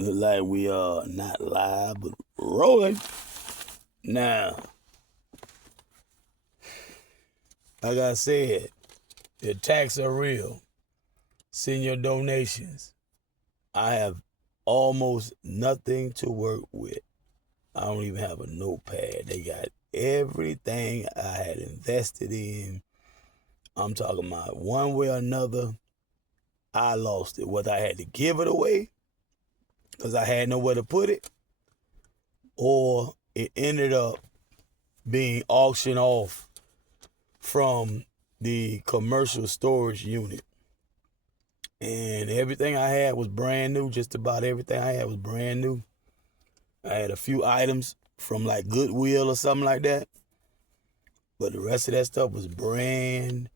Look like we are not live, but rolling. Now, like I said, the attacks are real. Send your donations. I have almost nothing to work with. I don't even have a notepad. They got everything I had invested in. I'm talking about one way or another, I lost it. Whether I had to give it away because I had nowhere to put it, or it ended up being auctioned off from the commercial storage unit. And everything I had was brand new. Just about everything I had was brand new. I had a few items from like Goodwill or something like that, but the rest of that stuff was brand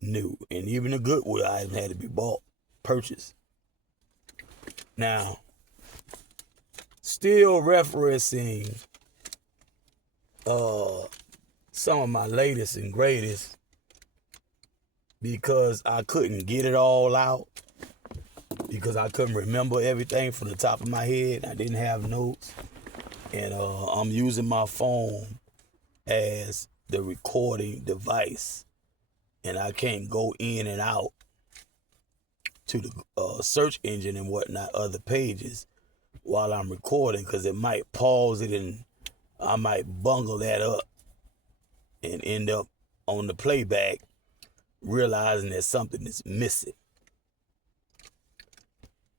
new. And even the Goodwill items had to be purchased. Now, still referencing some of my latest and greatest, because I couldn't get it all out, because I couldn't remember everything from the top of my head. I didn't have notes. And I'm using my phone as the recording device. And I can't go in and out to the search engine and whatnot, other pages, while I'm recording, because it might pause it and I might bungle that up and end up on the playback realizing that something is missing.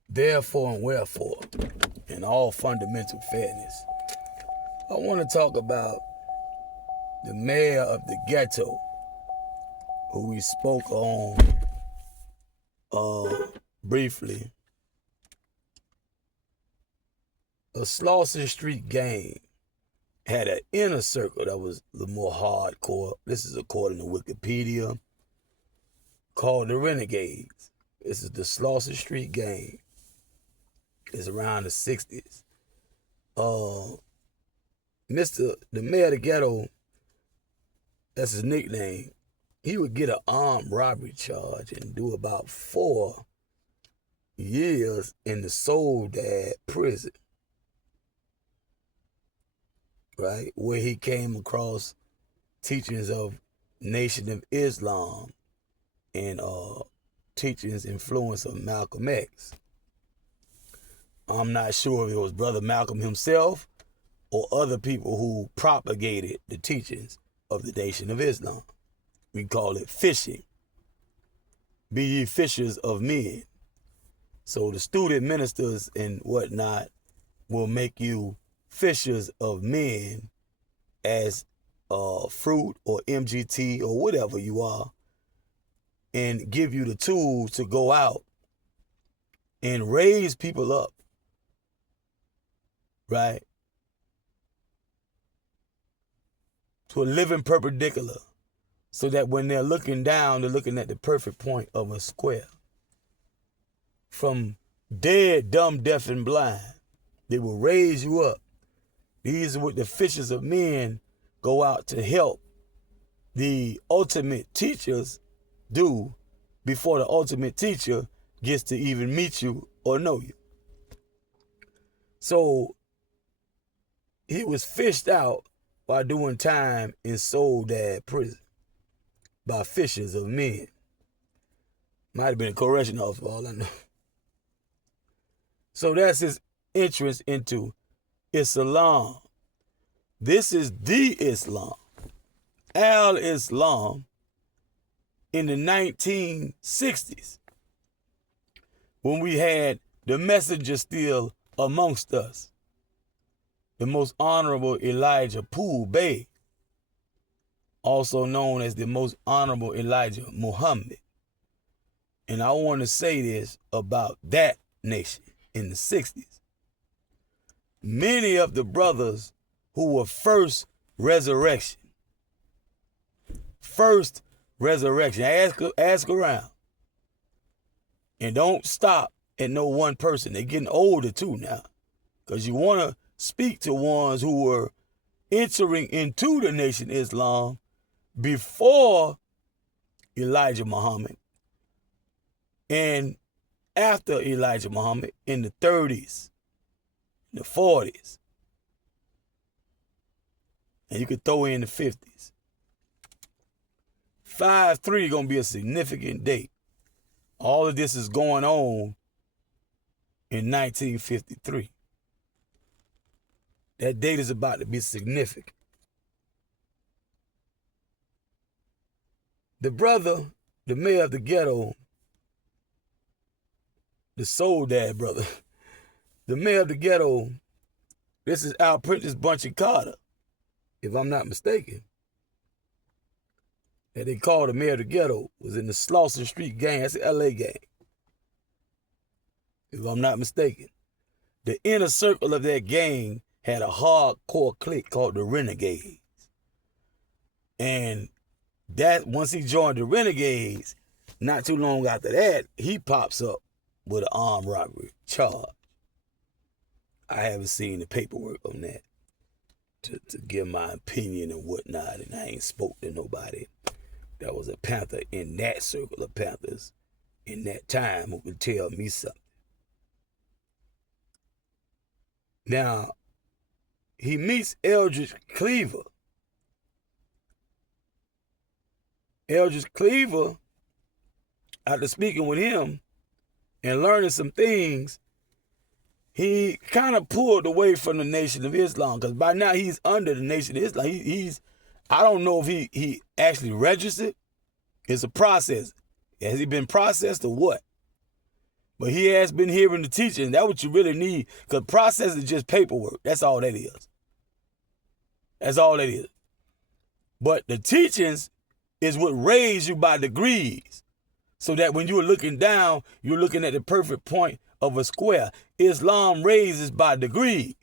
Therefore and wherefore, in all fundamental fairness, I want to talk about the mayor of the ghetto, who we spoke on briefly. A Slauson Street gang had an inner circle that was the more hardcore. This is according to Wikipedia, called the Renegades. This is the Slauson Street gang. It's around the 60s. The mayor of the ghetto, that's his nickname, he would get an armed robbery charge and do about 4 years in the Soledad prison, right? Where he came across teachings of Nation of Islam and teachings influence of Malcolm X. I'm not sure if it was Brother Malcolm himself or other people who propagated the teachings of the Nation of Islam. We call it fishing. Be ye fishers of men. So the student ministers and whatnot will make you fishers of men as fruit or MGT or whatever you are, and give you the tools to go out and raise people up, right? To a living perpendicular, so that when they're looking down, they're looking at the perfect point of a square. From dead, dumb, deaf, and blind, they will raise you up. These are what the fishers of men go out to help the ultimate teachers do before the ultimate teacher gets to even meet you or know you. So he was fished out while doing time in Soledad prison by fishers of men. Might have been a correction officer, all I know. So that's his entrance into Islam. This is the Islam, al-Islam, in the 1960s, when we had the messenger still amongst us, the most honorable Elijah Poole Bey, also known as the most honorable Elijah Muhammad. And I want to say this about that nation in the 60s. Many of the brothers who were first resurrection, ask around. And don't stop at no one person. They're getting older too now, because you want to speak to ones who were entering into the Nation Islam before Elijah Muhammad and after Elijah Muhammad in the 30s, the 40s, and you could throw in the 50s. 5-3 gonna be a significant date. All of this is going on in 1953. That date is about to be significant. The brother, the mayor of the ghetto, the soul dad brother, the mayor of the ghetto, this is Al Prentice Bunchy Carter, if I'm not mistaken, that they called the mayor of the ghetto, was in the Slauson Street gang. That's the LA gang, if I'm not mistaken. The inner circle of that gang had a hardcore clique called the Renegades. And that, once he joined the Renegades, not too long after that, he pops up with an armed robbery charge. I haven't seen the paperwork on that to give my opinion and whatnot, and I ain't spoke to nobody that was a Panther in that circle of Panthers in that time who could tell me something. Now, he meets Eldridge Cleaver. Eldridge Cleaver, after speaking with him and learning some things, he kind of pulled away from the Nation of Islam, because by now he's under the Nation of Islam. He's I don't know if he actually registered. It's a process. Has he been processed or what? But he has been hearing the teaching. That's what you really need, because process is just paperwork. That's all that is. That's all that is. But the teachings is what raised you by degrees, so that when you're looking down, you're looking at the perfect point of a square. Islam raises by degrees.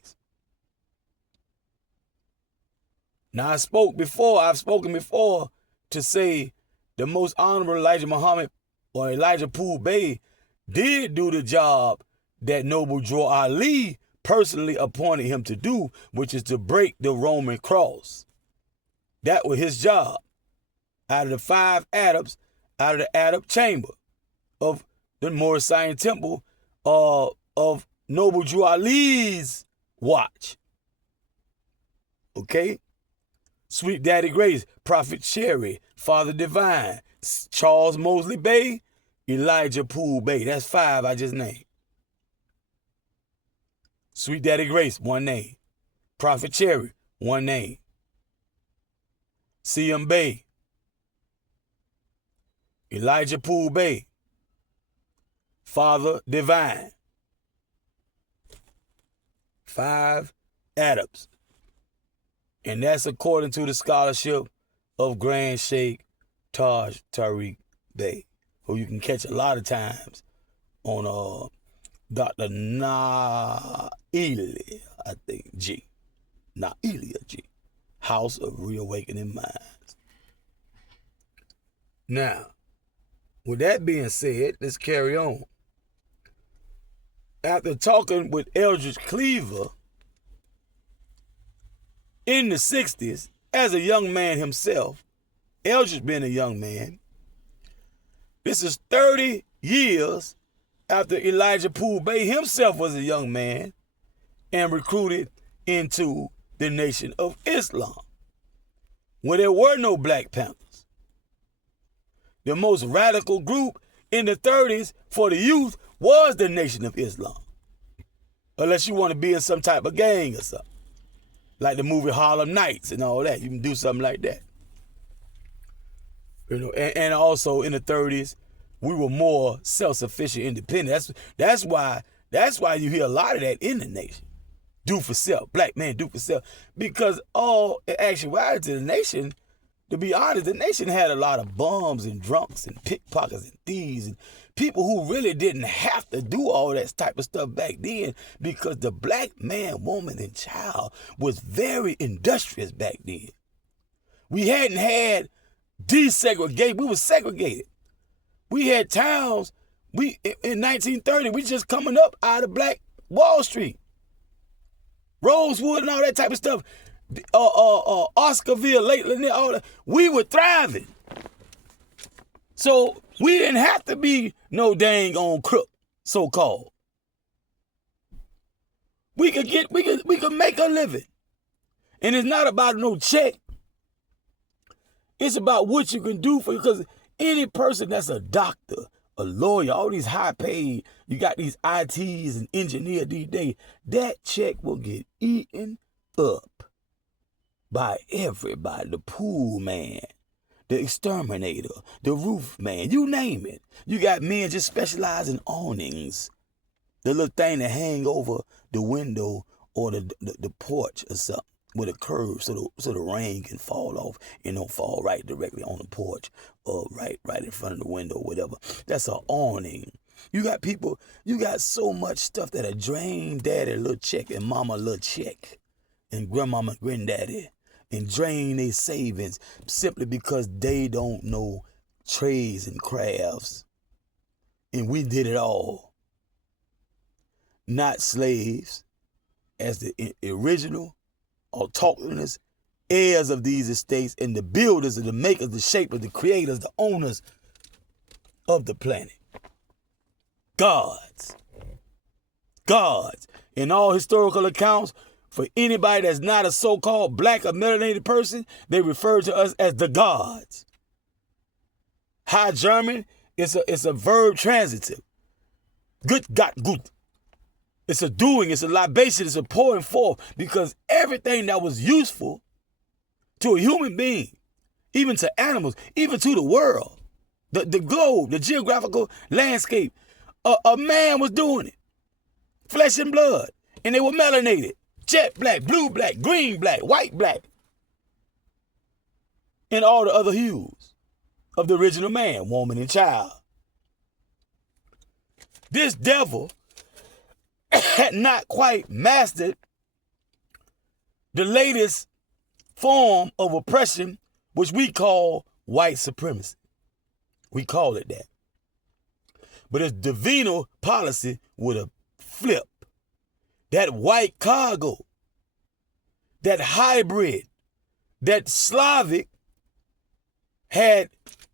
Now, I've spoken before to say the most honorable Elijah Muhammad, or Elijah Poole Bey, did do the job that Noble Drew Ali personally appointed him to do, which is to break the Roman cross. That was his job. Out of the 5 Arabs, out of the Arab chamber of the Moorish Zion Temple of Noble Drew Ali's watch. Okay? Sweet Daddy Grace, Prophet Cherry, Father Divine, Charles Mosley Bey, Elijah Poole Bey. That's 5 I just named. Sweet Daddy Grace, 1 name. Prophet Cherry, 1 name. C.M. Bey, Elijah Poole Bey, Father Divine. 5 Arabs. And that's according to the scholarship of Grand Sheikh Taj Tariq Bey, who you can catch a lot of times on Dr. Naili, I think, G. Nailia G. House of Reawakening Minds. Now, with that being said, let's carry on. After talking with Eldridge Cleaver in the 60s, as a young man himself, Eldridge being a young man, this is 30 years after Elijah Poole Bey himself was a young man and recruited into the Nation of Islam, where there were no Black Panthers. The most radical group in the 30s for the youth was the Nation of Islam. Unless you want to be in some type of gang or something. Like the movie Harlem Nights and all that. You can do something like that. You know, and also in the 30s, we were more self-sufficient, independent. That's why you hear a lot of that in the nation. Do for self. Black man, do for self. Because all in actuality, the nation, to be honest, the nation had a lot of bums and drunks and pickpockets and thieves and people who really didn't have to do all that type of stuff back then, because the black man, woman, and child was very industrious back then. We hadn't had desegregation. We were segregated. We had towns, in 1930, we just coming up out of Black Wall Street. Rosewood and all that type of stuff. Oscarville, Lakeland, all that. We were thriving. So we didn't have to be no dang on crook. so-called. We could make a living. And it's not about no check. It's about what you can do for you. Because any person that's a doctor, a lawyer, all these high paid, you got these ITs and engineers these days, that check will get eaten up by everybody. The pool man, the exterminator, the roof man, you name it. You got men just specialize in awnings. The little thing that hang over the window or the porch or something with a curve so the rain can fall off and don't fall right directly on the porch or right in front of the window or whatever. That's an awning. You got people, you got so much stuff that a drain daddy a little check and mama a little check and grandmama and granddaddy and drain their savings simply because they don't know trades and crafts. And we did it all. Not slaves as the original autochthonous heirs of these estates and the builders and the makers, the shapers, the creators, the owners of the planet. Gods. In all historical accounts, for anybody that's not a so-called black or melanated person, they refer to us as the gods. High German, it's a verb transitive. Gut, gut. It's a doing, it's a libation, it's a pouring forth, because everything that was useful to a human being, even to animals, even to the world, the globe, the geographical landscape, a man was doing it. Flesh and blood. And they were melanated. Jet black, blue black, green black, white black. And all the other hues of the original man, woman, and child. This devil had not quite mastered the latest form of oppression, which we call white supremacy. We call it that. But it's divinal policy with a flip. That white cargo, that hybrid, that Slavic had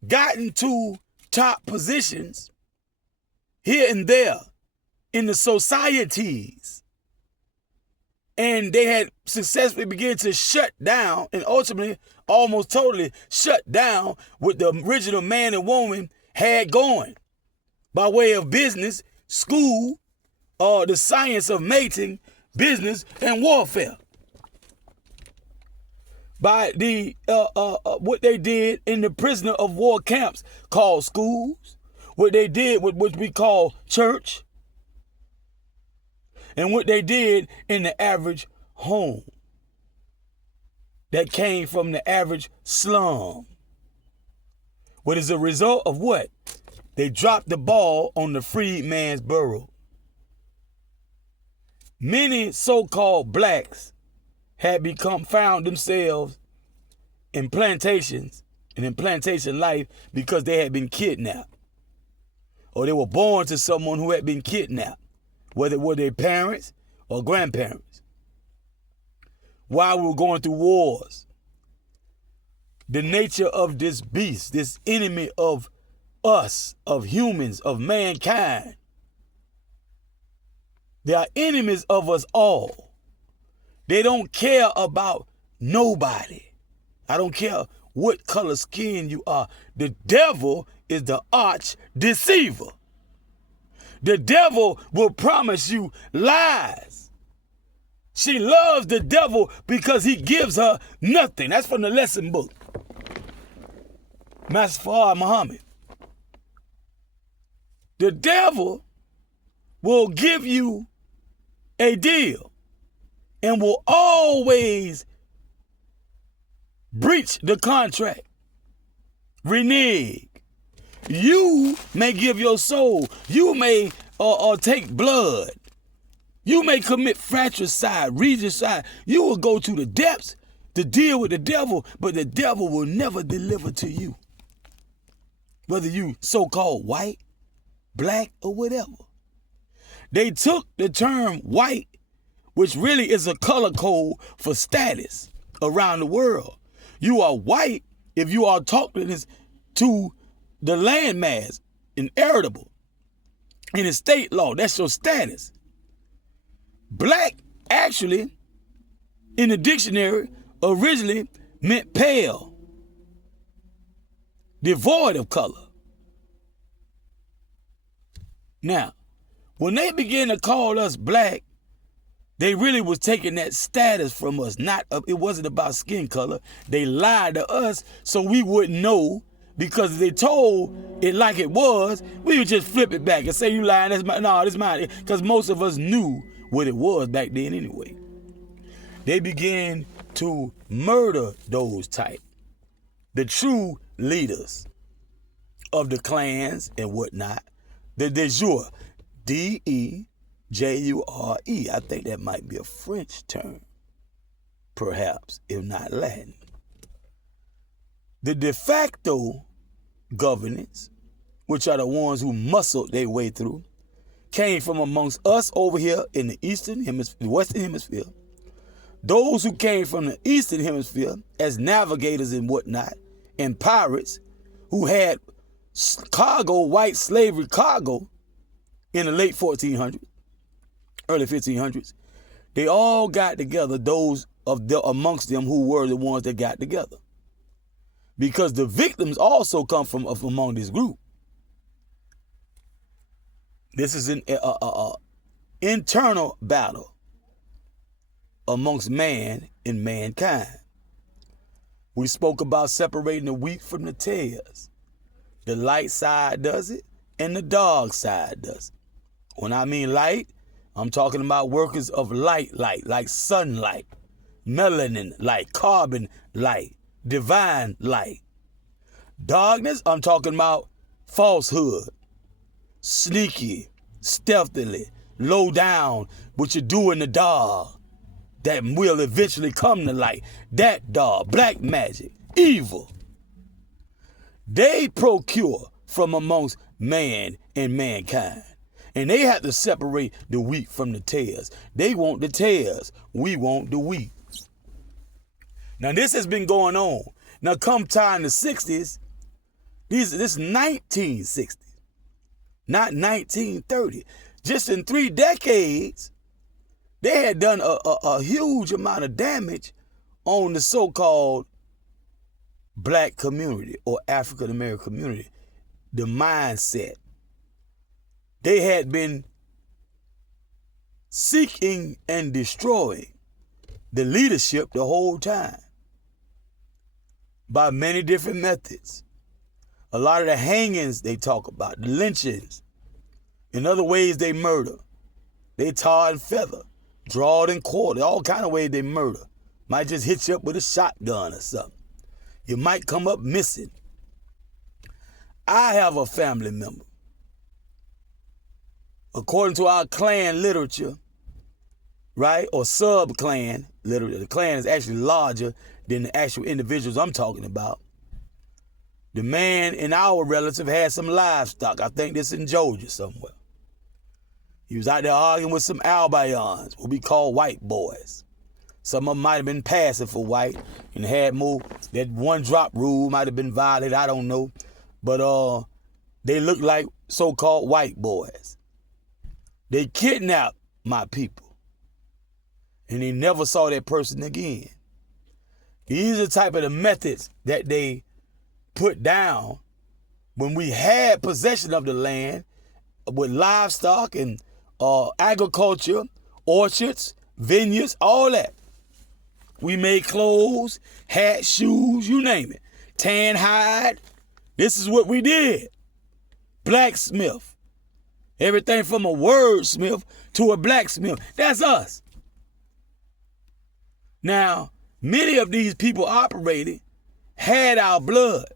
gotten to top positions here and there in the societies. And they had successfully begun to shut down and ultimately almost totally shut down what the original man and woman had going by way of business, school, the science of mating, business, and warfare. By the what they did in the prisoner of war camps called schools, what they did with what we call church, and what they did in the average home that came from the average slum. What is a result of what? They dropped the ball on the freedman's burrow. Many so-called blacks had found themselves in plantations and in plantation life because they had been kidnapped. Or they were born to someone who had been kidnapped, whether it were their parents or grandparents. While we were going through wars, the nature of this beast, this enemy of us, of humans, of mankind, they are enemies of us all. They don't care about nobody. I don't care what color skin you are. The devil is the arch deceiver. The devil will promise you lies. She loves the devil because he gives her nothing. That's from the lesson book. Master Fard Muhammad. The devil will give you a deal and will always breach the contract, renege. You may give your soul. You may take blood. You may commit fratricide, regicide. You will go to the depths to deal with the devil, but the devil will never deliver to you. Whether you so-called white, black, or whatever. They took the term white, which really is a color code for status around the world. You are white if you are talking to the landmass, inheritable. in the state law. That's your status. Black actually, in the dictionary, originally meant pale, devoid of color. Now, when they began to call us black, they really was taking that status from us. It wasn't about skin color. They lied to us so we wouldn't know, because if they told it like it was, we would just flip it back and say, you lying, that's mine. No, that's mine. Because most of us knew what it was back then anyway. They began to murder those type, the true leaders of the clans and whatnot, the de jure, D-E-J-U-R-E. I think that might be a French term, perhaps, if not Latin. The de facto governance, which are the ones who muscled their way through, came from amongst us over here in the Eastern Hemisphere, the Western Hemisphere. Those who came from the Eastern Hemisphere as navigators and whatnot, and pirates who had cargo, white slavery cargo, in the late 1400s, early 1500s, they all got together, those amongst them who were the ones that got together. Because the victims also come from among this group. This is an internal battle amongst man and mankind. We spoke about separating the wheat from the tares. The light side does it, and the dark side does it. When I mean light, I'm talking about workers of light, like sunlight, melanin light, carbon light, divine light. Darkness, I'm talking about falsehood, sneaky, stealthily, low down, what you do in the dark, that will eventually come to light. That dark, black magic, evil. They procure from amongst man and mankind. And they have to separate the wheat from the tares. They want the tares. We want the wheat. Now, this has been going on. Now, come time the 60s, this is 1960, not 1930. Just in 3 decades, they had done a huge amount of damage on the so-called black community or African American community, the mindset. They had been seeking and destroying the leadership the whole time by many different methods. A lot of the hangings they talk about, the lynchings, in other ways they murder. They tar and feather, draw and quarter, all kind of ways they murder. Might just hit you up with a shotgun or something. You might come up missing. I have a family member. According to our clan literature, right, or sub-clan literature, the clan is actually larger than the actual individuals I'm talking about. The man in our relative had some livestock. I think this in Georgia somewhere. He was out there arguing with some Albions, what we call white boys. Some of them might have been passing for white and had more, that one drop rule might have been violated, I don't know. But they looked like so-called white boys. They kidnapped my people, and they never saw that person again. These are the type of the methods that they put down when we had possession of the land with livestock and agriculture, orchards, vineyards, all that. We made clothes, hats, shoes, you name it. Tan hide. This is what we did. Blacksmith. Everything from a wordsmith to a blacksmith. That's us. Now, many of these people operating had our blood.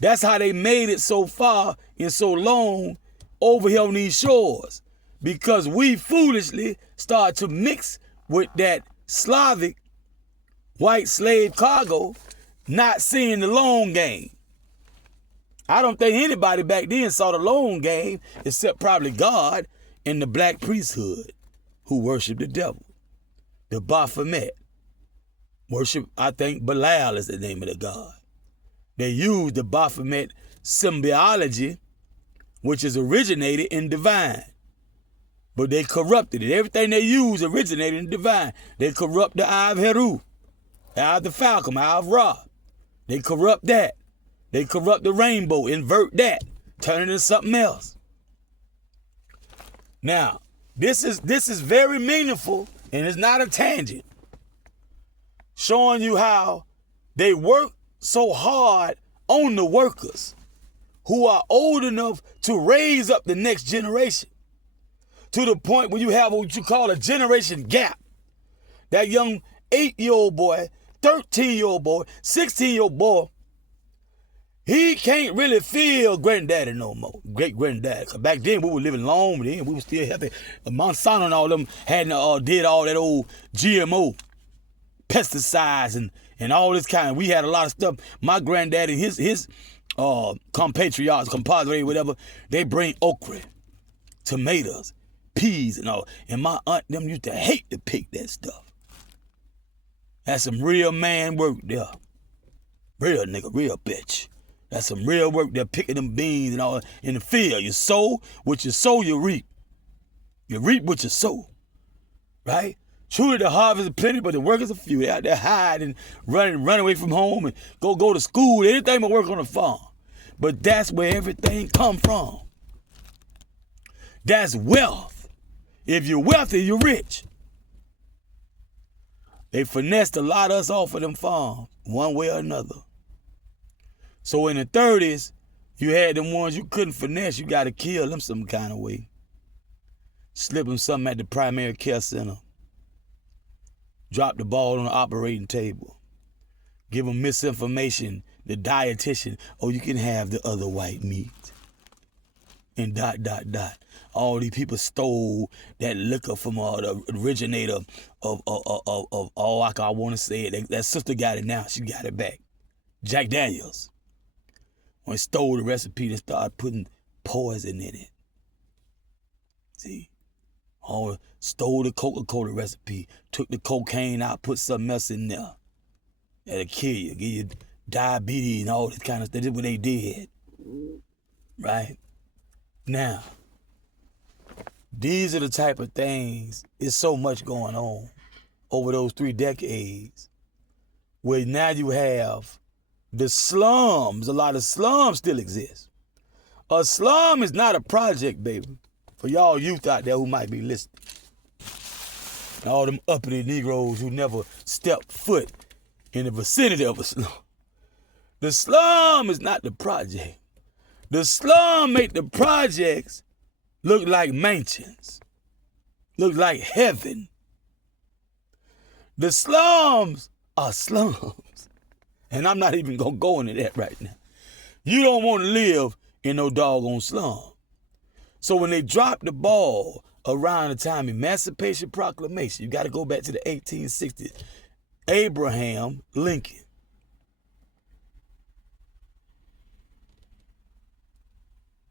That's how they made it so far and so long over here on these shores. Because we foolishly started to mix with that Slavic white slave cargo, not seeing the long game. I don't think anybody back then saw the long game except probably God and the black priesthood who worshiped the devil. The Baphomet worship, I think Belial is the name of the god. They used the Baphomet symbology which is originated in divine. But they corrupted it. Everything they use originated in divine. They corrupt the eye of Heru, the eye of the falcon, the eye of Ra. They corrupt that. They corrupt the rainbow, invert that, turn it into something else. Now, this is very meaningful, and it's not a tangent. Showing you how they work so hard on the workers who are old enough to raise up the next generation, to the point where you have what you call a generation gap. That young 8-year-old boy, 13-year-old boy, 16-year-old boy, he can't really feel granddaddy no more, great-granddaddy. Because back then we were living long, then we were still healthy. Monsanto and all them hadn't did all that old GMO pesticides and all this kind. We had a lot of stuff. My granddad and his compatriots, compadre, whatever, they bring okra, tomatoes, peas and all. And my aunt them used to hate to pick that stuff. That's some real man work there. Real nigga, real bitch. That's some real work there, picking them beans and all in the field. You sow what you sow, you reap. You reap what you sow, right? Truly the harvest is plenty, but the workers are few. They out there hiding, run away from home and go to school, anything but work on the farm. But that's where everything come from. That's wealth. If you're wealthy, you're rich. They finessed a lot of us off of them farms, one way or another. So in the 30s, you had them ones you couldn't finesse, you got to kill them some kind of way. Slip them something at the primary care center. Drop the ball on the operating table. Give them misinformation, the dietitian, oh, you can have the other white meat. And ... All these people stole that liquor from the originator of all I want to say it. That sister got it now. She got it back. Jack Daniels. When he stole the recipe and started putting poison in it. See? Or stole the Coca-Cola recipe, took the cocaine out, put something else in there. That'll kill you, give you diabetes and all this kind of stuff. That's what they did. Right? Now, these are the type of things, there's so much going on over those 3 decades where now you have the slums. A lot of slums still exist. A slum is not a project, baby, for y'all youth out there who might be listening. All them uppity Negroes who never stepped foot in the vicinity of a slum. The slum is not the project. The slum make the projects look like mansions, look like heaven. The slums are slums. And I'm not even going to go into that right now. You don't want to live in no doggone slum. So when they dropped the ball around the time Emancipation Proclamation, you got to go back to the 1860s. Abraham Lincoln.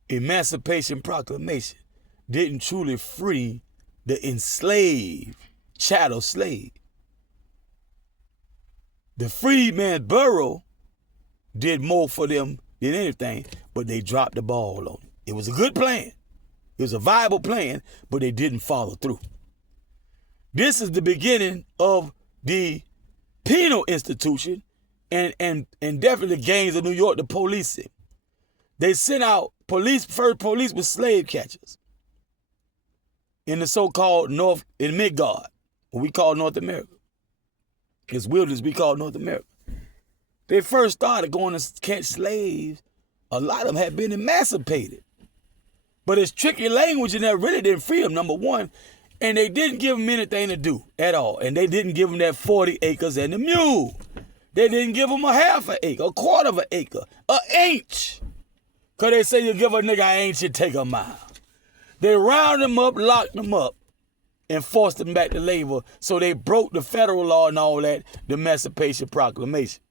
Emancipation Proclamation didn't truly free the enslaved chattel slave. The freedman's bureau did more for them than anything, but they dropped the ball on it. It was a good plan. It was a viable plan, but they didn't follow through. This is the beginning of the penal institution and definitely the gangs of New York, the policing. They sent out first police with slave catchers in the so-called in Midgard, what we call North America. It's wilderness we call North America. They first started going to catch slaves. A lot of them had been emancipated. But it's tricky language in there really didn't free them, number one. And they didn't give them anything to do at all. And they didn't give them that 40 acres and the mule. They didn't give them a half an acre, a quarter of an acre, an inch. Because they say you give a nigga an inch, you take a mile. They round them up, locked them up, and forced them back to labor. So they broke the federal law and all that, the Emancipation Proclamation.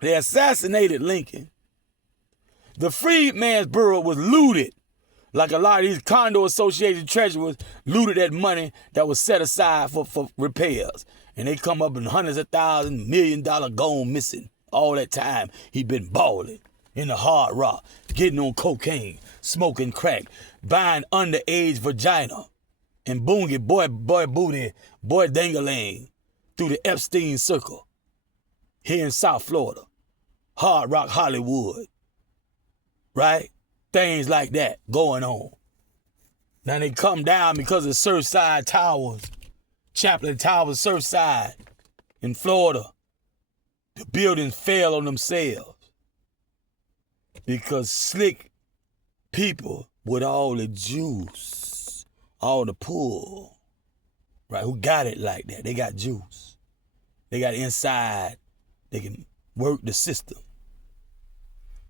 They assassinated Lincoln. The Freedman's Bureau was looted. Like a lot of these condo association treasurers looted that money that was set aside for repairs. And they come up in hundreds of thousands, $1 million gone missing. All that time he been balling in the hard rock, getting on cocaine, smoking crack, buying underage vagina, and boongie, boy booty, boy dangaling through the Epstein circle here in South Florida, Hard Rock Hollywood, right? Things like that going on. Now they come down because of Surfside Towers, Chaplain Towers, Surfside in Florida. The buildings fell on themselves because slick people with all the juice, all the pull, right, who got it like that. They got juice. They got inside. They can work the system.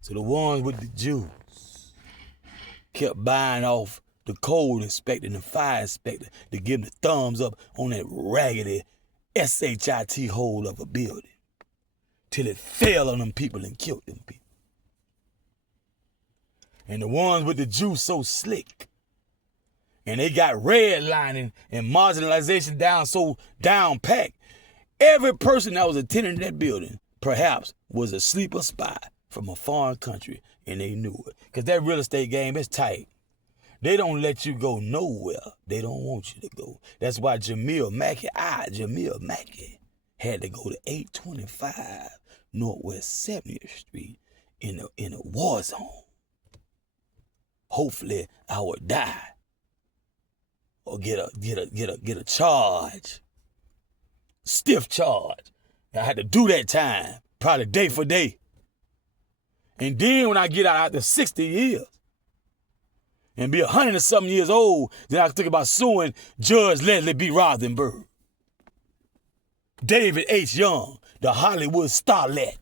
So the ones with the juice kept buying off the code inspector and the fire inspector to give them the thumbs up on that raggedy SHIT hole of a building till it fell on them people and killed them people. And the ones with the juice so slick, and they got redlining and marginalization down so down packed. Every person that was attending that building perhaps was a sleeper spy from a foreign country, and they knew it. Because that real estate game is tight. They don't let you go nowhere. They don't want you to go. That's why Jamil Mackey had to go to 825 Northwest 70th Street in a war zone. Hopefully I would die or get a charge, stiff charge. I had to do that time, probably day for day. And then when I get out after 60 years and be 100 and something years old, then I think about suing Judge Leslie B. Rothenberg, David H. Young, the Hollywood starlet,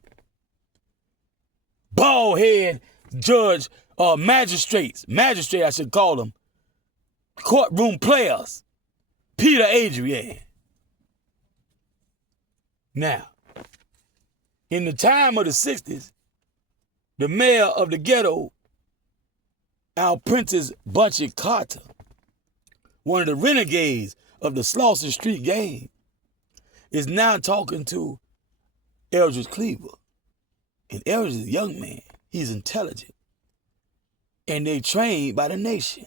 bald head judge, magistrate I should call them, courtroom players, Peter Adrian. Now, in the time of the 60s, the mayor of the ghetto, our Prentice Bunchy Carter, one of the renegades of the Slauson Street gang, is now talking to Eldridge Cleaver. And Eldridge is a young man. He's intelligent. And they trained by the nation.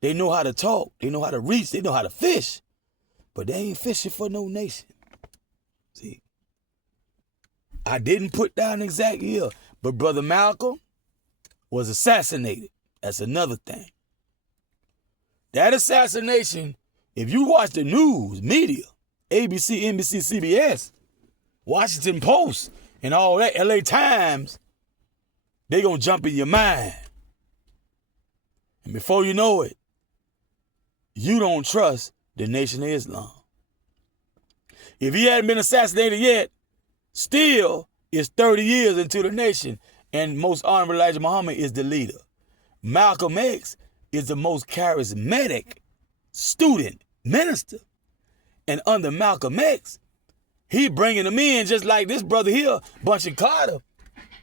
They know how to talk. They know how to reach. They know how to fish. But they ain't fishing for no nation. See, I didn't put down an exact year, but Brother Malcolm was assassinated. That's another thing. That assassination, if you watch the news, media, ABC, NBC, CBS, Washington Post, and all that, LA Times, they gonna jump in your mind. And before you know it, you don't trust the Nation of Islam. If he hadn't been assassinated yet, still it's 30 years into the nation, and Most Honorable Elijah Muhammad is the leader. Malcolm X is the most charismatic student minister. And under Malcolm X, he bringing them in just like this brother here, Bunchy Carter.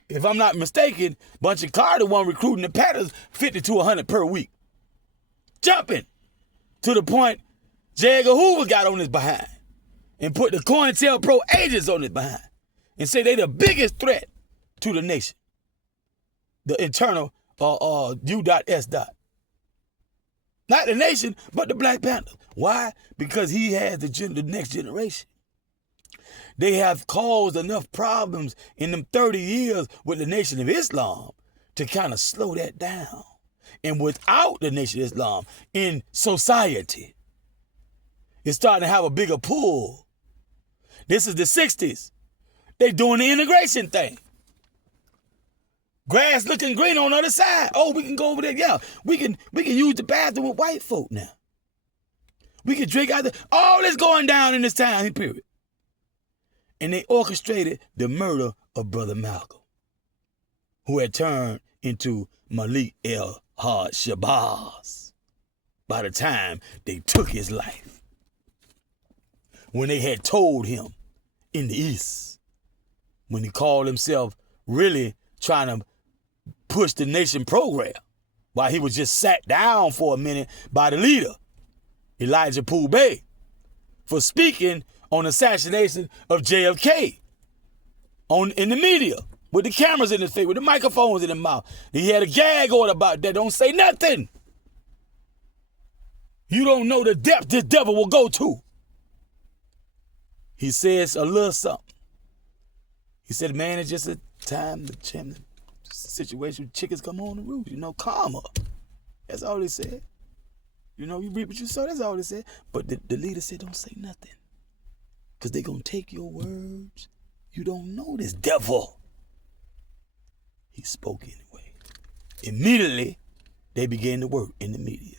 If I'm not mistaken, Bunchy Carter one recruiting the Panthers 50 to 100 per week. Jumping to the point Edgar Hoover got on his behind and put the COINTELPRO agents on his behind and say they the biggest threat to the nation. The internal U.S. Not the nation, but the Black Panther. Why? Because he has the next generation. They have caused enough problems in them 30 years with the Nation of Islam to kind of slow that down. And without the Nation of Islam in society, it's starting to have a bigger pull. This is the 60s. They doing the integration thing. Grass looking green on the other side. Oh, we can go over there. Yeah, we can use the bathroom with white folk now. We can drink out there. All this going down in this time period. And they orchestrated the murder of Brother Malcolm, who had turned into Malik El-Had Shabazz by the time they took his life. When they had told him in the East, when he called himself really trying to push the nation program, while he was just sat down for a minute by the leader, Elijah Poole Bey, for speaking on assassination of JFK in the media with the cameras in his face, with the microphones in his mouth. He had a gag order about that. Don't say nothing. You don't know the depth this devil will go to. He says a little something. He said, man, it's just a time to change the situation. Chickens come on the roof, calm up. That's all he said. You reap what you sow, that's all he said. But the leader said, don't say nothing. Because they're going to take your words. You don't know this devil. He spoke anyway. Immediately, they began to work in the media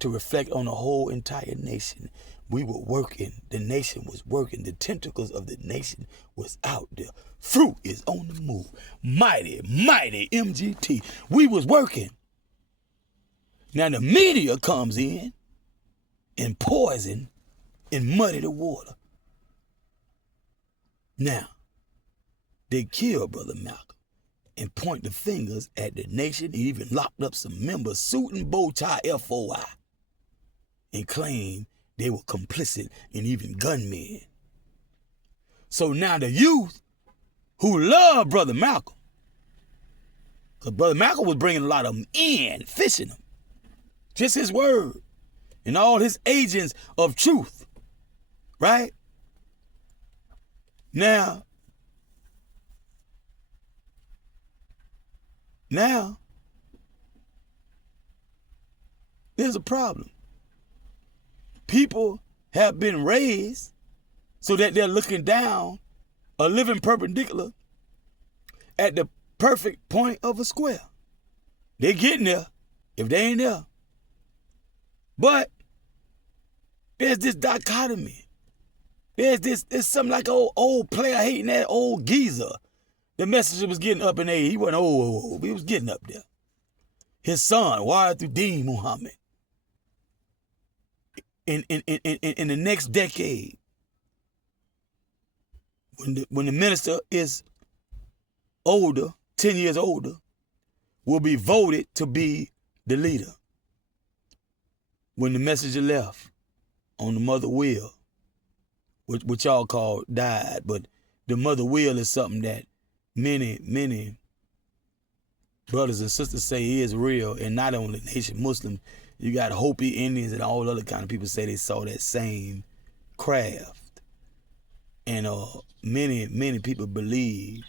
to reflect on the whole entire nation. We were working. The nation was working. The tentacles of the nation was out there. Fruit is on the move. Mighty, mighty MGT. We was working. Now the media comes in and poison and muddy the water. Now, they killed Brother Malcolm and point the fingers at the nation. He even locked up some members, suit and bow tie FOI, and claimed they were complicit and even gunmen. So now the youth who love Brother Malcolm, because Brother Malcolm was bringing a lot of them in, fishing them, just his word, and all his agents of truth, right? Now, there's a problem. People have been raised so that they're looking down a living perpendicular at the perfect point of a square. They're getting there if they ain't there. But there's this dichotomy. There's something like an old player hating that old geezer. The messenger was getting up in age. He wasn't old, but he was getting up there. His son, Wahid Muhammad. In the next decade, when the minister is older, 10 years older, will be voted to be the leader. When the messenger left on the mother wheel, which y'all call died, but the mother wheel is something that many brothers and sisters say is real, and not only nation Muslims. You got Hopi Indians and all other kind of people say they saw that same craft. And many people believe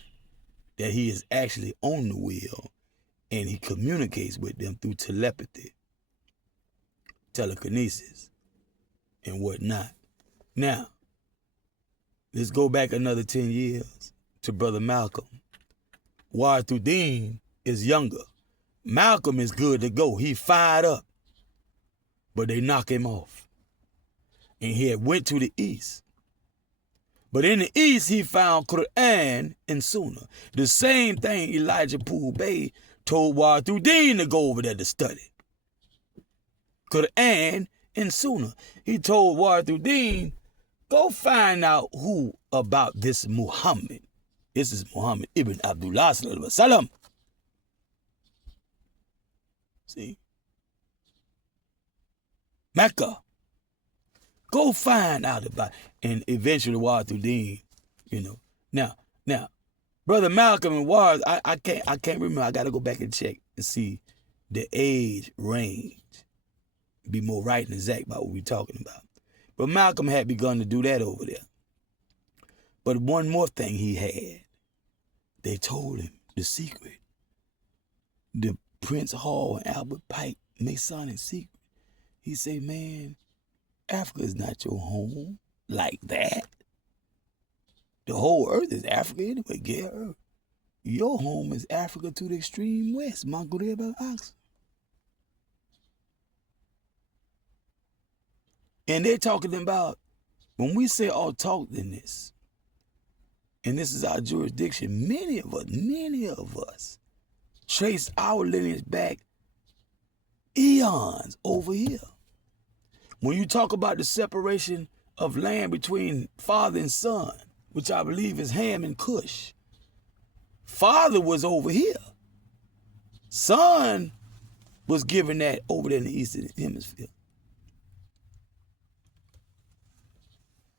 that he is actually on the wheel and he communicates with them through telepathy, telekinesis, and whatnot. Now, let's go back another 10 years to Brother Malcolm. Wahid is younger. Malcolm is good to go. He fired up. But they knock him off. And he had went to the east. But in the east, he found Quran and Sunnah. The same thing Elijah Poole Bey told Wahid to go over there to study. Quran and Sunnah. He told Wahid, go find out who about this Muhammad. This is Muhammad ibn Abdullah sallallahu alaihi wasallam. See? Mecca. Go find out about it. And eventually Wahid, Now, Brother Malcolm and Wahid, I can't remember. I gotta go back and check and see the age range. Be more right and exact about what we're talking about. But Malcolm had begun to do that over there. But one more thing he had. They told him the secret. The Prince Hall and Albert Pike Masonic secret. He say, man, Africa is not your home like that. The whole earth is Africa anyway. Get her. Your home is Africa to the extreme west. Maghreb al-Aqsa. And they're talking about, when we say autochthonous, and this is our jurisdiction, many of us trace our lineage back eons over here. When you talk about the separation of land between father and son, which I believe is Ham and Cush, father was over here. Son was given that over there in the Eastern Hemisphere.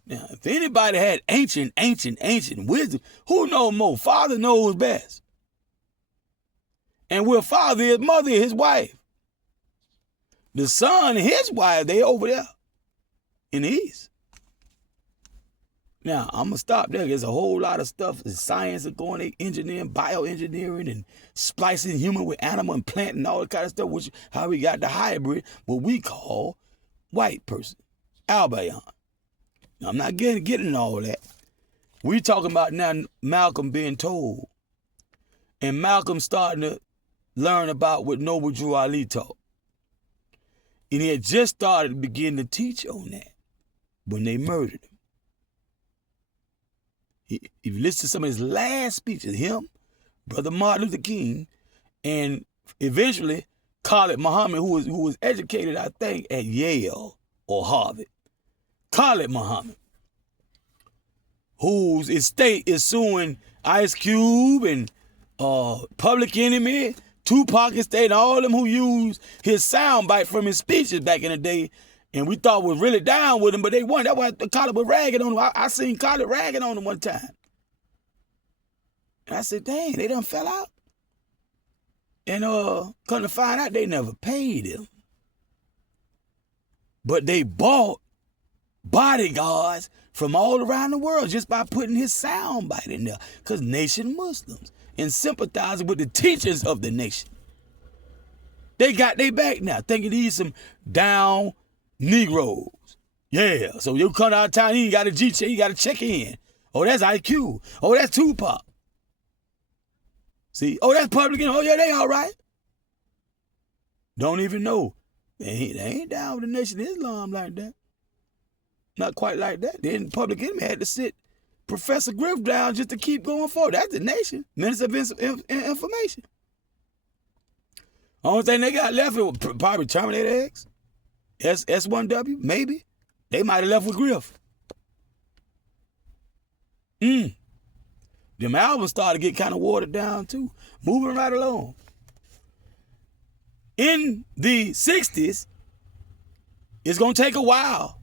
Now, if anybody had ancient wisdom, who knows more? Father knows best. And where father is, mother is his wife. The son and his wife, they over there in the east. Now, I'm going to stop there. There's a whole lot of stuff. The science of going to engineering, bioengineering, and splicing human with animal and plant and all that kind of stuff, which how we got the hybrid, what we call white person, albino. Now, I'm not getting all that. We talking about now Malcolm being told. And Malcolm starting to learn about what Noble Drew Ali taught. And he had just started to begin to teach on that when they murdered him. If you listen to some of his last speeches, him, Brother Martin Luther King, and eventually Khalid Muhammad, who was educated, I think, at Yale or Harvard. Khalid Muhammad, whose estate is suing Ice Cube and Public Enemy, Tupac estate, and all them who used his soundbite from his speeches back in the day, and we thought was really down with him, but they weren't. That's why Khalid was ragging on him. I seen Khalid ragging on him one time. And I said, dang, they done fell out. And come to find out, they never paid him. But they bought bodyguards from all around the world just by putting his soundbite in there. Because nation Muslims and sympathizing with the teachers of the nation. They got their back now, thinking these some down Negroes. Yeah, so you come out of town, you ain't got a G-check, you got to check in. Oh, that's IQ. Oh, that's Tupac. See, oh, that's Publican. Oh, yeah, they all right. Don't even know. They ain't down with the Nation of Islam like that. Not quite like that. Then Public Enemy had to sit Professor Griff down just to keep going forward. That's the Nation. Minister of Information. Only thing they got left was probably Terminator X, S1W, maybe. They might have left with Griff. Them albums started to get kind of watered down too. Moving right along. In the 60s, it's going to take a while.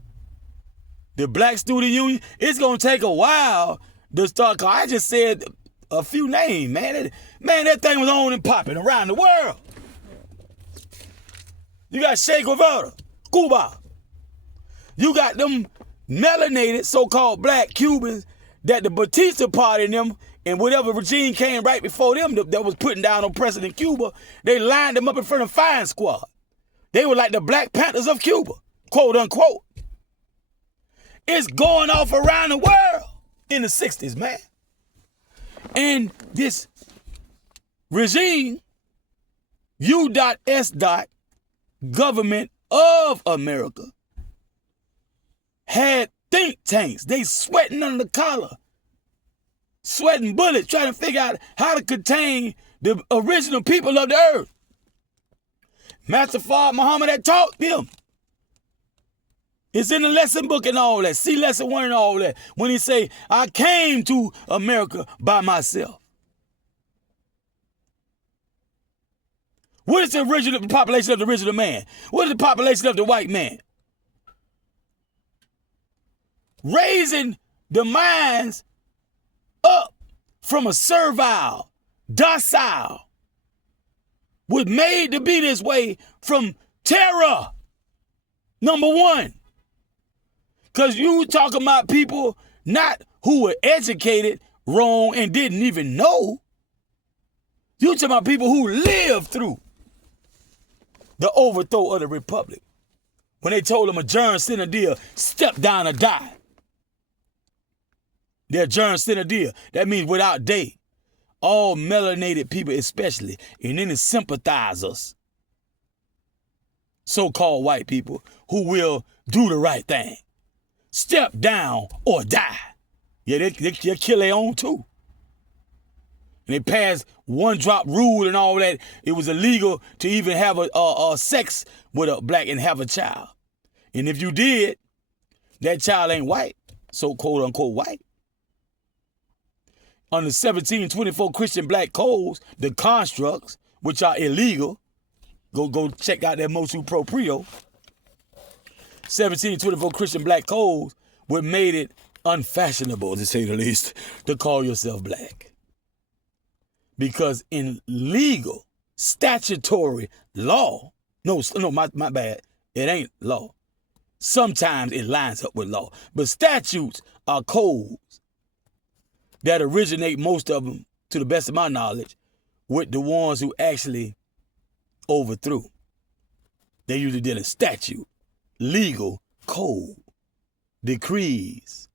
The Black Student Union, it's going to take a while to start. Cause I just said a few names, man. That thing was on and popping around the world. You got Che Guevara, Cuba. You got them melanated so-called black Cubans that the Batista party and them and whatever regime came right before them that was putting down on President Cuba, they lined them up in front of firing squad. They were like the Black Panthers of Cuba, quote unquote. It's going off around the world in the 60s, man. And this regime, U.S. Government of America, had think tanks. They sweating under the collar, sweating bullets, trying to figure out how to contain the original people of the earth. Master Fard Muhammad had taught them. It's in the lesson book and all that. See lesson 1 and all that. When he say, I came to America by myself. What is the original population of the original man? What is the population of the white man? Raising the minds up from a servile, docile, was made to be this way from terror, number one. Because you talking about people not who were educated wrong and didn't even know. You talking about people who lived through the overthrow of the Republic. When they told them adjourn, sine die, step down or die. They adjourn, sine die. That means without day. All melanated people especially, and then the sympathizers, so-called white people, who will do the right thing. Step down or die. Yeah, they kill their own too. And they passed one-drop rule and all that. It was illegal to even have a sex with a black and have a child. And if you did, that child ain't white, so quote-unquote white. Under 1724 Christian black codes, the constructs, which are illegal, go check out that motu proprio. 1724 Christian black codes, what made it unfashionable, to say the least, to call yourself black. Because in legal, statutory law, no, my bad, it ain't law. Sometimes it lines up with law. But statutes are codes that originate, most of them, to the best of my knowledge, with the ones who actually overthrew. They usually deal in statute, legal, code, decrees,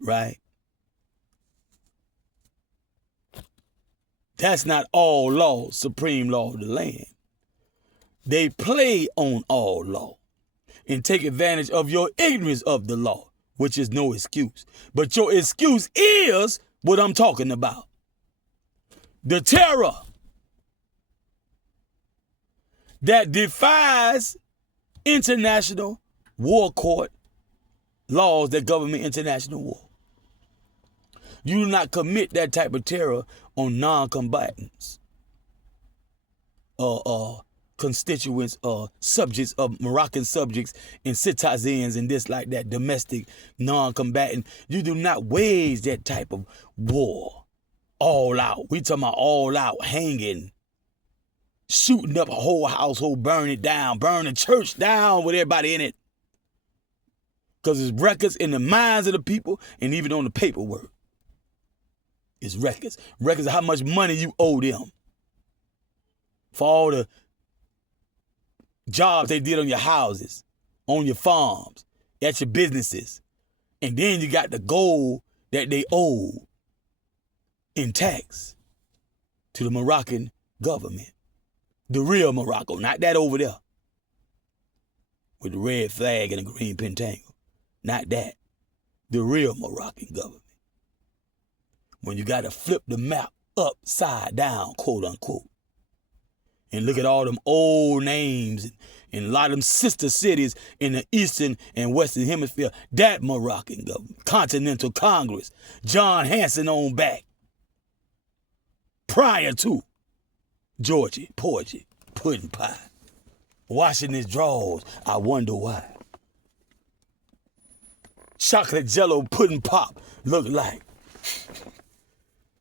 right? That's not all law, supreme law of the land. They play on all law and take advantage of your ignorance of the law, which is no excuse. But your excuse is what I'm talking about. The terror that defies international war court laws that govern international war. You do not commit that type of terror on non-combatants constituents or subjects of Moroccan subjects and citizens and this like that, domestic non-combatant. You do not wage that type of war all out. We talking about all out, hanging, shooting up a whole household, burn it down, burn the church down with everybody in it. Because it's records in the minds of the people and even on the paperwork. It's records. Records of how much money you owe them for all the jobs they did on your houses, on your farms, at your businesses. And then you got the gold that they owe in tax to the Moroccan government. The real Morocco, not that over there with the red flag and the green pentangle. Not that. The real Moroccan government. When you got to flip the map upside down, quote unquote, and look at all them old names and a lot of them sister cities in the Eastern and Western Hemisphere, that Moroccan government, Continental Congress, John Hanson on back, prior to Georgie, Porgy, Pudding Pie, washing his drawers, I wonder why. Chocolate Jello pudding pop look like.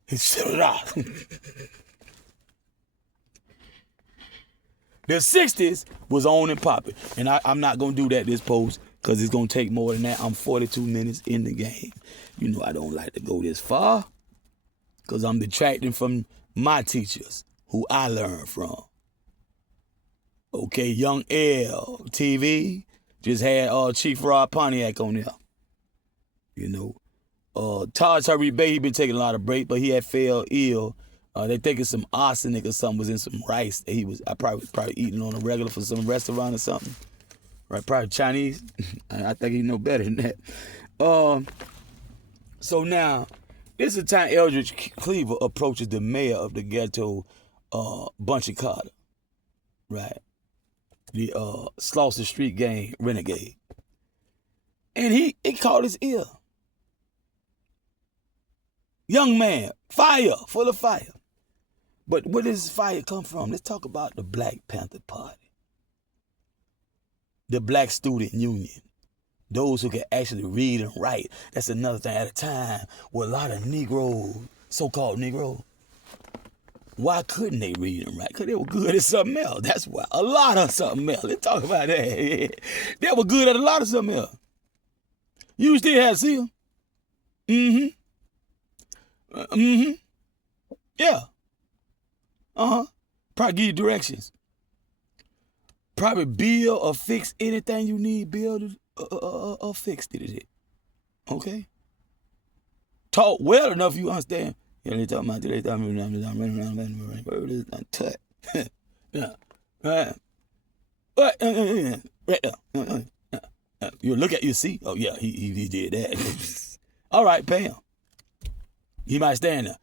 The 60s was on and popping. And I'm not going to do that this post because it's going to take more than that. I'm 42 minutes in the game. You know I don't like to go this far because I'm detracting from my teachers who I learned from. Okay, Young L TV just had Chief Rod Pontiac on there. You know. Taj Tariq Bey, he been taking a lot of break, but he had fell ill. They thinking some arsenic or something was in some rice that he was. I probably eating on a regular for some restaurant or something, right? Probably Chinese. I think he know better than that. So now, this is the time Eldridge Cleaver approaches the mayor of the ghetto, Bunchy Carter, right? The Slauson Street gang renegade, and it caught his ear. Young man, fire, full of fire. But where does fire come from? Let's talk about the Black Panther Party. The Black Student Union. Those who can actually read and write. That's another thing. At a time where a lot of Negroes, so-called Negroes, why couldn't they read and write? Because they were good at something else. That's why. A lot of something else. Let's talk about that. They were good at a lot of something else. You still had to see them. Mm-hmm. Yeah. Probably give you directions. Probably build or fix anything you need build or fixed it. Okay? Talk well enough you understand. Yeah, they talking about yeah. Right. What? Right there. You look at you see. Oh yeah, he did that. All right, pay him. He might stand there.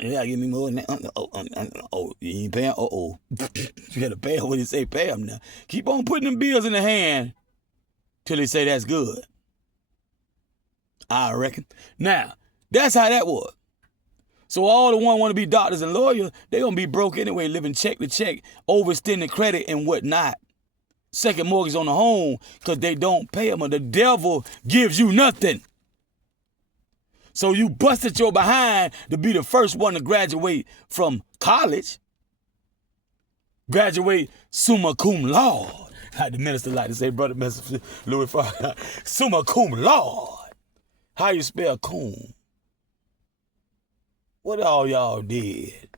You gotta give me more than that. You ain't paying? You gotta pay him when you say pay him now. Keep on putting them bills in the hand till they say that's good. I reckon. Now, that's how that was. So all the one want to be doctors and lawyers, they gonna be broke anyway, living check to check, overextending credit and whatnot. second mortgage on the home because they don't pay them. The devil gives you nothing. So you busted your behind to be the first one to graduate from college. Graduate summa cum laude. How the minister like to say, brother Mr. Louis Farrakhan, summa cum laude. How you spell cum? What all y'all did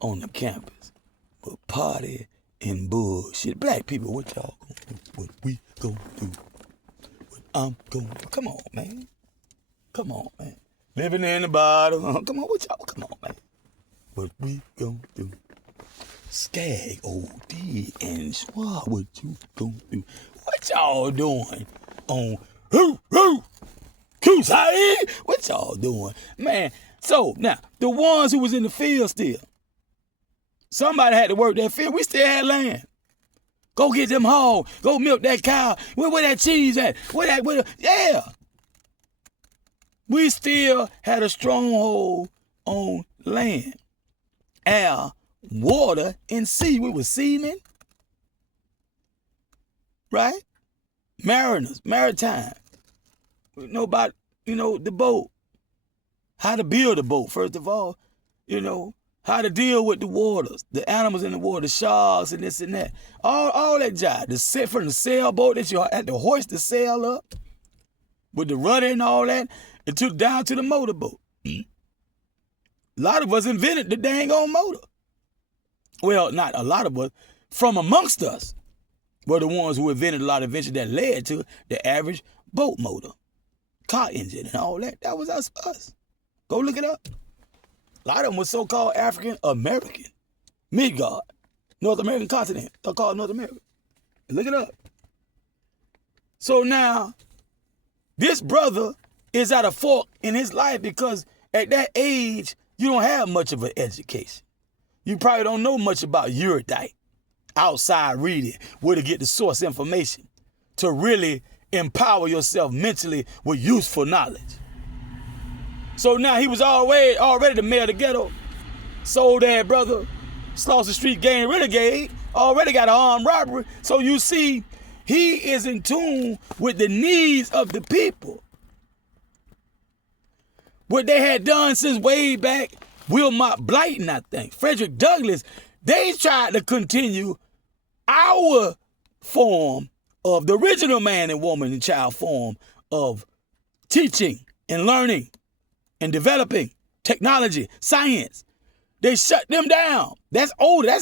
on the campus? But party and bullshit. Black people, what y'all gonna do? What we gonna do? What I'm gonna do? Come on, man. Come on, man. Living in the bottle. Come on, what y'all? Come on, man. What we gonna do? Skag, OD, and swab. What you gonna do? What y'all doing on Kusai? What y'all doing? Man, so now, the ones who was in the field still, somebody had to work that field. We still had land. Go get them hogs. Go milk that cow. Where that cheese at? Yeah. We still had a stronghold on land, air, water, and sea. We were seamen, right? Mariners, maritime. We know about, the boat. How to build a boat, first of all. How to deal with the waters, the animals in the water, the sharks and this and that. All that job. From the sailboat that you had to hoist the sail up with the rudder and all that, and down to the motorboat. A lot of us invented the dang on motor. Well, not a lot of us. From amongst us were the ones who invented a lot of inventions that led to the average boat motor, car engine and all that. That was us. Go look it up. A lot of them were so-called African American. Midgard, North American continent. They're called North America. Look it up. So now, this brother is at a fork in his life because at that age, you don't have much of an education. You probably don't know much about erudite, outside reading, where to get the source information to really empower yourself mentally with useful knowledge. So now he was already the mayor of the ghetto, sold that brother, Slauson Street gang renegade, already got an armed robbery. So you see, he is in tune with the needs of the people. What they had done since way back, Wilmot Blyton, I think, Frederick Douglass, they tried to continue our form of the original man and woman and child form of teaching and learning and developing technology, science. They shut them down. That's older.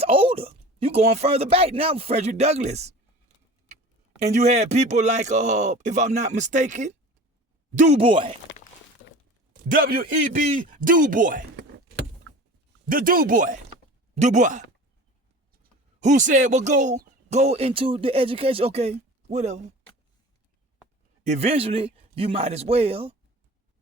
You going further back now, Frederick Douglass. And you had people like, if I'm not mistaken, Du Bois. W.E.B. Du Bois. The Du Bois. Who said, well, go into the education. Okay, whatever. Eventually, you might as well,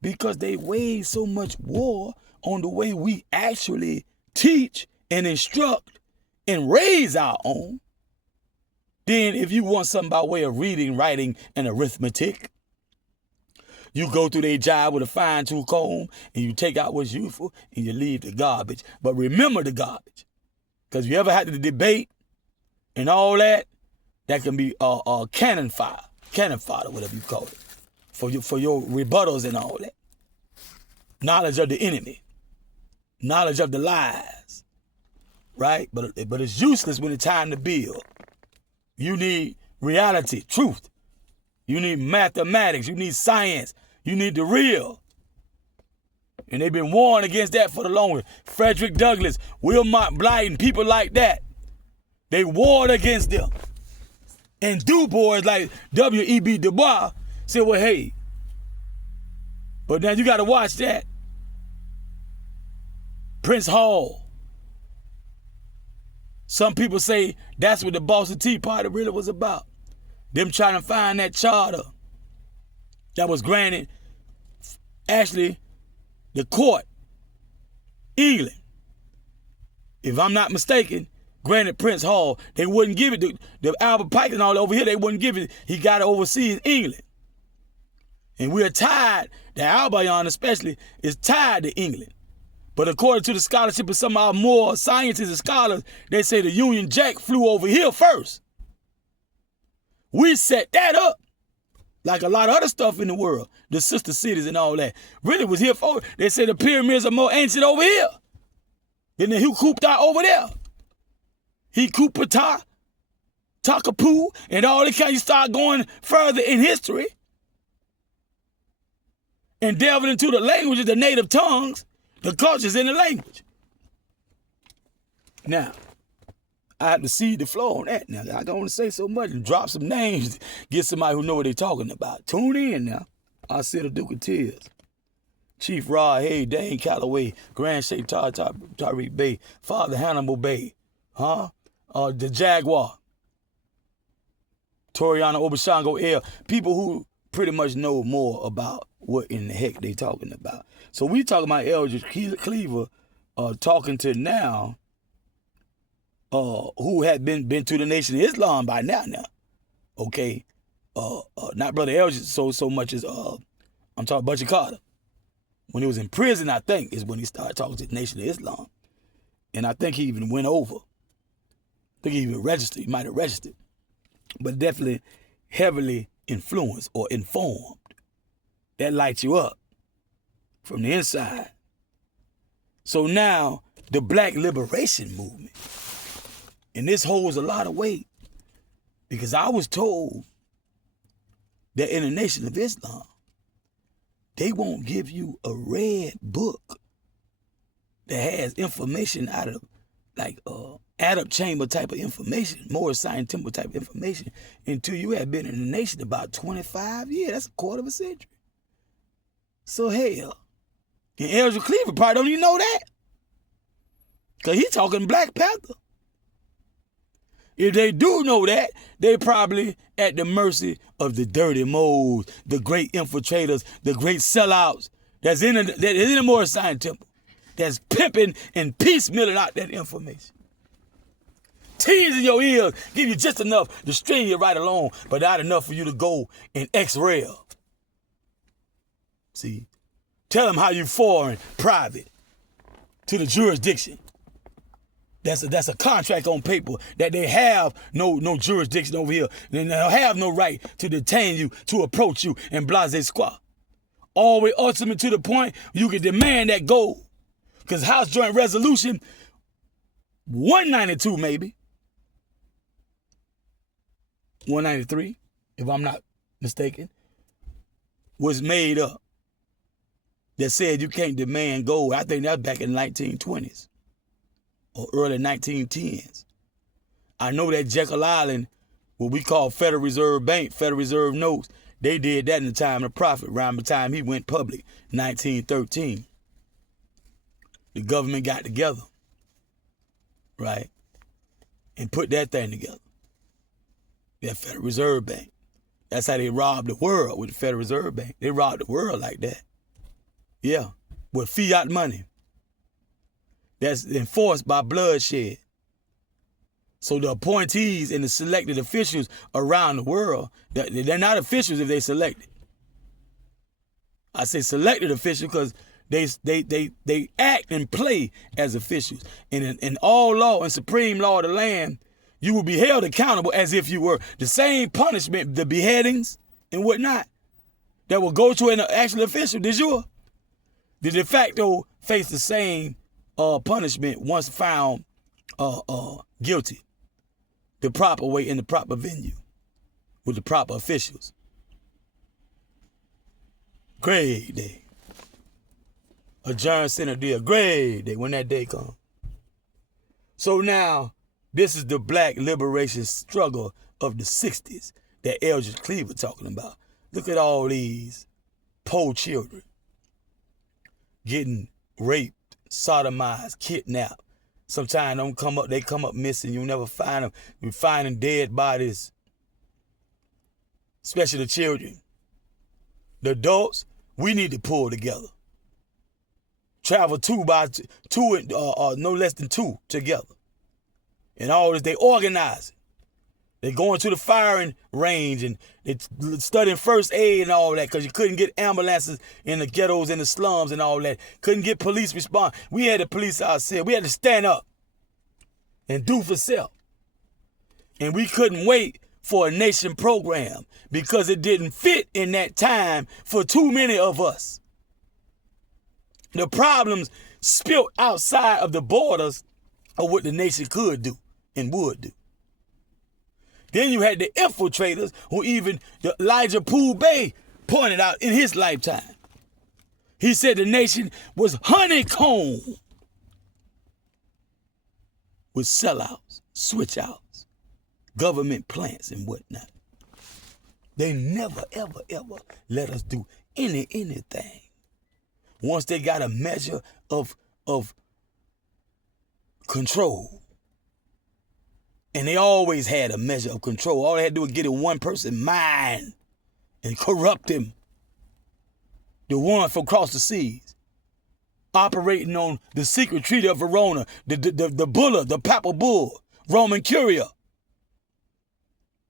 because they wage so much war on the way we actually teach and instruct and raise our own. Then if you want something by way of reading, writing, and arithmetic, you go through their job with a fine-tooth comb and you take out what's useful and you leave the garbage. But remember the garbage. Because if you ever had to debate and all that, that can be cannon fodder, whatever you call it, for your rebuttals and all that. Knowledge of the enemy. Knowledge of the lies. Right? But it's useless when it's time to build. You need reality, truth. You need mathematics. You need science. You need the real. And they've been warned against that for the longest. Frederick Douglass, Wilmot Blyton, people like that. They warned against them. And Du Bois like W.E.B. Du Bois said, well, hey, but now you got to watch that. Prince Hall. Some people say that's what the Boston Tea Party really was about. Them trying to find that charter that was granted, actually, the court, England, if I'm not mistaken, granted Prince Hall. They wouldn't give it, the Albert Pike and all over here, they wouldn't give it. He got it overseas, England. And we're tied, the Albion especially, is tied to England. But according to the scholarship of some of our more scientists and scholars, they say the Union Jack flew over here first. We set that up. Like a lot of other stuff in the world, the sister cities and all that, really was here for. They say the pyramids are more ancient over here than the Hukupta over there. Hikupata, Takapu, and all that kind. You start going further in history and delving into the languages, the native tongues, the cultures in the language. Now, I have to cede the floor on that. Now, I don't want to say so much and drop some names, get somebody who know what they're talking about. Tune in now. I see the Duke of Tears, Chief Rod Hay, Dane Calloway, Grand Sheikh Tariq Bey, Father Hannibal Bey, the Jaguar, Toriana Obashango L. People who pretty much know more about what in the heck they talking about. So we talking about Eldridge Cleaver talking to now who had been to the Nation of Islam by now. Okay? Not Brother Eldridge so much as I'm talking Butcher Carter. When he was in prison, I think, is when he started talking to the Nation of Islam. And I think he even went over. I think he even registered. He might have registered. But definitely heavily influenced or informed. That lights you up from the inside. So now, the Black Liberation Movement. And this holds a lot of weight. Because I was told that in the Nation of Islam, they won't give you a red book that has information out of, like, add-up chamber type of information, more scientific type of information, until you have been in the nation about 25 years. That's a quarter of a century. So hell, and Eldridge Cleaver probably don't even know that. Because he's talking Black Panther. If they do know that, they probably at the mercy of the dirty moles, the great infiltrators, the great sellouts that is in the Moorish Science Temple, that's pimping and piecemealing out that information. Teasing your ears, give you just enough to string you right along, but not enough for you to go and X-rail. See, tell them how you foreign, private, to the jurisdiction. That's a contract on paper that they have no jurisdiction over here. They have no right to detain you, to approach you, and blase squat. All the way ultimate to the point you can demand that gold. Because House Joint Resolution 192 maybe, 193, if I'm not mistaken, was made up that said you can't demand gold. I think that's back in the 1920s or early 1910s. I know that Jekyll Island, what we call Federal Reserve Bank, Federal Reserve notes, they did that in the time of the Prophet, around the time he went public, 1913. The government got together, right, and put that thing together. That Federal Reserve Bank. That's how they robbed the world with the Federal Reserve Bank. They robbed the world like that. Yeah, with fiat money. That's enforced by bloodshed. So the appointees and the selected officials around the world, they're not officials if they selected. I say selected officials because they act and play as officials. And in all law and supreme law of the land, you will be held accountable as if you were. The same punishment, the beheadings and whatnot, that will go to an actual official de jure, the de facto face the same punishment once found guilty, the proper way in the proper venue with the proper officials. Great day. Adjourn Senate deal. Great day when that day comes. So now, this is the Black liberation struggle of the 60s that Eldridge Cleaver talking about. Look at all these poor children getting raped, sodomized, kidnapped. Sometimes they come up missing. You never find them. You're finding dead bodies, especially the children. The adults, we need to pull together. Travel two, no less than two together. And all this, they organize. They go into the firing range and they studying first aid and all that because you couldn't get ambulances in the ghettos and the slums and all that. Couldn't get police response. We had the police ourselves. We had to stand up and do for self. And we couldn't wait for a nation program because it didn't fit in that time for too many of us. The problems spilled outside of the borders of what the nation could do and would do. Then you had the infiltrators who even Elijah Poole Bay pointed out in his lifetime. He said the nation was honeycombed with sellouts, switch-outs, government plants and whatnot. They never, ever, ever let us do anything. Once they got a measure of control, and they always had a measure of control. All they had to do was get in one person's mind and corrupt him. The one from across the seas, operating on the secret treaty of Verona, the Bulla, the Papal Bull, Roman Curia,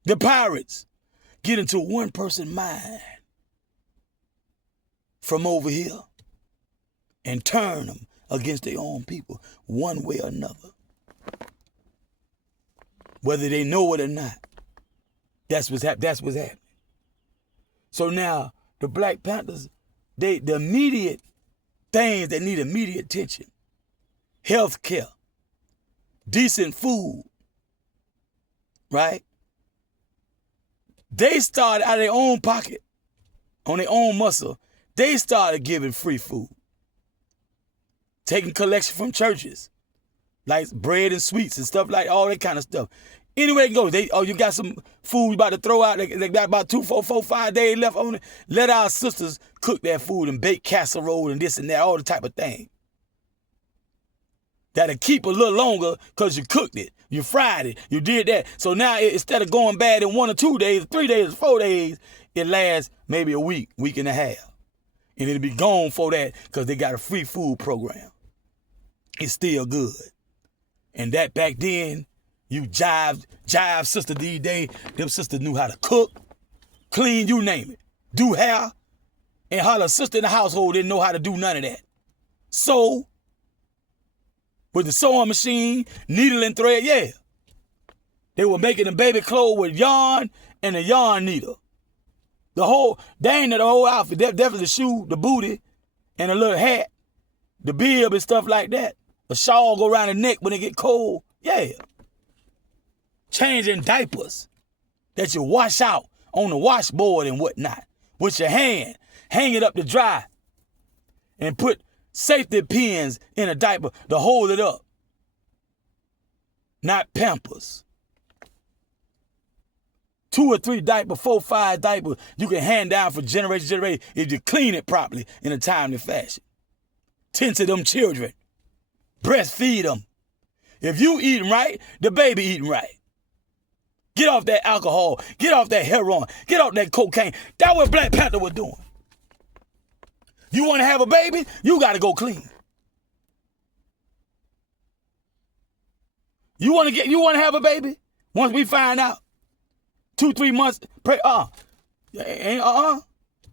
the pirates, get into one person's mind from over here and turn them against their own people one way or another. Whether they know it or not. That's what's happening. So now the Black Panthers, the immediate things that need immediate attention, health care, decent food, right? They started out of their own pocket, on their own muscle. They started giving free food, taking collection from churches, like bread and sweets and stuff like all that kind of stuff. Anywhere it goes, you got some food you about to throw out. They got about 2, 4, 5 days left on it. Let our sisters cook that food and bake casserole and this and that, all the type of thing. That'll keep a little longer because you cooked it, you fried it, you did that. So now instead of going bad in 1 or 2 days, 3 days, 4 days, it lasts maybe a week and a half. And it'll be gone for that because they got a free food program. It's still good. And that back then, you jive sister these days, them sisters knew how to cook, clean, you name it, do hair, and how the sister in the household didn't know how to do none of that. Sew, with the sewing machine, needle and thread, yeah. They were making the baby clothes with yarn and a yarn needle. The whole outfit, definitely the shoe, the booty, and a little hat, the bib and stuff like that. A shawl go around the neck when it get cold, yeah. Changing diapers that you wash out on the washboard and whatnot with your hand. Hang it up to dry and put safety pins in a diaper to hold it up. Not Pampers. 2 or 3 diapers, 4, 5 diapers you can hand down for generation to generation if you clean it properly in a timely fashion. Tend to them children. Breastfeed them. If you eating right, the baby eating right. Get off that alcohol. Get off that heroin. Get off that cocaine. That's what Black Panther was doing. You want to have a baby? You got to go clean. You want to have a baby? Once we find out, 2, 3 months, better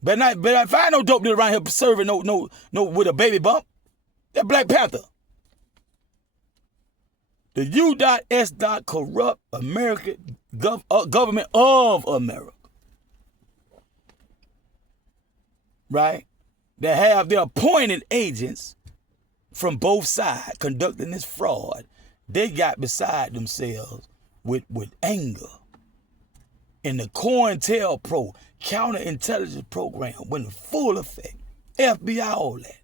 not find no dope dealer around here serving no with a baby bump. That Black Panther. The U.S. corrupt America government of America, right? That have their appointed agents from both sides conducting this fraud. They got beside themselves with anger. And the COINTELPRO counterintelligence program went in full effect. FBI, all that,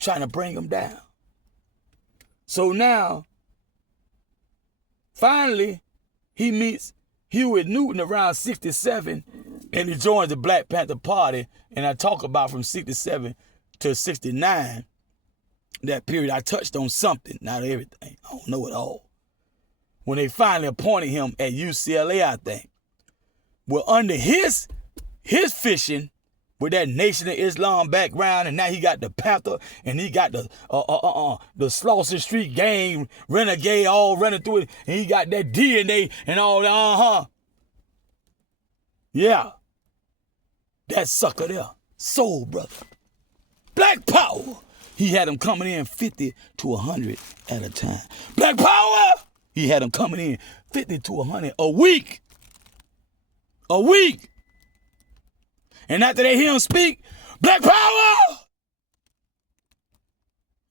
trying to bring them down. So now, finally, he meets Huey Newton around 67, and he joins the Black Panther Party. And I talk about from 67 to 69, that period. I touched on something, not everything. I don't know it all. When they finally appointed him at UCLA, I think. Well, under his fishing with that Nation of Islam background, and now he got the Panther, and he got the Slauson Street gang, renegade, all running through it, and he got that DNA and all that, Yeah. That sucker there. Soul brother. Black power. He had them coming in 50 to 100 at a time. Black power. He had them coming in 50 to 100 a week. a week. And after they hear him speak, Black Power!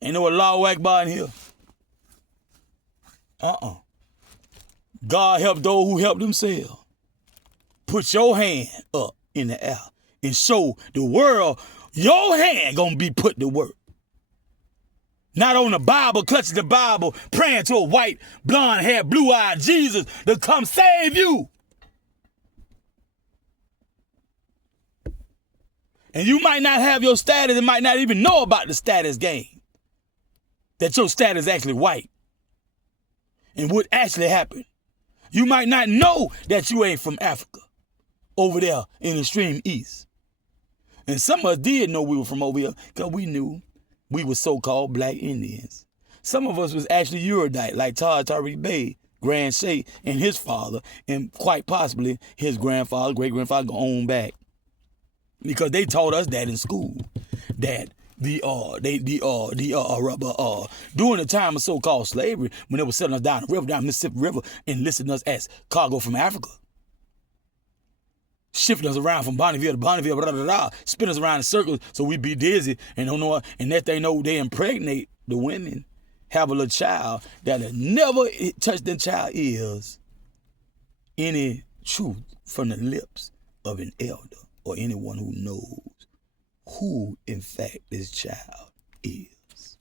Ain't no Allahu Akbar in here. God help those who help themselves. Put your hand up in the air and show the world your hand gonna be put to work. Not on the Bible, clutching the Bible, praying to a white, blonde-haired, blue-eyed Jesus to come save you. And you might not have your status and might not even know about the status game. That your status is actually white. And what actually happened. You might not know that you ain't from Africa. Over there in the extreme east. And some of us did know we were from over here because we knew we were so-called black Indians. Some of us was actually Eurodite, like Tariq Bey, Grand Sheikh, and his father, and quite possibly his grandfather, great-grandfather going back. Because they taught us that in school, that during the time of so-called slavery, when they were selling us down the river, down the Mississippi River, and listing us as cargo from Africa, shifting us around from Bonneville to Bonneville, spin us around in circles so we be dizzy and don't know, and that they know they impregnate the women, have a little child that'll never touch their child ears any truth from the lips of an elder or anyone who knows who, in fact, this child is.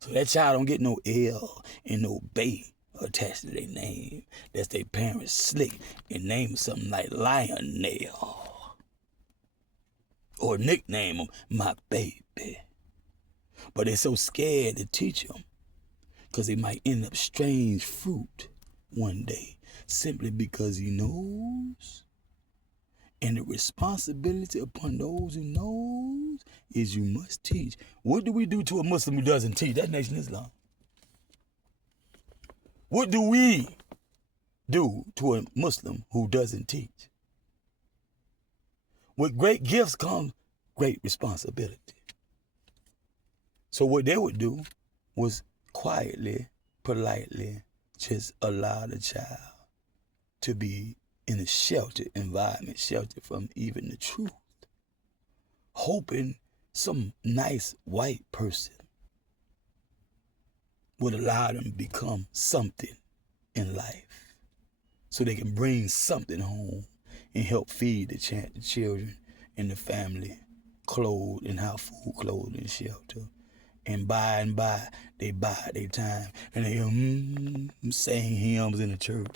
So that child don't get no L and no Bay attached to their name. That's their parents slick and name something like Lionel. Or nickname them my baby. But they're so scared to teach them because they might end up strange fruit one day simply because he knows. And the responsibility upon those who knows is you must teach. What do we do to a Muslim who doesn't teach? That's Nation Islam. What do we do to a Muslim who doesn't teach? With great gifts comes great responsibility. So what they would do was quietly, politely, just allow the child to be in a sheltered environment, sheltered from even the truth, hoping some nice white person would allow them to become something in life so they can bring something home and help feed the children and the family, clothed and have food, clothes, and shelter. And by they bide their time and they sing hymns in the church,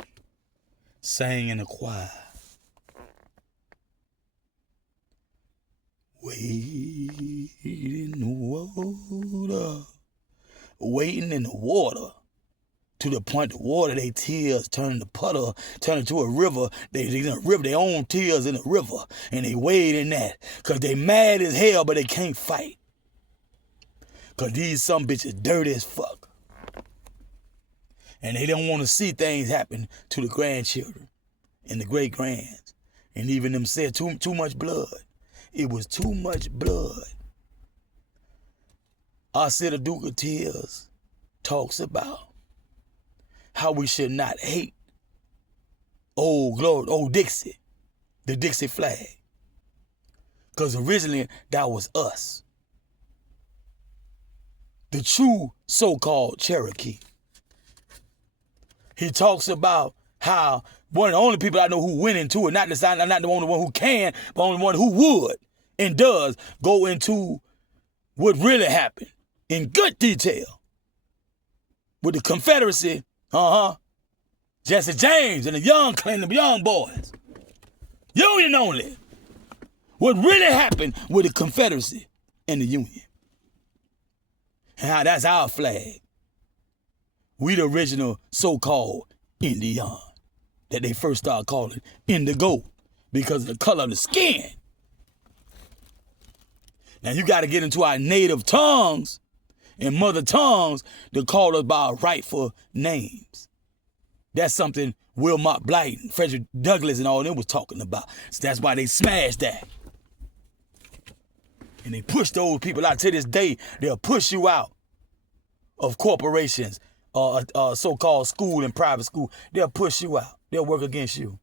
sang in the choir. Wait in the water. Waiting in the water to the point the water, they tears turn to puddle, turn into a river. They in a river, their own tears in the river, and they wade in that because they mad as hell, but they can't fight because these some bitches dirty as fuck, and they don't want to see things happen to the grandchildren and the great grands, and even them said too much blood. It was too much blood. Our Sister Duke of Tears talks about how we should not hate old Dixie, the Dixie flag. Because originally that was us. The true so-called Cherokee. He talks about how one of the only people I know who went into it, not the only one who can, but only one who would and does go into what really happened in good detail with the Confederacy, Jesse James and the young boys, Union only. What really happened with the Confederacy and the Union, and how that's our flag. We the original so-called Indian that they first started calling indigo because of the color of the skin. Now you got to get into our native tongues and mother tongues to call us by our rightful names. That's something Wilmot Blyton, Frederick Douglass, and all them was talking about. So that's why they smashed that. And they push those people out. To this day, they'll push you out of corporations, so-called school and private school. They'll push you out. They'll work against you.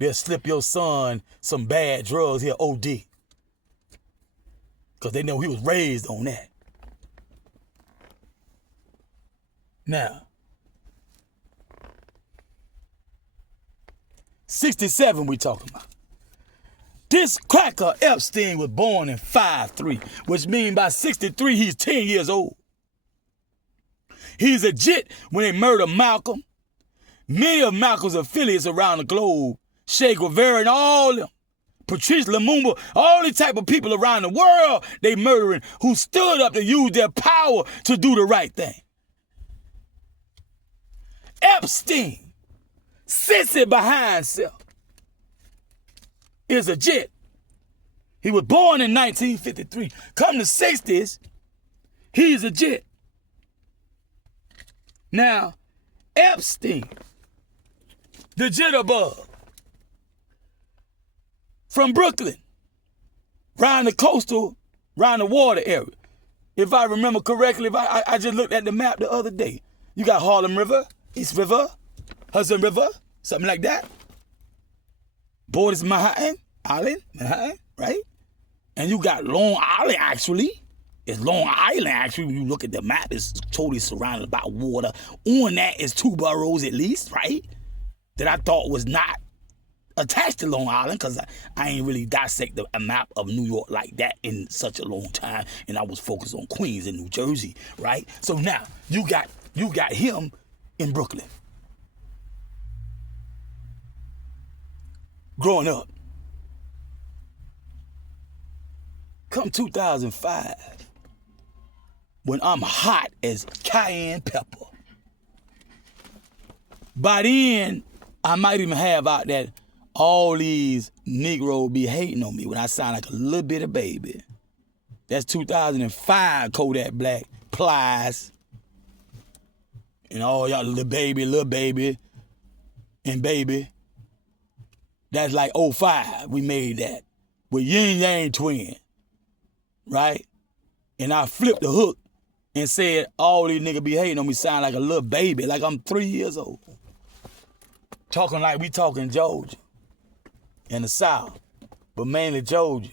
they'll slip your son some bad drugs, he'll OD. Because they know he was raised on that. Now, 67 we talking about. This cracker Epstein was born in 5'3", which means by 63 he's 10 years old. He's a jit when they murder Malcolm. Many of Malcolm's affiliates around the globe, Che Guevara and all them, Patrice Lumumba, all the type of people around the world they murdering who stood up to use their power to do the right thing. Epstein, sissy behind himself, is a jit. He was born in 1953. Come the 60s, he's a jit. Now, Epstein, the jitterbug, from Brooklyn, round the coastal, round the water area. If I remember correctly, I just looked at the map the other day. You got Harlem River, East River, Hudson River, something like that. Borders Manhattan, right? And you got Long Island, actually. It's Long Island, actually. When you look at the map, it's totally surrounded by water. On that is 2 boroughs at least, right? That I thought was not attached to Long Island, because I ain't really dissect a map of New York like that in such a long time, and I was focused on Queens and New Jersey, right? So now you got him in Brooklyn. Growing up. Come 2005, when I'm hot as cayenne pepper. By then, I might even have out that all these Negroes be hating on me when I sound like a little bit of baby. That's 2005 Kodak Black, Plies, and all y'all little baby, and baby. That's like 05, we made that with Yin Yang Twin, right? And I flipped the hook and said all these niggas be hating on me sound like a little baby, like I'm 3 years old. Talking like we talking Georgia and the South, but mainly Georgia.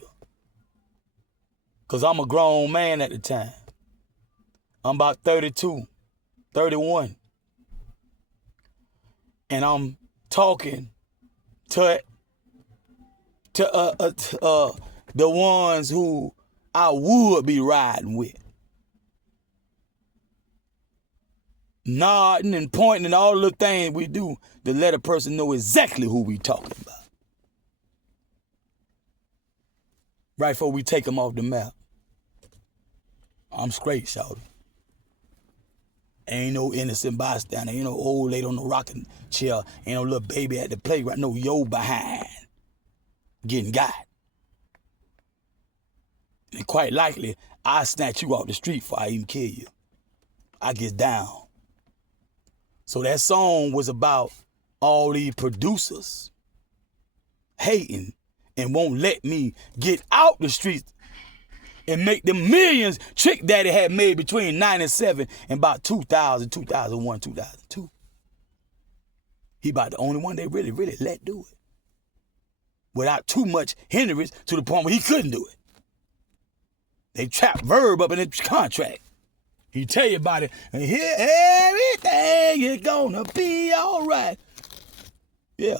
Because I'm a grown man at the time. I'm about 32, 31. And I'm talking to the ones who I would be riding with. Nodding and pointing and all the things we do to let a person know exactly who we talking about. Right before we take them off the map. I'm straight, shawty. Ain't no innocent bystander. Ain't no old lady on the rocking chair. Ain't no little baby at the playground. No, yo behind. Getting got. And quite likely, I snatch you off the street before I even kill you. I get down. So that song was about all these producers hating and won't let me get out the streets and make the millions Trick Daddy had made between 97 and about 2000, 2001, 2002. He about the only one they really let do it. Without too much hindrance to the point where he couldn't do it. They trap Verb up in the contract. He tell you about it, and here everything is gonna be all right. Yeah.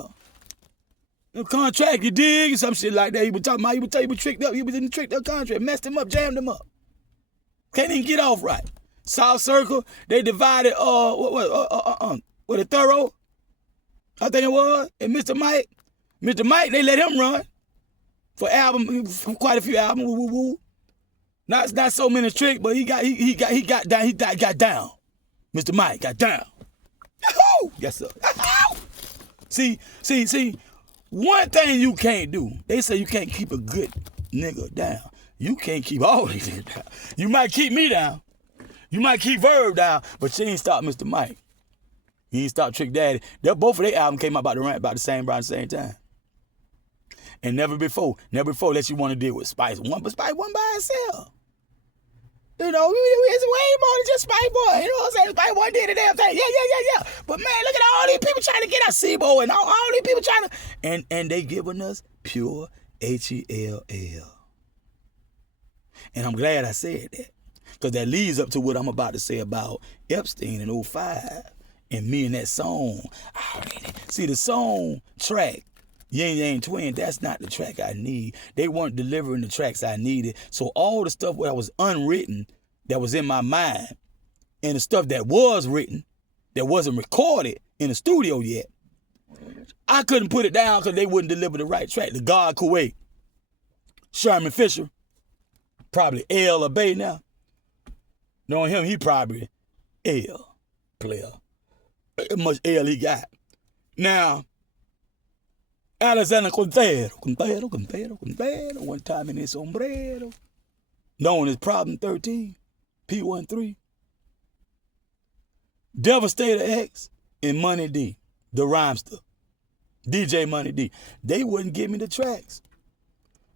The contract, you dig? Some shit like that. He was talking about, he would tell you he was tricked up. He was in the tricked up contract, messed him up, jammed him up. Can't even get off right. South Circle, they divided, with a Thorough, I think it was, and Mr. Mike. Mr. Mike, they let him run for quite a few albums, woo. Not so many tricks, but he got down. Mr. Mike got down. Yahoo! Yes, sir. Yahoo! See, one thing you can't do, they say you can't keep a good nigga down. You can't keep all these niggas down. You might keep me down. You might keep Verb down, but you ain't stop Mr. Mike. You ain't stop Trick Daddy. Both of their albums came out about the same time. And never before let you want to deal with Spice. But Spice one by itself. You know, it's way more than just Spike Boy. You know what I'm saying? Spike Boy did the damn thing. Yeah. But man, look at all these people trying to get us SIBO and all these people trying to, and they giving us pure HELL. And I'm glad I said that, because that leads up to what I'm about to say about Epstein in 05 and me and that song. See, the song track, Yin Yang Twin, that's not the track I need. They weren't delivering the tracks I needed. So all the stuff that was unwritten, that was in my mind, and the stuff that was written, that wasn't recorded in the studio yet, I couldn't put it down because they wouldn't deliver the right track. The God Kuwait, Sherman Fisher, probably L or Bay now. Knowing him, he probably L player. How much L he got. Now, Alexander Contero, one time in his sombrero, known as Problem 13, P13, Devastator X, and Money D, the rhymester, DJ Money D. They wouldn't give me the tracks.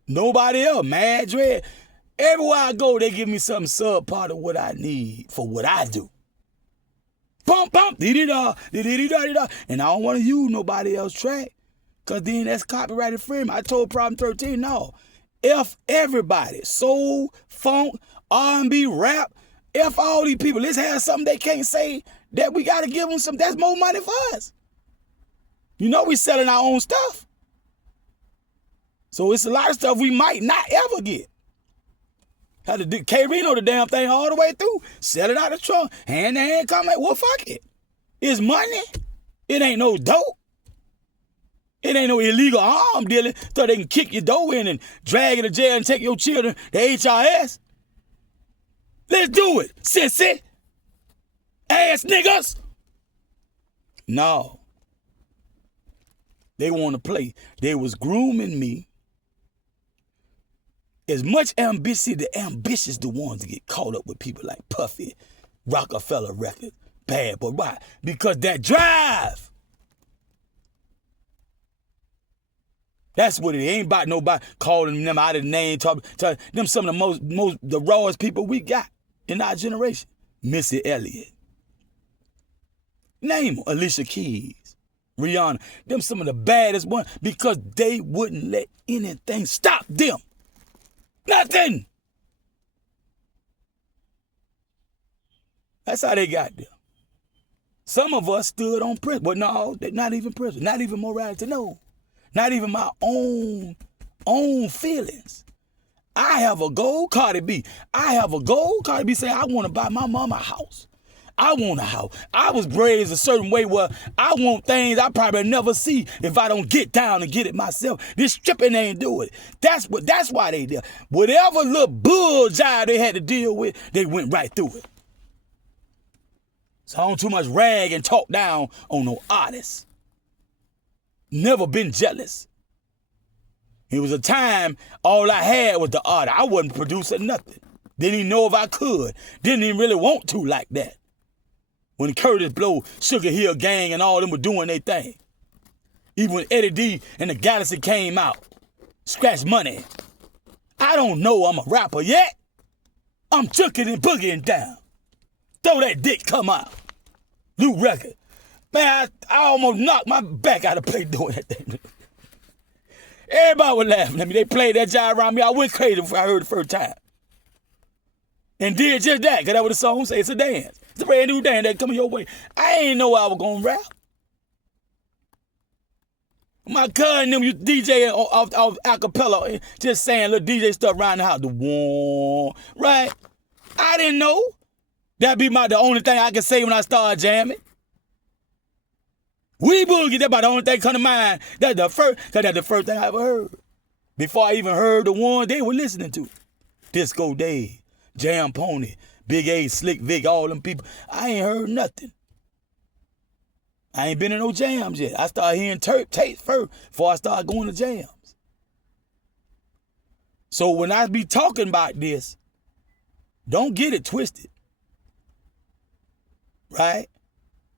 Nobody else, Mad Dread. Everywhere I go, they give me something subpart of what I need for what I do. Bump, dee-dee-da, dee-dee-da-dee-da. And I don't want to use nobody else's track, because then that's copyrighted infringement. I told Problem 13, no. F everybody. Soul, funk, R&B, rap. F all these people. Let's have something they can't say that we got to give them some. That's more money for us. You know we selling our own stuff. So it's a lot of stuff we might not ever get. Had to do K-Reno the damn thing all the way through. Sell it out the trunk. Hand to hand comment. Well, fuck it. It's money. It ain't no dope. It ain't no illegal arm dealing so they can kick your dough in and drag you to jail and take your children to HRS. Let's do it, sissy. Ass niggas. No. They want to play. They was grooming me. As much ambition, the ambitious the ones that get caught up with people like Puffy, Rockefeller Records, Bad Boy. Why? Because that drive. That's what it ain't about. Nobody calling them out of the name, talking them some of the rawest people we got in our generation. Missy Elliott. Name them. Alicia Keys, Rihanna. Them some of the baddest ones, because they wouldn't let anything stop them. Nothing. That's how they got there. Some of us stood on principle. But no, not even principle. Not even morality. No. Not even my own feelings. I have a goal, Cardi B. I have a goal, Cardi B saying, I want to buy my mama a house. I want a house. I was raised a certain way where I want things I probably never see if I don't get down and get it myself. This stripping ain't do it. That's why they did. Whatever little bull job they had to deal with, they went right through it. So I don't too much rag and talk down on no artists. Never been jealous. It was a time all I had was the art. I wasn't producing nothing. Didn't even know if I could. Didn't even really want to like that. When Curtis Blow, Sugar Hill Gang, and all them were doing their thing. Even when Eddie D and the Galaxy came out. Scratch Money. I don't know I'm a rapper yet. I'm chucking and boogieing down. Throw that dick come out. New record. Man, I almost knocked my back out of place doing that thing. Everybody was laughing at me. They played that jive around me. I went crazy before I heard it the first time. And did just that, because that was the song say. It's a dance. It's a brand new dance that coming your way. I ain't know I was going to rap. My cousin them, you DJ off acapella, just saying little DJ stuff around the house. The one, right? I didn't know. That'd be the only thing I could say when I start jamming. We boogie, that's about the only thing come to mind. That's the first thing I ever heard. Before I even heard the one they were listening to. Disco Dave, Jam Pony, Big A, Slick Vic, all them people. I ain't heard nothing. I ain't been in no jams yet. I started hearing tapes first before I started going to jams. So when I be talking about this, don't get it twisted. Right?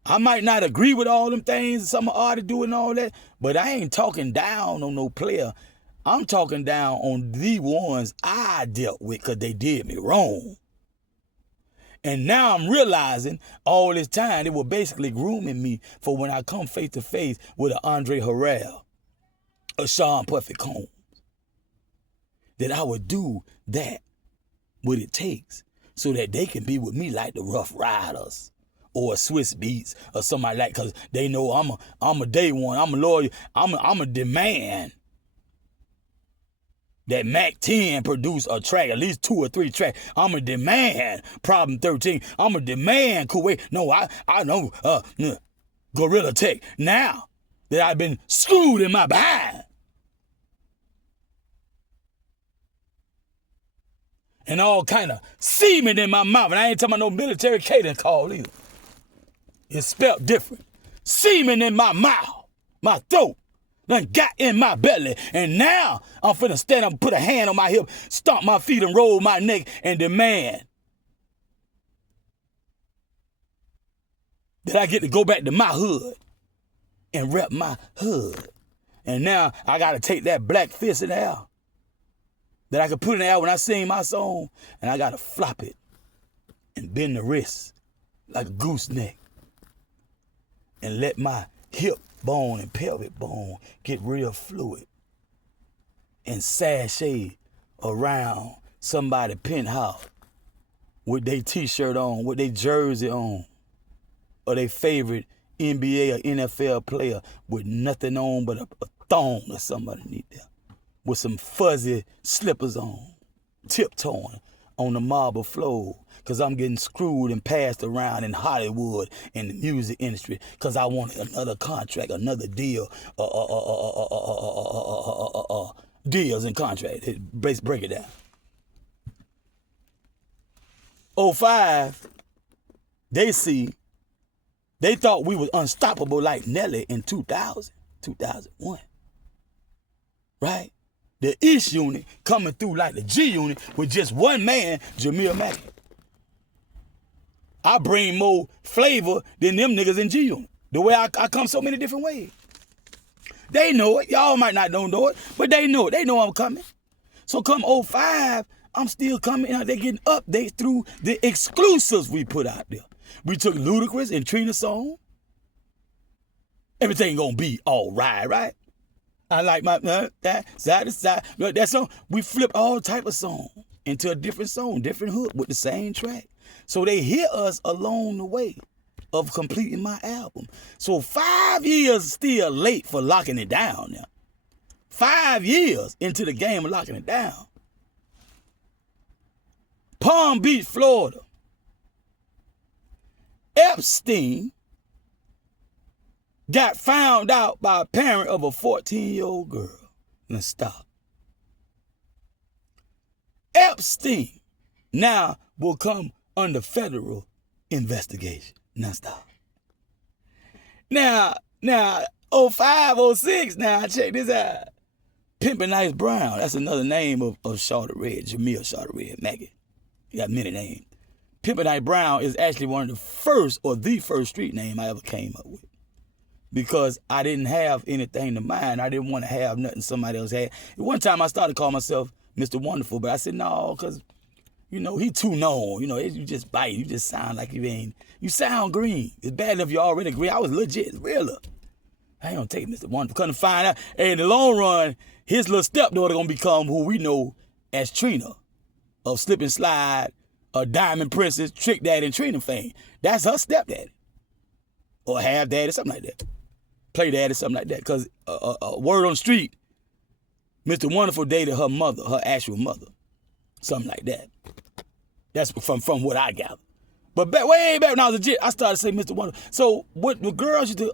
I might not agree with all them things some artists do and all that, but I ain't talking down on no player. I'm talking down on the ones I dealt with because they did me wrong. And now I'm realizing all this time they were basically grooming me for when I come face to face with an Andre Harrell, a Sean Puffy Combs, that I would do that, what it takes, so that they can be with me like the Rough Riders or Swiss Beats or somebody like, because they know I'm a day one, I'm a lawyer, I'm a demand that Mac 10 produce a track, at least 2 or 3 tracks. I'm a demand Problem 13. I'm a demand Kuwait. No, I know Gorilla Tech. Now that I've been screwed in my behind. And all kind of semen in my mouth. And I ain't talking about no military cadence call either. It's spelled different. Semen in my mouth, my throat, done got in my belly. And now I'm finna stand up, put a hand on my hip, stomp my feet and roll my neck and demand that I get to go back to my hood and rep my hood. And now I gotta take that black fist in the air that I can put in the air when I sing my song, and I gotta flop it and bend the wrist like a gooseneck and let my hip bone and pelvic bone get real fluid and sashay around somebody's penthouse with their t-shirt on, with their jersey on, or their favorite NBA or NFL player with nothing on but a thong or something underneath there, with some fuzzy slippers on, tiptoeing on the marble floor, because I'm getting screwed and passed around in Hollywood and the music industry because I want another contract, another deal, deals and contracts. Break it down. 05, they thought we was unstoppable like Nelly in 2001, right? The East unit coming through like the G unit with just one man, Jamil Mackey. I bring more flavor than them niggas in G unit. The way I come so many different ways. They know it. Y'all might not don't know it, but they know it. They know I'm coming. So come 05, I'm still coming out. They getting updates through the exclusives we put out there. We took Ludacris and Trina's song. Everything gonna be all right, right? I like my that side to side. Look, that song, we flip all type of song into a different song, different hook with the same track. So they hear us along the way of completing my album. So 5 years still late for locking it down now. 5 years into the game of locking it down. Palm Beach, Florida. Epstein got found out by a parent of a 14-year-old girl. Now stop. Epstein now will come under federal investigation. Now stop. Now, 05, 06, now check this out. Pimpin' Nice Brown, that's another name of Shawty Redd, Jamil Shawty Redd Mackey. He got many names. Pimpin' Nice Brown is actually one of the first or the first street name I ever came up with. Because I didn't have anything to mind. I didn't want to have nothing somebody else had. One time I started calling myself Mr. Wonderful, but I said, no, because, you know, he too known. You know, you just bite. You just sound like you sound green. It's bad enough you already green. I was legit, realer. I ain't gonna take Mr. Wonderful. Couldn't find out. And in the long run, his little stepdaughter gonna become who we know as Trina of Slip and Slide, a Diamond Princess, Trick Daddy, and Trina fame. That's her stepdaddy. Or half daddy, something like that. Play daddy, something like that. Because word on the street, Mr. Wonderful dated her mother, her actual mother. Something like that. That's from what I gather. But way back when I was legit, I started saying Mr. Wonderful. So what the girls used to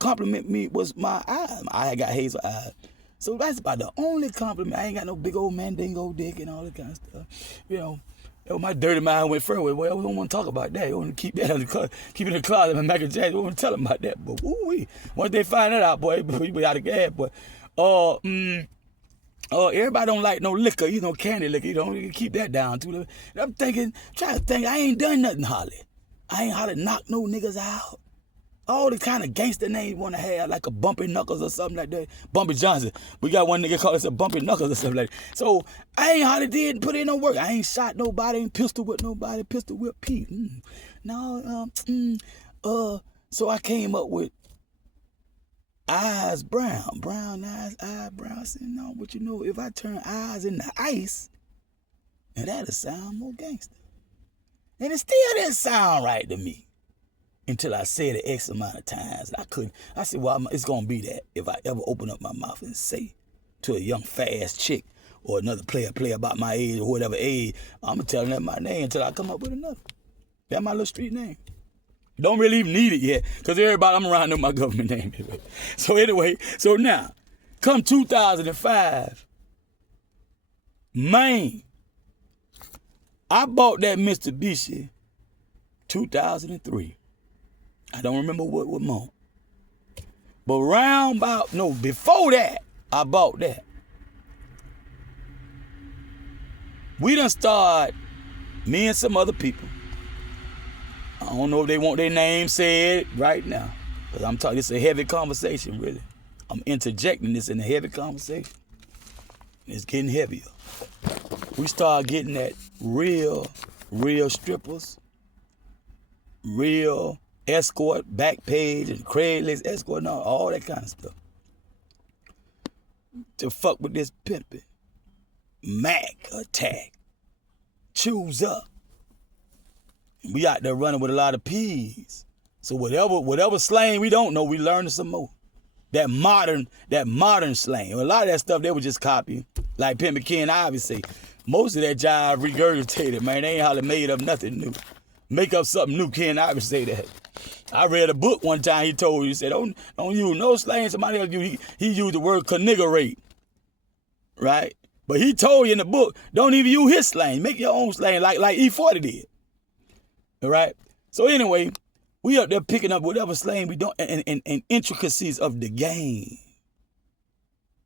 compliment me was my eyes. I got hazel eyes. So that's about the only compliment. I ain't got no big old mandingo dick and all that kind of stuff. You know, my dirty mind went further. Well, we don't want to talk about that. We want to keep that keep it in the closet. And Michael Jackson, we don't want to tell them about that. But woo-wee. Once they find that out, boy, we be out of gas, boy. Everybody don't like no liquor, you know, candy liquor. You know, you can keep that down too. I'm trying to think, I ain't done nothing, Holly. I ain't Holly knocked no niggas out. All the kind of gangster names want to have, like a Bumpy Knuckles or something like that. Bumpy Johnson. We got one nigga called us a Bumpy Knuckles or something like that. So I ain't hardly did put in no work. I ain't shot nobody, ain't pistol whip nobody, pistol whip Pete. So I came up with eyes brown. Brown eyes, brown. I said, no, but you know, if I turn eyes into ice, and that'll sound more gangster. And it still didn't sound right to me. Until I said it X amount of times. I couldn't. I said, well, it's going to be that if I ever open up my mouth and say to a young, fast chick or another player about my age or whatever age, I'm going to tell them that my name until I come up with another. That's my little street name. Don't really even need it yet because everybody, I'm around know my government name. So anyway, so now, come 2005, man, I bought that Mitsubishi 2003. I don't remember what month. But before that, I bought that. We done started, me and some other people. I don't know if they want their name said right now. Because I'm talking, it's a heavy conversation, really. I'm interjecting this in a heavy conversation. It's getting heavier. We start getting that real strippers, real escort, back page, and Craigslist escort, and all that kind of stuff. To fuck with this pimping. Mac attack. Choose up. We out there running with a lot of P's. So whatever slang we don't know, we learning some more. That modern slang. A lot of that stuff they would just copy. Like Pimpin' Ken Ivy say. Most of that jive regurgitated, man. They ain't hardly made up nothing new. Make up something new, Ken Ivy say that. I read a book one time, he told you, he said, don't use no slang. Somebody else he used the word conniggerate. Right? But he told you in the book, don't even use his slang. Make your own slang like E40 did. All right? So anyway, we up there picking up whatever slang we don't, and intricacies of the game.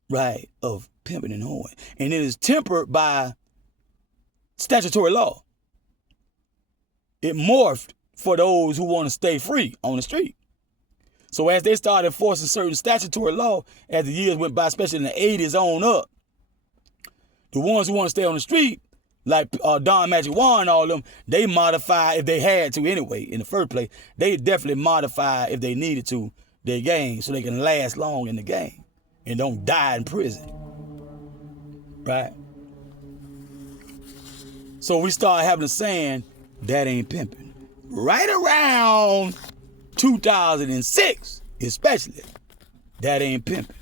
Right? Of pimping and hoeing. And it is tempered by statutory law. It morphed for those who want to stay free on the street. So as they started enforcing certain statutory law, as the years went by, especially in the 80s on up, the ones who want to stay on the street, like Don Magic Juan and all of them, they modify if they had to anyway, in the first place. They definitely modify if they needed to their game so they can last long in the game and don't die in prison. Right? So we started having a saying, that ain't pimping. Right around 2006, especially, that ain't pimping.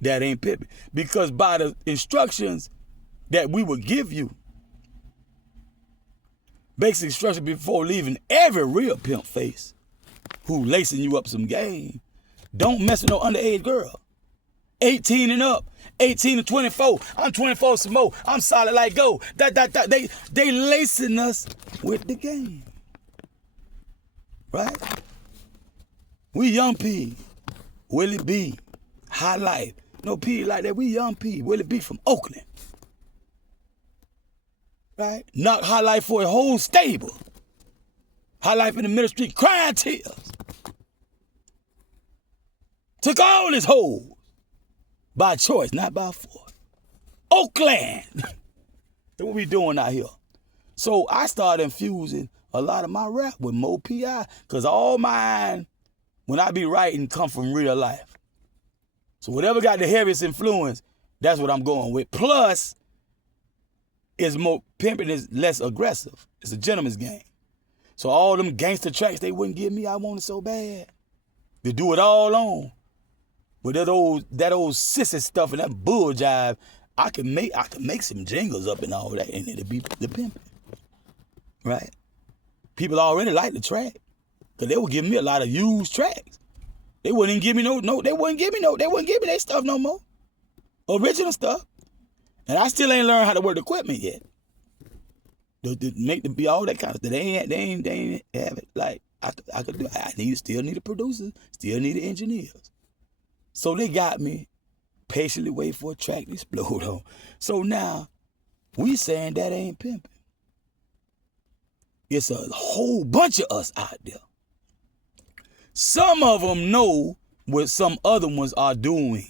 That ain't pimping. Because by the instructions that we would give you, basic instructions before leaving every real pimp face who lacing you up some game, don't mess with no underage girl. 18 and up. 18 to 24. I'm 24 some more. I'm solid like go. They lacing us with the game. Right? We young P. Willie B. High Life. No P like that. We young P. Willie B from Oakland. Right? Knock High Life for a whole stable. High Life in the middle street crying tears. Took all his hoes. By choice, not by force. Oakland. That's what we doing out here. So I started infusing a lot of my rap with more PI, because all mine, when I be writing, come from real life. So whatever got the heaviest influence, that's what I'm going with. Plus, it's more pimping is less aggressive. It's a gentleman's game. So all them gangster tracks they wouldn't give me, I wanted so bad. To do it all on. But that old sissy stuff and that bull jive, I can make some jingles up and all that, and it'll be the pimping. Right? People already like the track. Cause they would give me a lot of used tracks. They wouldn't even give me they wouldn't give me their stuff no more. Original stuff. And I still ain't learned how to work the equipment yet. To make them be all that kind of stuff. They ain't have it like I could do. Still need a producer, still need engineers. So they got me patiently wait for a track to explode on. So now we saying that ain't pimping. It's a whole bunch of us out there Some of them know what some other ones are doing.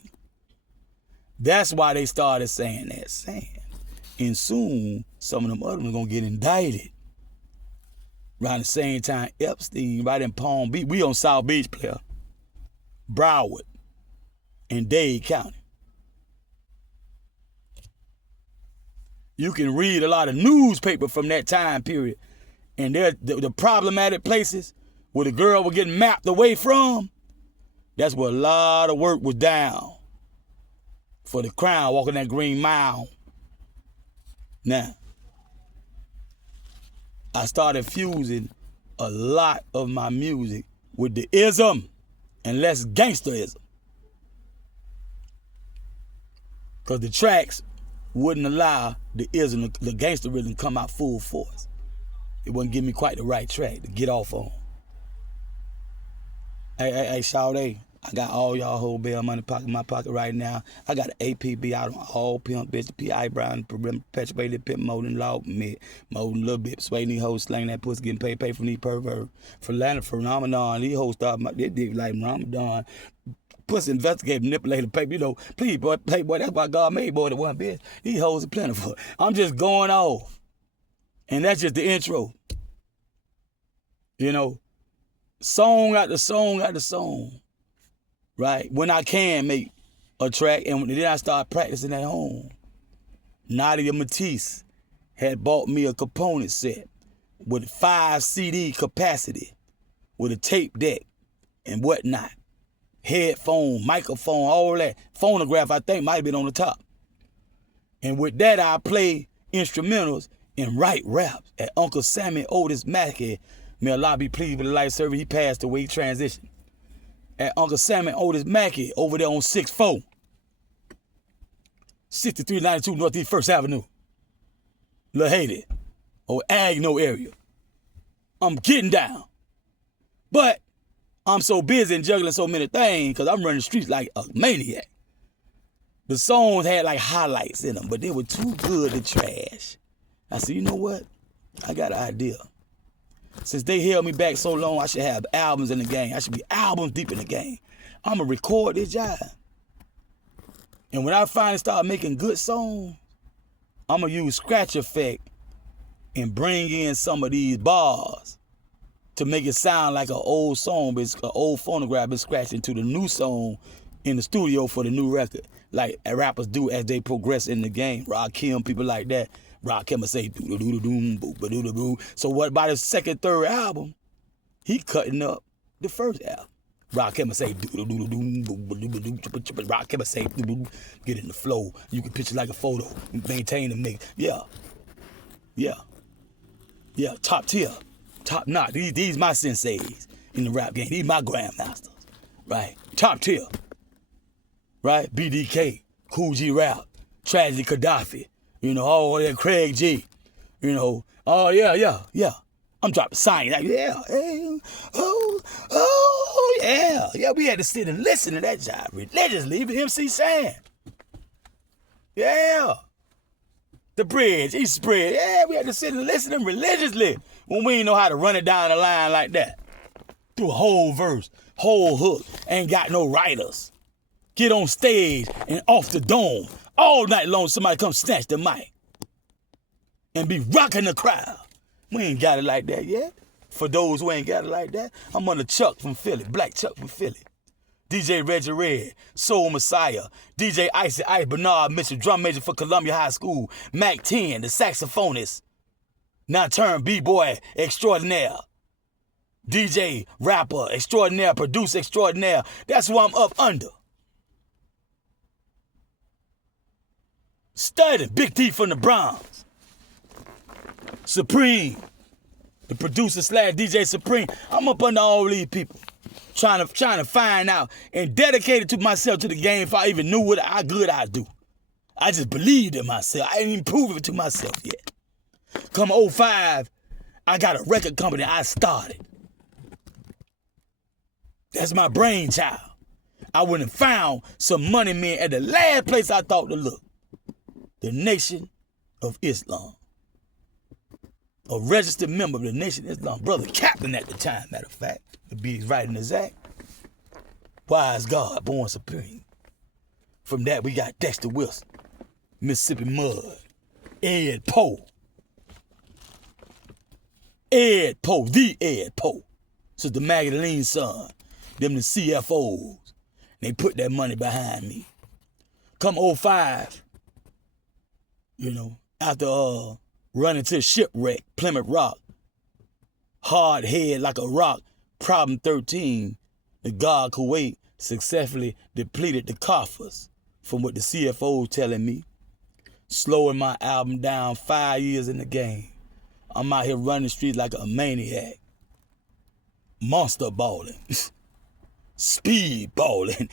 That's why they started saying that. And soon, some of them other ones are going to get indicted. Around the same time, Epstein, right in Palm Beach, we on South Beach, player, Broward, and Dade County. You can read a lot of newspaper from that time period, and the problematic places where the girl was getting mapped away from, that's where a lot of work was down for the Crown walking that Green Mile. Now, I started fusing a lot of my music with the ism and less gangsterism. Because the tracks wouldn't allow the ism, the gangsterism come out full force. It wouldn't give me quite the right track to get off on. Hey, Shawty, I got all y'all whole bail money in my pocket right now. I got an APB out on all pimp, bitch, the P.I. Brown, perpetuated pimp, more than law, more than a little bit, persuading these hoes, slaying that pussy, getting paid from these perverts. Phenomenon, these hoes start they dig like Ramadan. Pussy investigator, manipulator, paper, you know, please, boy, playboy, that's why God made boy the one bitch. These hoes are plentiful. I'm just going off. And that's just the intro. You know, song after song after song. Right? When I can make a track, and then I start practicing at home. Nadia Matisse had bought me a component set with 5 CD capacity, with a tape deck and whatnot. Headphone, microphone, all that. Phonograph, I think, might have been on the top. And with that, I play instrumentals and write raps at Uncle Sammy Otis Mackey. May Allah be pleased with the life service. He passed away, he transitioned. At Uncle Sammy Otis Mackey over there on 6-4. 6392 Northeast 1st Avenue. La Haiti. Or Agno area. I'm getting down. But I'm so busy and juggling so many things because I'm running the streets like a maniac. The songs had like highlights in them, but they were too good to trash. I said, you know what? I got an idea. Since they held me back so long, I should have albums in the game. I should be albums deep in the game. I'm going to record this job. And when I finally start making good songs, I'm going to use scratch effect and bring in some of these bars to make it sound like an old song, but it's an old phonograph been scratched into the new song in the studio for the new record, like rappers do as they progress in the game. Rakim, people like that. Rakim will say doo-doo-doo-doo, boo-ba-doo-doo-doo. So what by the second, third album, he cutting up the first album. Rakim will say doo-doo-doo-doo, boo-ba-doo-ba-doo. Rakim will say doo-doo, get in the flow. You can picture like a photo, maintain the mix. Yeah, top tier. Top notch. These my senseis in the rap game. These my grandmasters. Right? Top tier. Right? BDK, Cool G Rap, Tragedy Gaddafi, you know, all that Craig G. You know, oh yeah. I'm dropping science. Like, yeah. Yeah, we had to sit and listen to that job religiously, even MC Sam. Yeah. The bridge, East Bridge. Yeah, we had to sit and listen to them religiously when we didn't know how to run it down the line like that. Through a whole verse, whole hook, ain't got no writers. Get on stage and off the dome all night long, somebody come snatch the mic and be rocking the crowd. We ain't got it like that yet. For those who ain't got it like that, I'm under Chuck from Philly, Black Chuck from Philly. DJ Reggie Red, Soul Messiah, DJ Icy Ice, Bernard Mitchell, drum major for Columbia High School, Mac 10, the saxophonist, now turned B-boy extraordinaire, DJ, rapper extraordinaire, producer extraordinaire. That's who I'm up under. Studying Big D from the Bronx. Supreme, the producer / DJ Supreme. I'm up under all these people. Trying to find out and dedicated to myself to the game if I even knew how good I do. I just believed in myself. I didn't even prove it to myself yet. Come 05, I got a record company I started. That's my brainchild. I went and found some money men at the last place I thought to look. The Nation of Islam. A registered member of the Nation of Islam. Brother Captain at the time, matter of fact. The be writing this act. Wise God, born supreme. From that, we got Dexter Wilson, Mississippi Mud, Ed Poe. Ed Poe, the Ed Poe. So the Magdalene's son, them the CFOs. They put that money behind me. Come 05, after running to shipwreck, Plymouth Rock, hard head like a rock, problem 13, the God Kuwait successfully depleted the coffers, from what the CFO telling me, slowing my album down 5 years in the game. I'm out here running the streets like a maniac, monster balling, speed balling,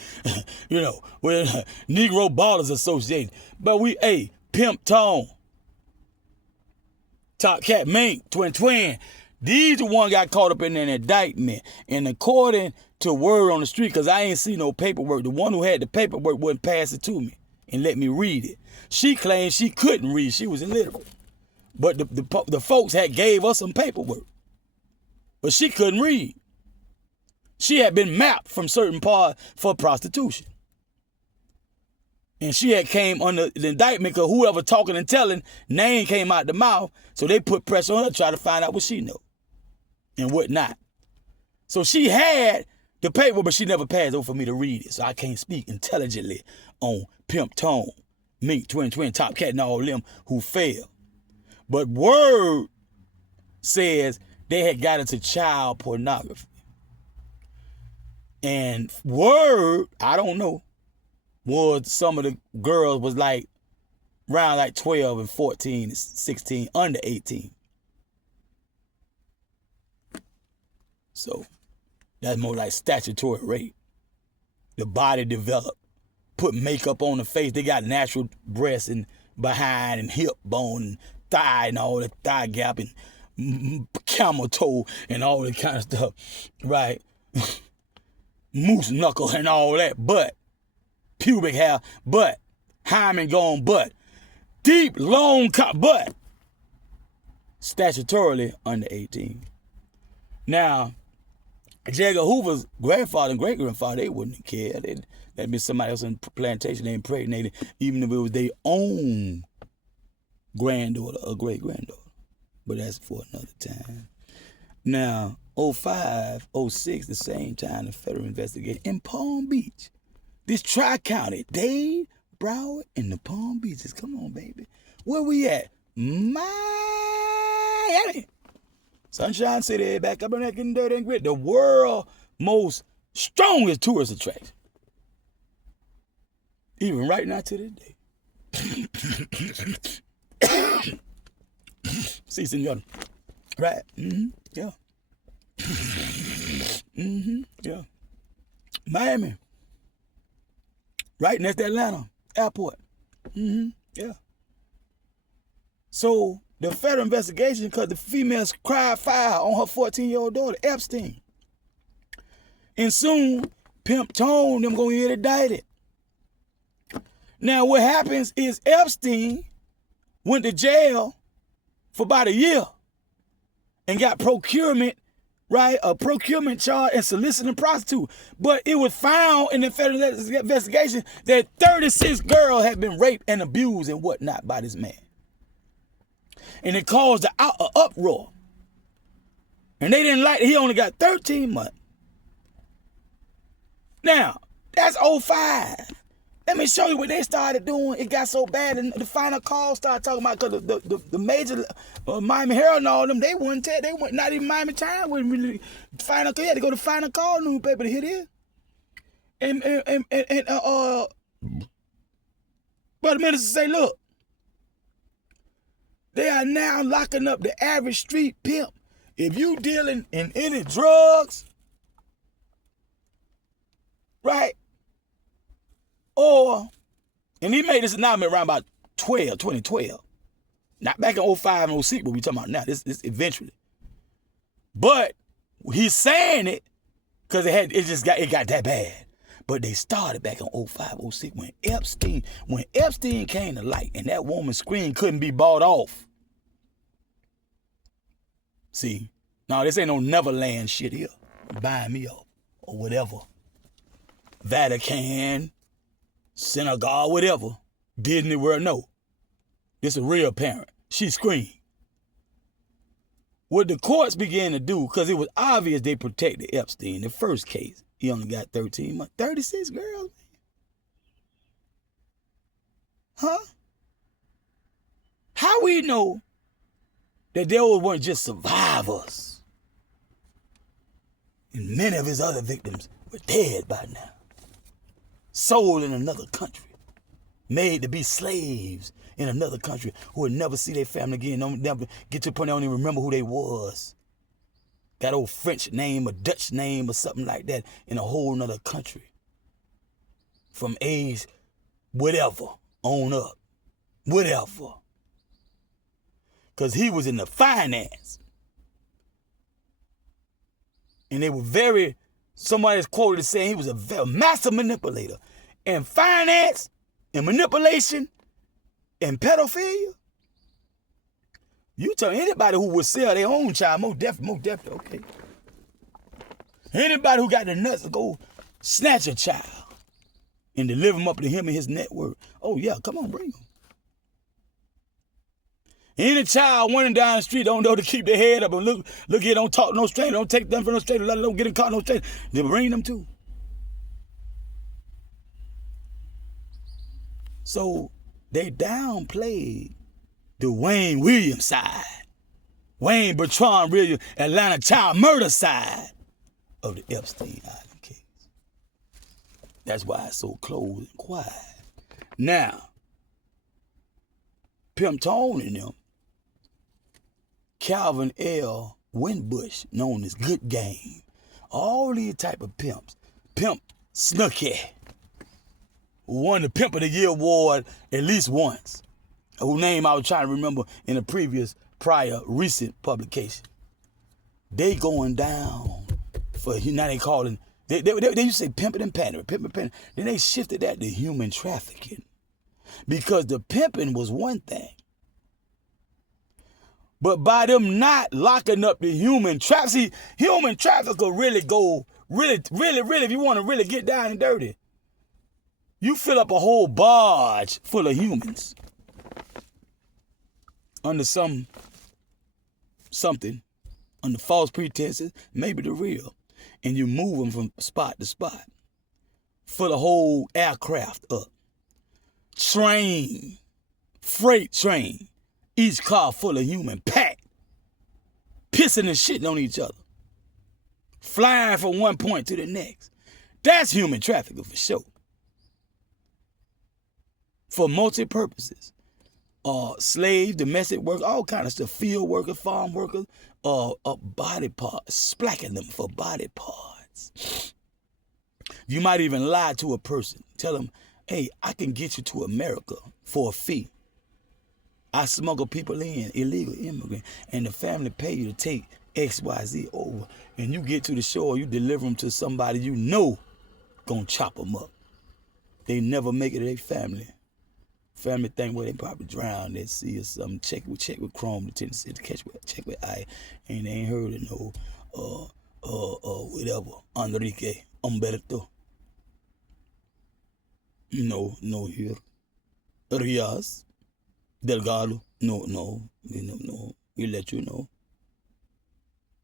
we're Negro Ballers Association. But Pimp Tone, Top Cat Mink, Twin. These the one got caught up in an indictment. And according to word on the street, because I ain't see no paperwork, the one who had the paperwork wouldn't pass it to me and let me read it. She claimed she couldn't read. She was illiterate. But the folks had gave us some paperwork. But she couldn't read. She had been mapped from certain parts for prostitution. And she had came under the indictment because whoever talking and telling, name came out the mouth. So they put pressure on her to try to find out what she knew and what not. So she had the paper, but she never passed over for me to read it. So I can't speak intelligently on Pimp Tone, Mink, Twin, Top Cat, and all them who failed. But word says they had got into child pornography. And word, I don't know, was some of the girls was like around like 12 and 14 and 16, under 18. So that's more like statutory rape. The body developed, put makeup on the face. They got natural breasts and behind and hip bone and thigh and all the thigh gap and camel toe and all that kind of stuff, right? Moose knuckle and all that, but pubic hair, but hymen gone, but deep, long but statutorily under 18. Now, Edgar Hoover's grandfather and great-grandfather, they wouldn't care. That'd be somebody else on the plantation they impregnated, even if it was their own granddaughter or great-granddaughter. But that's for another time. Now, 05, 06, the same time, the federal investigation in Palm Beach. This Tri-County, Dade, Broward, and the Palm Beaches. Come on, baby. Where we at? Miami. Sunshine City, back up in that getting dirty and grit. The world's most strongest tourist attraction. Even right now to this day. See, senor. Right? Yeah. Yeah. Miami. Right next to Atlanta airport. Yeah. So the federal investigation, because the females cried foul on her 14-year-old daughter, Epstein. And soon, Pimp Tone, them gonna get indicted. Now what happens is Epstein went to jail for about a year and got procurement, right? A procurement charge and soliciting a prostitute. But it was found in the federal investigation that 36 girls had been raped and abused and whatnot by this man. And it caused an uproar. And they didn't like it. He only got 13 months. Now, that's 05. Let me show you what they started doing. It got so bad, and the final call started talking about, because the major Miami Herald and all them, they wouldn't tell, they went, not even Miami Times wouldn't really, final, you had to go to final call newspaper to hear this. But the minister say, look, they are now locking up the average street pimp. If you dealing in any drugs, right? And he made this announcement around about 2012. Not back in 05 and 06, but we talking about now. This eventually. But he's saying it because it got that bad. But they started back in 05, 06 when Epstein came to light and that woman's screen couldn't be bought off. See, now this ain't no Neverland shit here. buying me up or whatever. Vatican, synagogue, whatever. Disney World, no. This a real parent. She screamed. What the courts began to do, because it was obvious they protected Epstein. The first case, he only got 13 months. 36 girls, huh? How we know that there weren't just survivors and many of his other victims were dead by now, sold in another country, made to be slaves in another country, who would never see their family again, never get to the point they don't even remember who they was. That old French name or Dutch name or something like that in a whole nother country. From age whatever on up, whatever. Because he was in the finance. And they were somebody's quoted as saying he was a very master manipulator. And finance and manipulation and pedophilia. You tell anybody who would sell their own child, most definitely, okay. Anybody who got the nuts to go snatch a child and deliver him up to him and his network. Oh yeah, come on, bring him. Any child running down the street don't know to keep their head up and look here, don't talk to no stranger, don't take them for no stranger, don't get in caught no stranger. They bring them too. So they downplayed the Wayne Williams side, Wayne Bertrand Williams, Atlanta child murder side of the Epstein Island case. That's why it's so closed and quiet. Now, Pimp Tone and them, Calvin L. Winbush, known as Good Game, all these type of pimps, Pimp Snooky, who won the Pimp of the Year award at least once, whose name I was trying to remember in a prior recent publication. They going down for, now they calling, they used to say pimping and pandering, Then they shifted that to human trafficking. Because the pimping was one thing. But by them not locking up the human traffic, see, human traffickers will really go, really, if you want to really get down and dirty, you fill up a whole barge full of humans under something, under false pretenses, maybe the real, and you move them from spot to spot. Fill the whole aircraft up. Train, freight train, each car full of human, packed, pissing and shitting on each other, flying from one point to the next. That's human trafficking for sure. For multi-purposes. Slaves, domestic workers, all kind of stuff, field workers, farm workers, body parts, splacking them for body parts. You might even lie to a person, tell them, hey, I can get you to America for a fee. I smuggle people in, illegal immigrant, and the family pay you to take XYZ over. And you get to the shore, you deliver them to somebody you know gonna chop them up. They never make it to their family. Family think, well, they probably drowned at sea or something. Check with Chrome, the Tennessee, check with I. And they ain't heard of no, whatever, Enrique, Humberto. No, here. Riaz, Delgado, no. We'll let you know.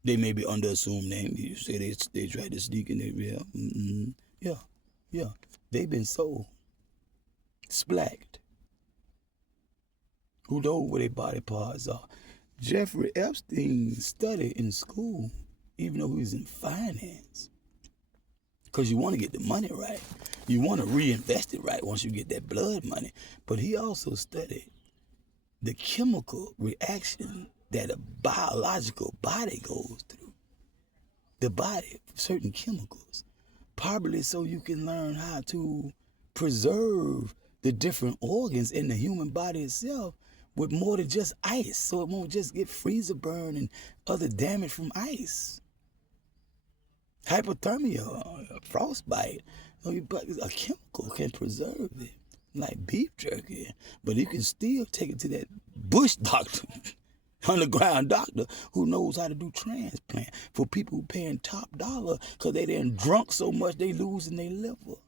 They may be under assumed name. You say they tried to sneak in there. Yeah. They've been sold. Splacked. Who knows where their body parts are? Jeffrey Epstein studied in school, even though he was in finance. Because you want to get the money right. You want to reinvest it right once you get that blood money. But he also studied the chemical reaction that a biological body goes through. The body, certain chemicals. Probably so you can learn how to preserve the different organs in the human body itself with more than just ice, so it won't just get freezer burn and other damage from ice. Hypothermia, frostbite, a chemical can preserve it, like beef jerky, but you can still take it to that bush doctor underground doctor who knows how to do transplant for people who paying top dollar because they done drunk so much they losing their liver,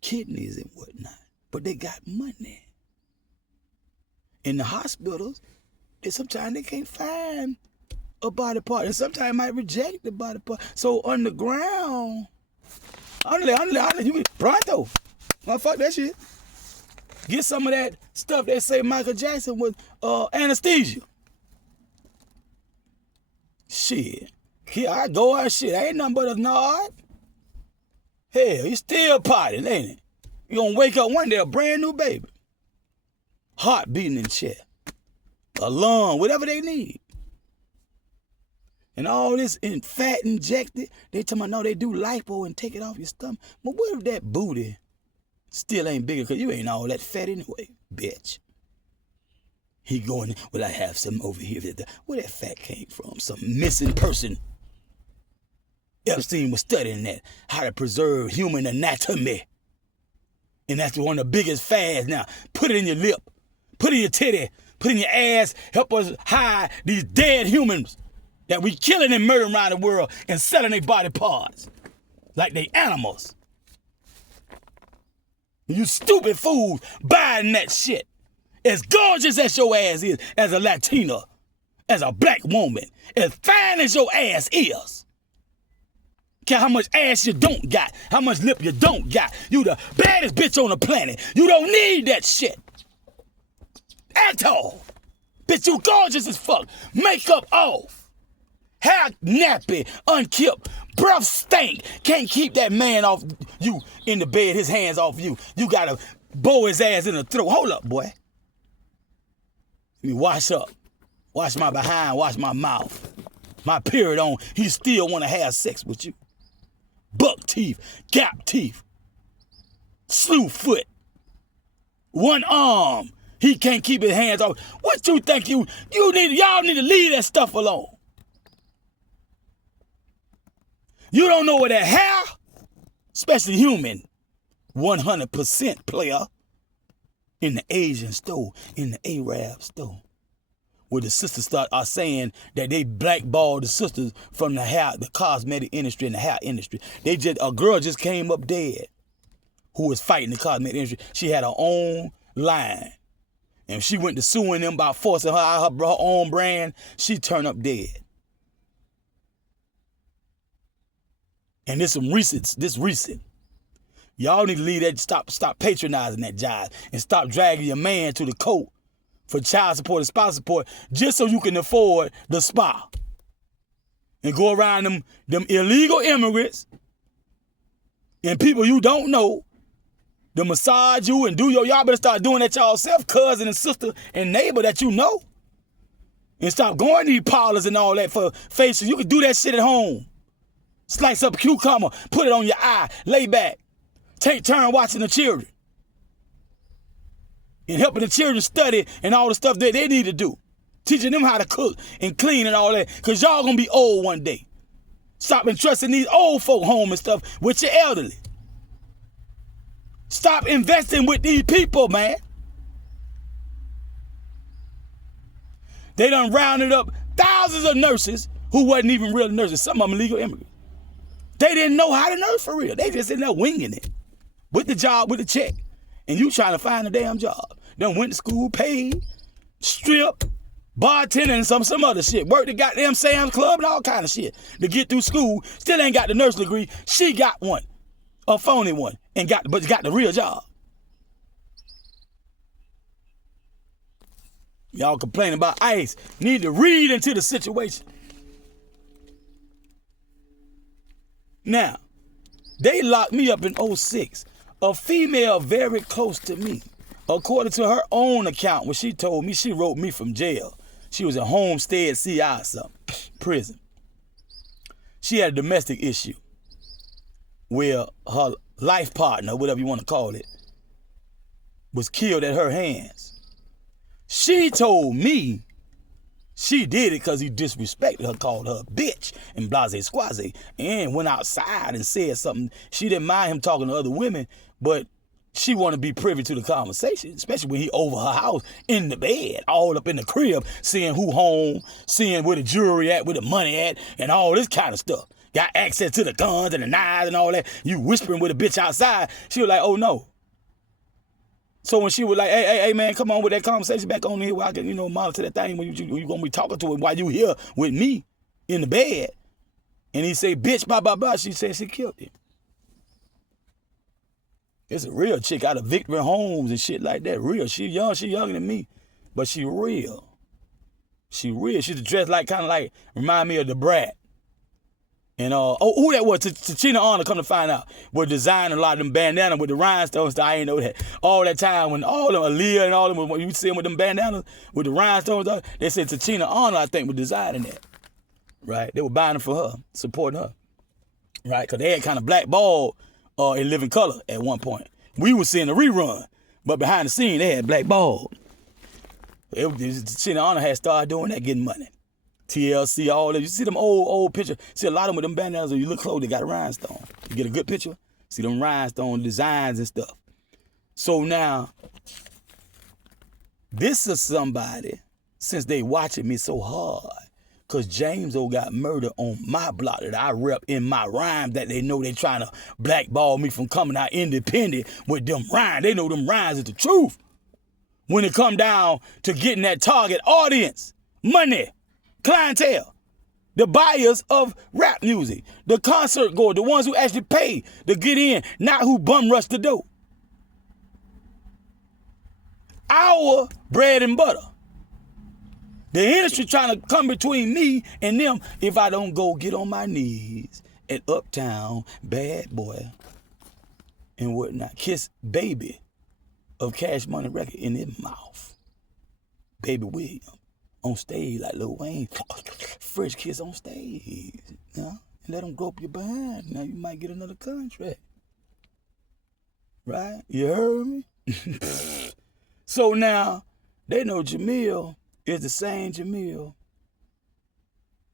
kidneys and whatnot. But they got money. In the hospitals, sometimes they can't find a body part, and sometimes might reject the body part. So underground, you pronto, fuck that shit. Get some of that stuff they say Michael Jackson with anesthesia. Shit, here I go out shit. Ain't nothing but a nod. Hell, you still potting, ain't it? You gonna wake up one day a brand new baby, heart beating in the chest, a lung, whatever they need. And all this fat injected, they tell me, no, they do lipo and take it off your stomach. But what if that booty still ain't bigger because you ain't all that fat anyway, bitch? He going, well, I have some over here. Where that fat came from? Some missing person. Epstein was studying that, how to preserve human anatomy. And that's one of the biggest fads now. Put it in your lip, put it in your titty, put it in your ass, help us hide these dead humans that we killing and murdering around the world and selling their body parts like they animals. You stupid fools buying that shit. As gorgeous as your ass is as a Latina, as a black woman, as fine as your ass is. Care how much ass you don't got, how much lip you don't got. You the baddest bitch on the planet. You don't need that shit at all. Bitch, you gorgeous as fuck. Makeup off. Hair nappy, unkempt, breath stink. Can't keep that man off you in the bed, his hands off you. You gotta bow his ass in the throat. Hold up, boy. Let me wash up. Wash my behind, wash my mouth. My period on, he still wanna have sex with you. Buck teeth, gap teeth, slew foot, one arm. He can't keep his hands off. What you think y'all need to leave that stuff alone. You don't know what that hair, especially human, 100% player in the Asian store, in the Arab store, where the sisters are saying that they blackballed the sisters from the hair, the cosmetic industry and the hair industry. A girl just came up dead who was fighting the cosmetic industry. She had her own line. And she went to suing them about forcing her out her own brand. She turned up dead. And this recent. Y'all need to leave that, stop patronizing that jive and stop dragging your man to the court for child support and spouse support just so you can afford the spa. And go around them illegal immigrants and people you don't know to massage you and y'all better start doing that y'allself, cousin and sister and neighbor that you know. And stop going to these parlors and all that for facials. You can do that shit at home. Slice up a cucumber, put it on your eye, lay back. Take turn watching the children. And helping the children study and all the stuff that they need to do. Teaching them how to cook and clean and all that. Because y'all going to be old one day. Stop entrusting these old folk home and stuff with your elderly. Stop investing with these people, man. They done rounded up thousands of nurses who wasn't even real nurses. Some of them illegal immigrants. They didn't know how to nurse for real. They just in there winging it. With the job, with the check. And you trying to find a damn job. Done went to school, paid, stripped, bartending and some other shit. Worked the goddamn Sam's Club and all kind of shit. To get through school, still ain't got the nursing degree. She got one. A phony one. But got the real job. Y'all complaining about ICE. Need to read into the situation. Now, they locked me up in 2006. A female very close to me, according to her own account, when she told me, she wrote me from jail. She was in Homestead CI or something, prison. She had a domestic issue where her life partner, whatever you want to call it, was killed at her hands. She told me she did it because he disrespected her, called her a bitch and blase squaze, and went outside and said something. She didn't mind him talking to other women, but she want to be privy to the conversation, especially when he over her house in the bed, all up in the crib, seeing who home, seeing where the jewelry at, where the money at, and all this kind of stuff. Got access to the guns and the knives and all that. You whispering with a bitch outside. She was like, oh no. So when she was like, hey, man, come on with that conversation back on here where I can, monitor that thing when you gonna be talking to it while you here with me in the bed. And he say, bitch, blah, blah, blah. She said she killed him. It's a real chick out of Victory Homes and shit like that. Real. She younger than me. But she real. She real. She's dressed like, kind of like, remind me of the Brat. And who that was? Tachina Honor, come to find out, was designing a lot of them bandanas with the rhinestones. I ain't know that. All that time when all of them, Aaliyah and all of them, when you see them with them bandanas with the rhinestones, they said Tachina Honor, I think, was designing that. Right? They were buying them for her, supporting her. Right? Because they had kind of blackballed in Living Color at one point. We were seeing the rerun, but behind the scene, they had blackballed. Tachina Honor had started doing that, getting money. TLC, all that. You see them old pictures. See a lot of them with them bandanas, when you look close, they got a rhinestone. You get a good picture, see them rhinestone designs and stuff. So now, this is somebody, since they watching me so hard, because James O got murdered on my block that I rep in my rhyme, that they know they trying to blackball me from coming out independent with them rhymes. They know them rhymes is the truth. When it come down to getting that target audience, money, clientele, the buyers of rap music, the concert goers, the ones who actually pay to get in, not who bum rush the door. Our bread and butter. The industry trying to come between me and them if I don't go get on my knees at Uptown, Bad Boy, and whatnot. Kiss Baby of Cash Money Record in his mouth. Baby William. On stage like Lil Wayne, Fresh kiss on stage, and let them grope you behind. Now you might get another contract, right? You heard me? So now they know Jamil is the same Jamil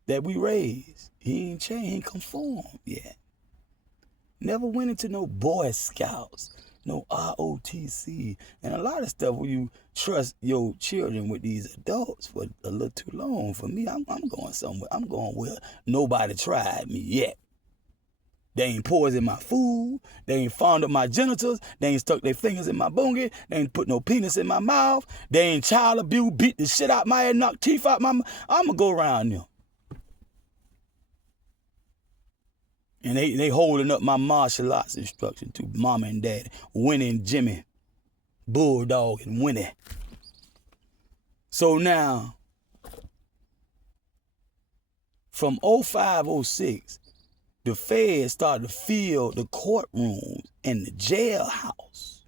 that we raised. He ain't changed, he ain't conformed yet. Never went into no Boy Scouts, no ROTC, and a lot of stuff where you trust your children with these adults for a little too long. For me, I'm going somewhere. I'm going where nobody tried me yet. They ain't poisoned my food. They ain't fondled my genitals. They ain't stuck their fingers in my bungie. They ain't put no penis in my mouth. They ain't child abuse, beat the shit out my head, knock teeth out my mouth. I'm going to go around them. And they holding up my martial arts instruction to mama and daddy. Winnie, Jimmy, Bulldog, and Winnie. So now, from 05, 06, the feds started to fill the courtrooms and the jailhouse.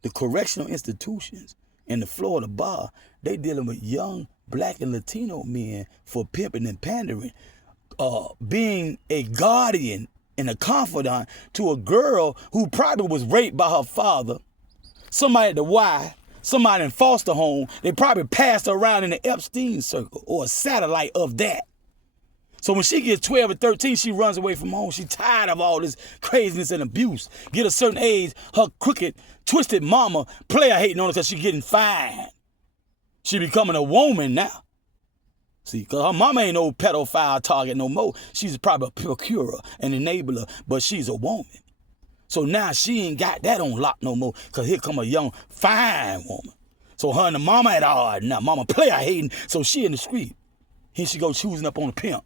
The correctional institutions and the Florida bar, they dealing with young black and Latino men for pimping and pandering. Being a guardian and a confidant to a girl who probably was raped by her father, somebody at the Y, somebody in foster home. They probably passed her around in the Epstein circle or a satellite of that. So when she gets 12 or 13, she runs away from home. She tired of all this craziness and abuse. Get a certain age, her crooked, twisted mama player hating on her because she getting fined. She becoming a woman now. See, because her mama ain't no pedophile target no more. She's probably a procurer, an enabler, but she's a woman. So now she ain't got that on lock no more, because here come a young, fine woman. So her and the mama at odds now. Mama player hating, so she in the street. Here she go choosing up on a pimp.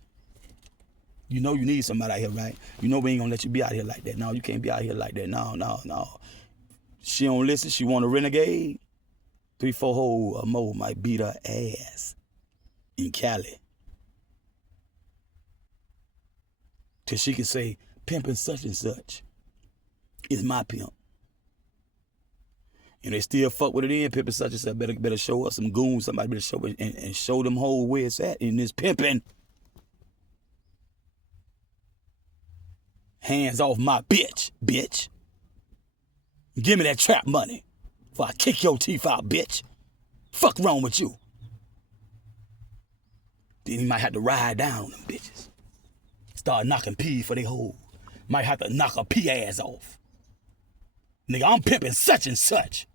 You know you need somebody out here, right? You know we ain't gonna let you be out here like that. No, you can't be out here like that. No. She don't listen. She want a renegade. 3-4 hoes or more might beat her ass in Cali. Till she can say, pimping such and such is my pimp. And they still fuck with it in, pimping such and such. Better show us some goons. Somebody better show it and show them hoes where it's at in this pimping. Hands off my bitch. Give me that trap money before I kick your teeth out, bitch. Fuck wrong with you? Then you might have to ride down on them bitches. Start knocking P for they hole. Might have to knock a P ass off. Nigga, I'm pimping such and such.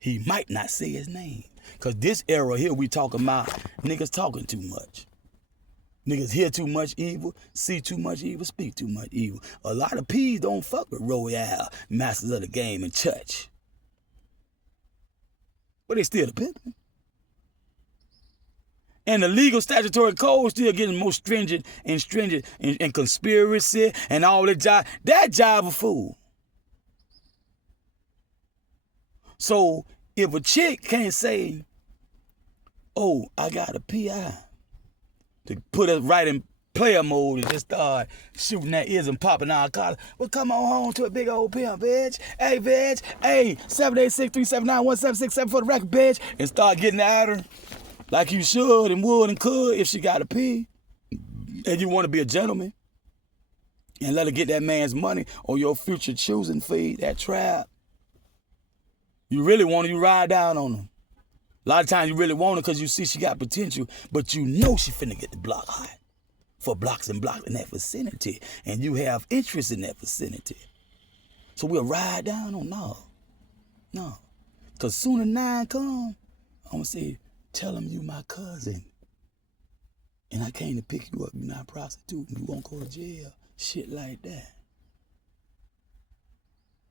He might not say his name. Because this era here we talking about niggas talking too much. Niggas hear too much evil, see too much evil, speak too much evil. A lot of P's don't fuck with Royale, Masters of the Game, and Church. But they still the pimping. And the legal statutory code still getting more stringent and conspiracy and all that job. That job a fool. So if a chick can't say, oh, I got a PI, to put us right in player mode and just start shooting that ears and popping our collar, well, come on home to a big old pimp, bitch. Hey, bitch. Hey, 786-379-1767 for the record, bitch. And start getting at her like you should and would and could if she got a P. And you want to be a gentleman and let her get that man's money on your future choosing fee, that trap. You really want to, you ride down on them. A lot of times you really want her because you see she got potential, but you know she finna get the block hot for blocks and blocks in that vicinity, and you have interest in that vicinity. So we'll ride down on no. Because soon as 9 come, I'm going to say, tell him you my cousin. And I came to pick you up, you're not prostituting, you won't go to jail, shit like that.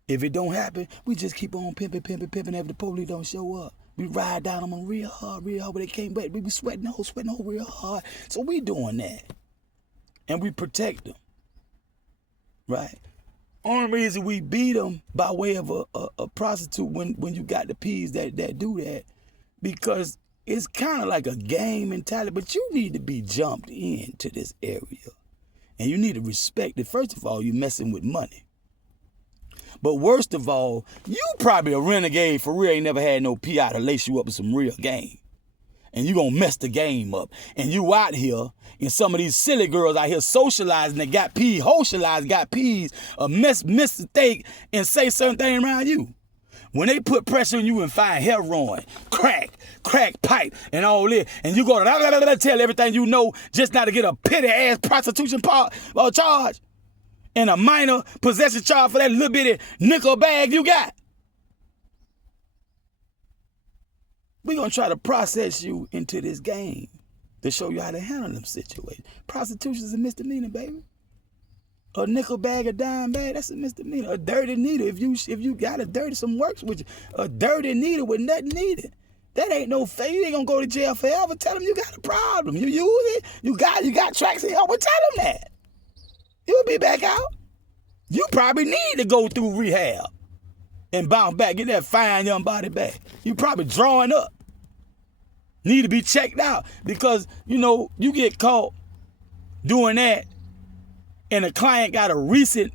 If it don't happen, we just keep on pimping if the police don't show up. We ride down on them real hard, but they can't wait. We be sweating the whole real hard. So we doing that. And we protect them. Right? Only reason we beat them by way of a prostitute when you got the P's that do that, because it's kind of like a game mentality, but you need to be jumped into this area. And you need to respect it. First of all, you're messing with money. But worst of all, you probably a renegade for real, ain't never had no PI to lace you up with some real game. And you gonna mess the game up. And you out here, and some of these silly girls out here socializing that got P's, socialized, got P's, miss mistake and say certain things around you. When they put pressure on you and find heroin, crack pipe, and all this, and you go to tell everything you know just not to get a petty-ass prostitution charge, and a minor possession charge for that little bitty nickel bag you got. We're going to try to process you into this game to show you how to handle them situations. Prostitution is a misdemeanor, baby. A nickel bag, a dime bag, that's a misdemeanor. A dirty needle, if you got a dirty, some works with you. A dirty needle with nothing needed. That ain't no fair. You ain't going to go to jail forever. Tell them you got a problem. You use it. You got tracks in your tell them that. You'll be back out. You probably need to go through rehab and bounce back, get that fine young body back. You probably drawing up. Need to be checked out because, you get caught doing that and a client got a recent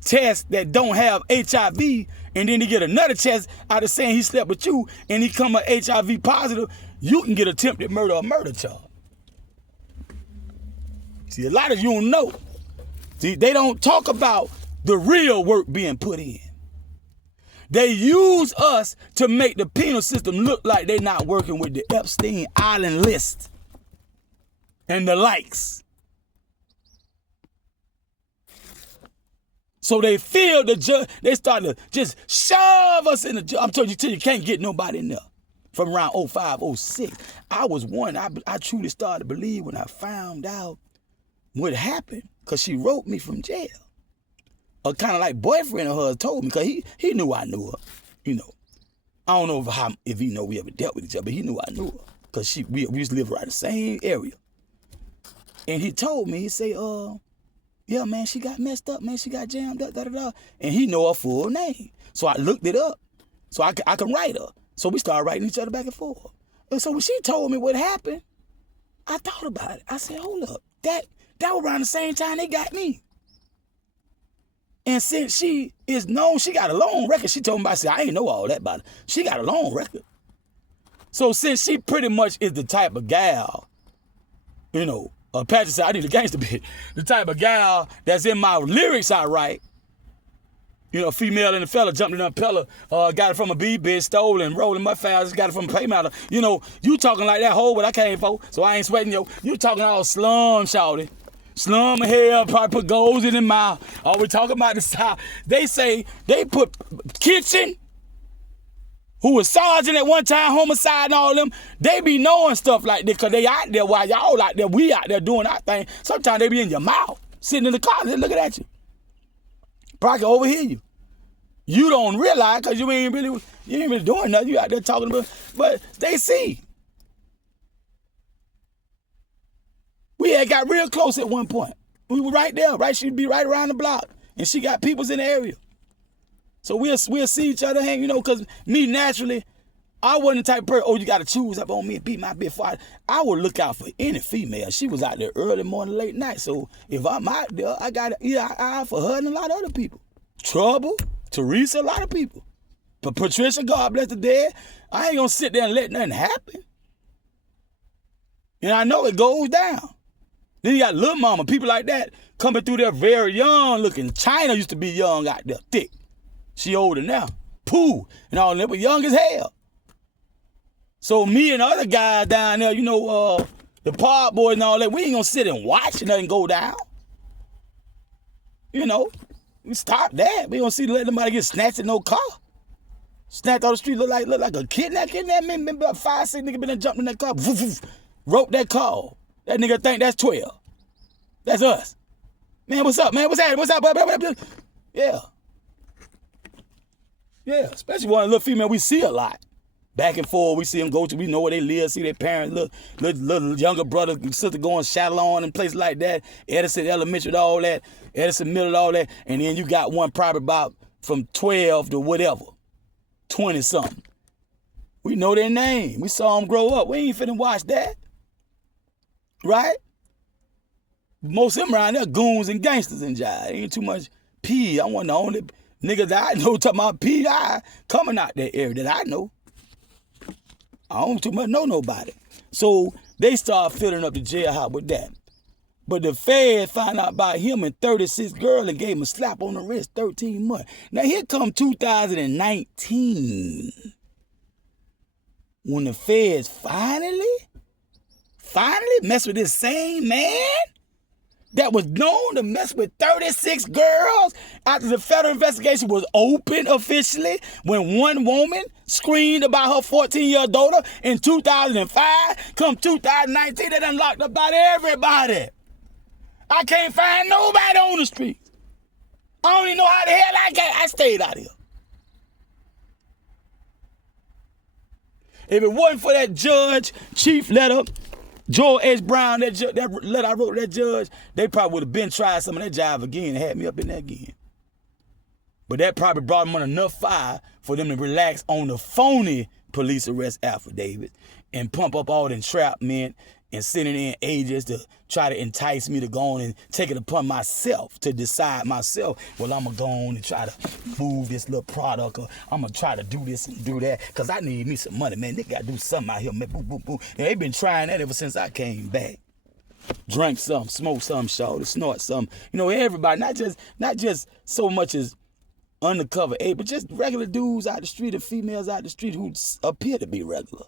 test that don't have HIV, and then he get another test out of saying he slept with you and he come up HIV positive, you can get attempted murder or murder charge. See, a lot of you don't know. See, they don't talk about the real work being put in. They use us to make the penal system look like they're not working with the Epstein Island list and the likes. So they feel the judge, they start to just shove us in the judge. I'm telling you, till you can't get nobody in there. From around 05, 06, I was one, I truly started to believe when I found out what happened, because she wrote me from jail. A kind of like boyfriend of hers told me, because he knew I knew her, I don't know if he know we ever dealt with each other, but he knew I knew her, because we used to live right in the same area. And he told me, he said, yeah, man, she got messed up, man, she got jammed up, da-da-da. And he know her full name. So I looked it up, so I can write her. So we started writing each other back and forth. And so when she told me what happened, I thought about it. I said, hold up, that was around the same time they got me. And since she is known, she got a long record. She told me, I said, I ain't know all that about her. She got a long record. So since she pretty much is the type of gal, Patrick said, I need a gangster bitch. The type of gal that's in my lyrics I write, female and the fella jumped in a umbrella, got it from a B bitch, stolen, rolling my fast, got it from a paymaster. You talking like that hoe what I came for, so I ain't sweating you talking all slum, shawty. slum hell, probably put goals in their mouth. Oh, we talking about the South. They say they put Kitchen, who was sergeant at one time, homicide and all them, they be knowing stuff like this because they out there while y'all out there, we out there doing our thing. Sometimes they be in your mouth, sitting in the car, they looking at you. Probably can overhear you. You don't realize because you ain't really doing nothing. You out there talking about, but they see. We had got real close at one point. We were right there, right? She'd be right around the block, and she got peoples in the area. So we'll see each other hang, because me naturally, I wasn't the type of person, you got to choose up on me and beat my bitch. I would look out for any female. She was out there early morning, late night. So if I'm out there, I got an eye for her and a lot of other people. Trouble, Teresa, a lot of people. But Patricia, God bless the dead, I ain't going to sit there and let nothing happen. And I know it goes down. Then you got little mama, people like that, coming through there very young looking. China used to be young out there, thick. She older now. Pooh, and all that, but young as hell. So me and the other guys down there, the pod boys and all that, we ain't gonna sit and watch nothing go down. We stop that. We don't see let nobody get snatched in no car. Snatched on the street, look like a kidnap. Maybe about 5, 6 niggas been there jumped in that car, rope that car. That nigga think that's 12. That's us. Man, what's up, man? What's happening? What's up? Yeah. Yeah, especially one little female we see a lot. Back and forth, we see them go to, we know where they live, see their parents, little younger brother, sister going shadow on and places like that, Edison Elementary, all that, Edison Middle, all that, and then you got one probably about from 12 to whatever, 20-something. We know their name. We saw them grow up. We ain't finna watch that. Right? Most of them around there goons and gangsters and jive. Ain't too much P. I want the only niggas that I know talking about P.I. coming out that area that I know. I don't too much know nobody. So they start filling up the jailhouse with that. But the feds found out about him and 36 girls and gave him a slap on the wrist, 13 months. Now here come 2019. When the feds finally mess with this same man that was known to mess with 36 girls after the federal investigation was open officially, when one woman screamed about her 14-year-old daughter in 2005, come 2019, they done locked up about everybody. I can't find nobody on the street. I don't even know how the hell I stayed out here. If it wasn't for that judge, chief letter, Joel H. Brown, that letter I wrote to that judge, they probably would have been tried some of that jive again and had me up in there again. But that probably brought them on enough fire for them to relax on the phony police arrest affidavit and pump up all the entrapment and sending in agents to try to entice me to go on and take it upon myself to decide myself, well, I'm going to go on and try to move this little product, or I'm going to try to do this and do that because I need me some money, man. They got to do something out here, man. Boom, boom, boom. And they've been trying that ever since I came back. Drink some, smoke some, shawty, snort some. Everybody, not just so much as undercover aid, but just regular dudes out the street and females out the street who appear to be regular.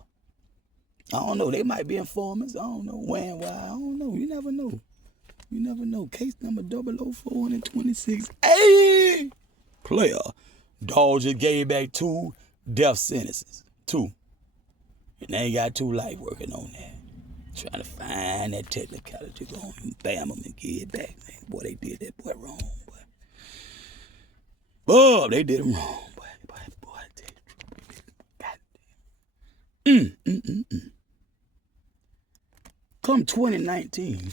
I don't know. They might be informants. I don't know. When, why? I don't know. You never know. You never know. Case number 00426. Hey! Player. Dog just gave back 2 death sentences. 2. And they got 2 life working on that. Trying to find that technicality. Go on and bam them and get it back, man. Boy, they did that boy wrong, boy. Oh, they did him wrong, boy. Boy, they did. Come 2019,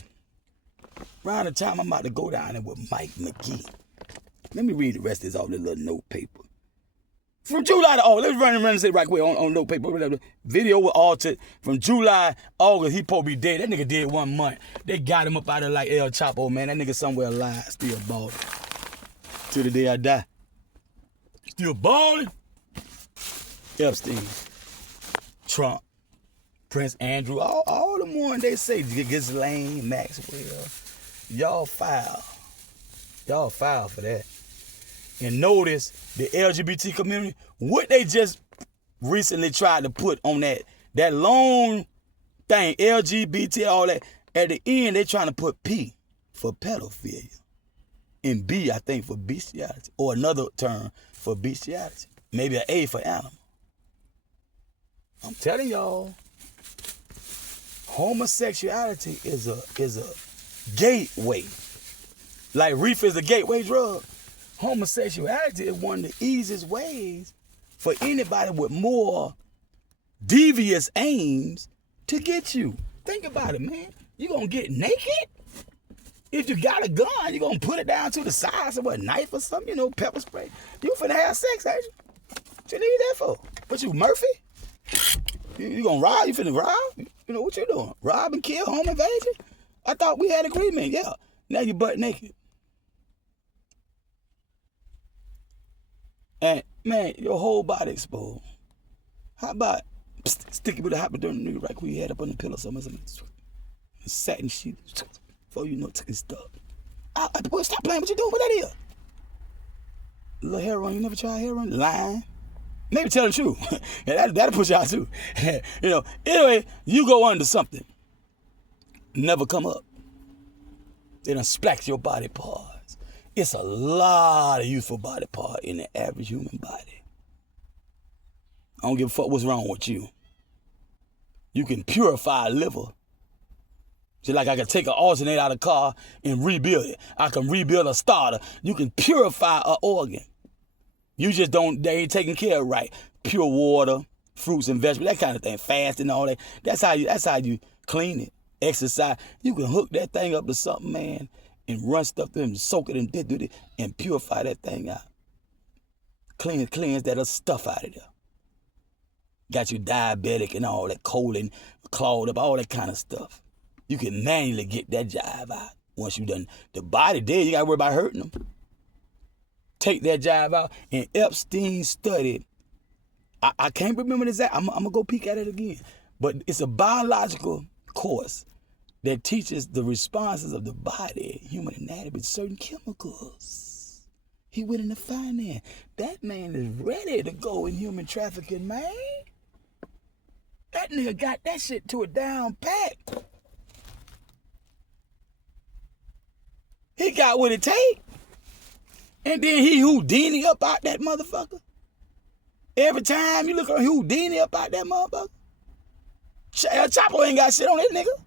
around the time I'm about to go down there with Mike McGee. Let me read the rest of this off this little note paper. From July to August, let's run and say right quick on note paper. Video was altered from July, August. He supposed to be dead. That nigga dead 1 month. They got him up out of like El Chapo, man. That nigga somewhere alive, still balling. Till the day I die. Still balling. Epstein, Trump, Prince Andrew, all the ones they say, Ghislaine, Maxwell, y'all foul. Y'all foul for that. And notice the LGBT community, what they just recently tried to put on that long thing, LGBT, all that, at the end, they trying to put P. for pedophilia. And B, I think, for bestiality. Or another term for bestiality. Maybe an A for animal. I'm telling y'all, homosexuality is a gateway. Like reefer is a gateway drug. Homosexuality is one of the easiest ways for anybody with more devious aims to get you. Think about it, man. You gonna get naked? If you got a gun, you gonna put it down to the side of a knife or something, you know, pepper spray. You finna have sex, ain't you? What you need that for? What you, Murphy? You gonna rob? You finna rob? You know, what you doing? Rob and kill, home invasion? I thought we had agreement, yeah. Now you butt naked. And, man, your whole body exposed. How about stick it with a hypodermic right where you had up on the pillow something, satin sheet, before you know taking stuff. Boy, stop playing. What you doing? What that is? A little heroin. You never tried heroin? Lying. Maybe tell the truth. Yeah, that'll push you out too. You know. Anyway, you go under something. Never come up. They done splash your body parts. It's a lot of useful body part in the average human body. I don't give a fuck what's wrong with you. You can purify a liver. Just like I can take an alternator out of a car and rebuild it. I can rebuild a starter. You can purify an organ. You just they ain't taking care of it right. Pure water, fruits and vegetables, that kind of thing. Fasting and all that. That's how you clean it. Exercise. You can hook that thing up to something, man, and run stuff through and soak it and purify that thing out. Cleanse that other stuff out of there. Got you diabetic and all that, colon clogged up, all that kind of stuff. You can manually get that jive out. Once you done the body dead, you gotta worry about hurting them. Take that jive out. And Epstein studied, I can't remember the exact, I'm gonna go peek at it again. But it's a biological course that teaches the responses of the body, human anatomy, with certain chemicals. He went into finance. That man is ready to go in human trafficking, man. That nigga got that shit to a down pat. He got what it take. And then he Houdini up out that motherfucker. Every time you look at Houdini up out that motherfucker. Chapo ain't got shit on that nigga.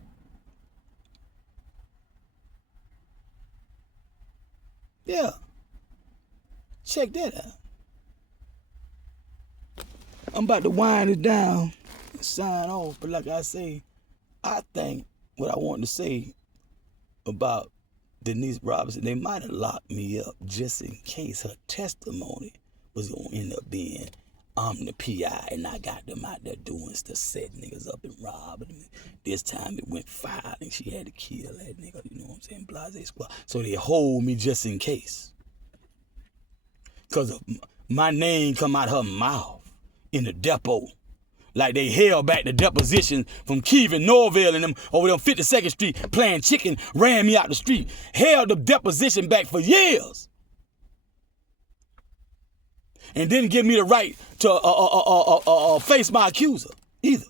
Yeah. Check that out. I'm about to wind it down and sign off. But like I say, I think what I wanted to say about Denise Robinson, they might have locked me up just in case her testimony was going to end up being, I'm the PI and I got them out there doing stuff, set niggas up and robbing them. This time it went violent. She had to kill that nigga, you know what I'm saying? Blase squad. So they hold me just in case. Because my name come out her mouth in the depot. Like they held back the deposition from Kevin Norville and them over there on 52nd Street playing chicken, ran me out the street. Held the deposition back for years. And didn't give me the right to face my accuser either.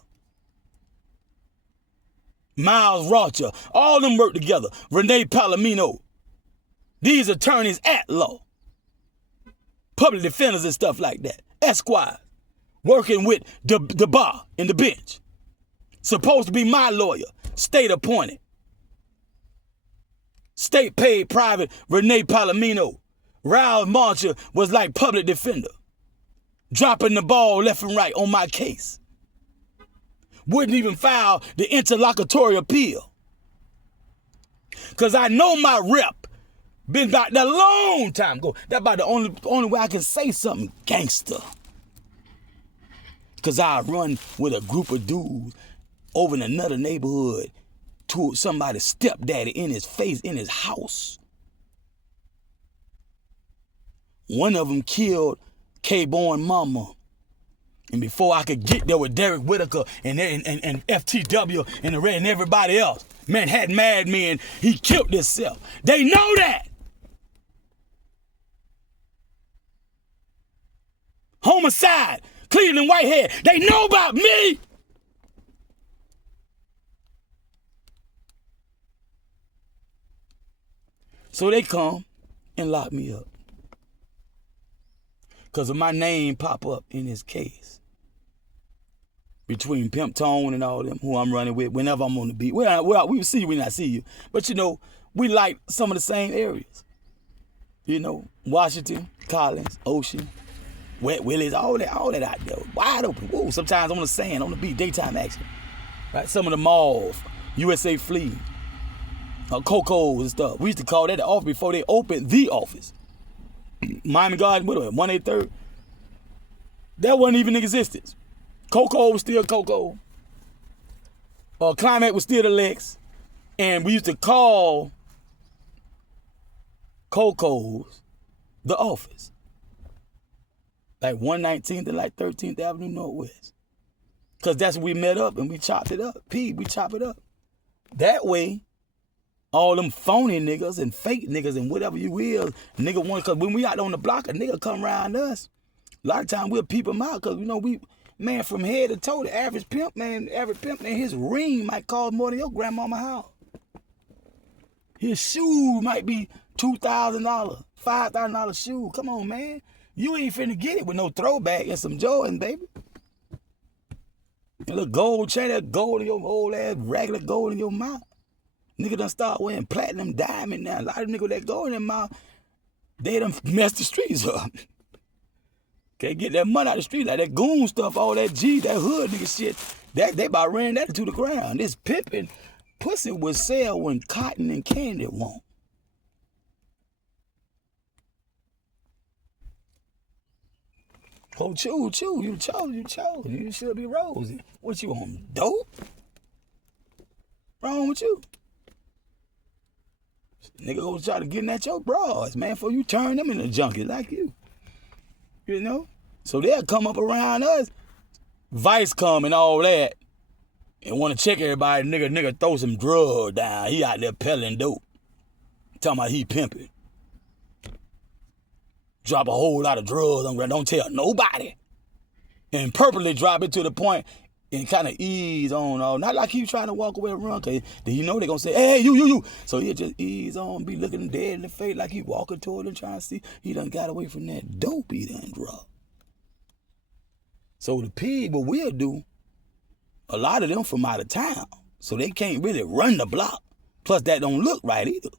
Miles Rocha, all them work together. Renee Palomino. These attorneys at law. Public defenders and stuff like that. Esquire. Working with the bar and the bench. Supposed to be my lawyer. State appointed. State paid private Renee Palomino. Raul Marcher was like public defender. Dropping the ball left and right on my case. Wouldn't even file the interlocutory appeal. Because I know my rep. Been about that long time ago. That's about the only way I can say something gangster. Because I run with a group of dudes over in another neighborhood to somebody's stepdaddy in his face, in his house. One of them killed K-Born mama. And before I could get there with Derek Whitaker and FTW and everybody else, Manhattan Madmen, he killed himself. They know that. Homicide, Cleveland Whitehead, they know about me. So they come and lock me up. Because of my name pop up in this case. Between Pimp Tone and all them who I'm running with whenever I'm on the beat. Well, we see you when I see you. But, you know, we like some of the same areas. You know, Washington, Collins, Ocean, Wet Willies, all that out there. Wide open. Whoa, sometimes on the sand, on the beat, daytime action. Right? Some of the malls, USA Flea, Coco's and stuff. We used to call that the office before they opened the office. Miami Garden, what was it, 183rd? That wasn't even in existence. Coco was still Coco. Climax was still the Lex. And we used to call Coco's the office. Like 119th and like 13th Avenue Northwest. Because that's where we met up and we chopped it up. We chop it up. That way, all them phony niggas and fake niggas and whatever you will, nigga want, because when we out on the block, a nigga come around us, a lot of times we'll peep him out because, you know, man, from head to toe, the average pimp, man, his ring might cost more than your grandmama house. His shoe might be $2,000, $5,000 shoe. Come on, man. You ain't finna get it with no throwback and some Jordan, baby. A little gold chain, that gold in your old ass, regular gold in your mouth. Nigga done start wearing platinum diamond now. A lot of niggas that go in their mouth, they done messed the streets up. Can't get that money out of the street, like that goon stuff, all that G, that hood nigga shit. They about ran that to the ground. This pimping pussy would sell when cotton and candy won't. Oh, chew, you chose. You should be rosy. What you on, dope? Wrong with you? Nigga go try to get at your bras, man, before you turn them into junkies like you. You know? So they'll come up around us, Vice come and all that, and want to check everybody. Nigga throw some drugs down. He out there peddling dope. Talking about he pimping. Drop a whole lot of drugs on ground. Don't tell nobody. And purposely drop it to the point and kind of ease on. Not like he trying to walk away and run, because you know they're going to say, hey, you. So he'll just ease on, be looking dead in the face like he walking toward them, trying to see. He done got away from that dope he done dropped. So the pig, what we'll do, a lot of them from out of town, so they can't really run the block. Plus that don't look right either.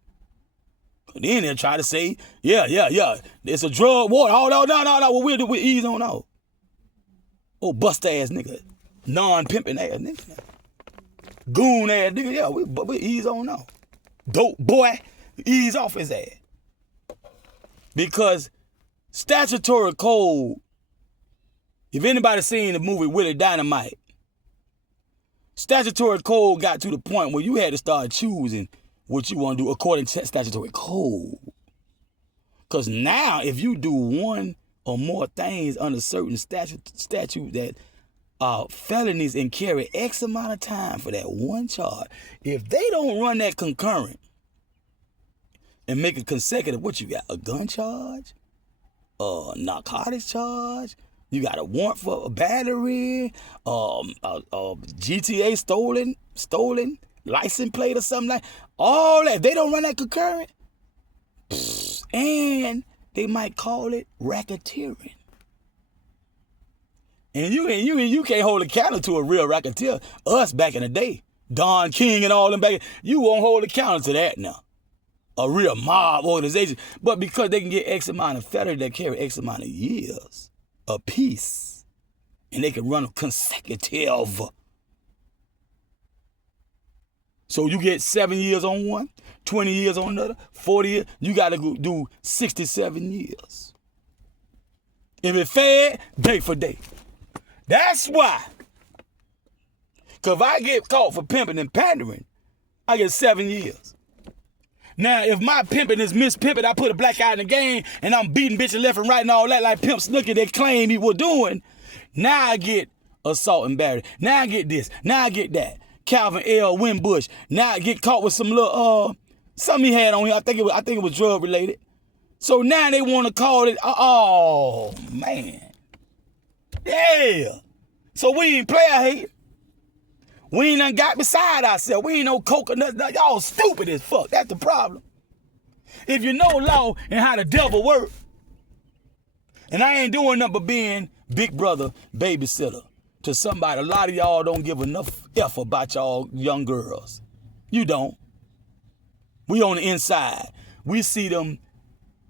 Then they'll try to say, yeah, it's a drug war. Oh, no, what we'll do, we ease on out. Oh, bust ass nigga. Non-pimping ass nigga. Goon ass nigga, yeah, we ease on out. Dope boy, ease off his ass. Because statutory code, if anybody seen the movie Willie Dynamite, statutory code got to the point where you had to start choosing what you want to do according to statutory code. Because now, if you do one or more things under certain statute that are felonies and carry X amount of time for that one charge, if they don't run that concurrent and make it consecutive, what you got? A gun charge? A narcotics charge? You got a warrant for a battery? GTA stolen license plate or something like all that. They don't run that concurrent. And they might call it racketeering. And you can't hold a candle to a real racketeer. Us back in the day, Don King and all them back, you won't hold a candle to that now. A real mob organization. But because they can get X amount of felony that carry X amount of years a piece, and they can run them consecutive. So you get 7 years on one, 20 years on another, 40 years, you got to go do 67 years. If it fed, day for day. That's why. Because if I get caught for pimping and pandering, I get 7 years. Now, if my pimping is mispimping, I put a black eye in the game, and I'm beating bitches left and right and all that like Pimp Snooki they claim he was doing, now I get assault and battery. Now I get this. Now I get that. Calvin L. Winbush. Now I get caught with some little, something he had on here. I think it was drug related. So now they want to call it, oh, man. Yeah. So we ain't player hate. We ain't done got beside ourselves. We ain't no coconut. Y'all stupid as fuck. That's the problem. If you know law and how the devil work, and I ain't doing nothing but being big brother babysitter to somebody. A lot of y'all don't give enough F about y'all young girls. You don't. We on the inside. We see them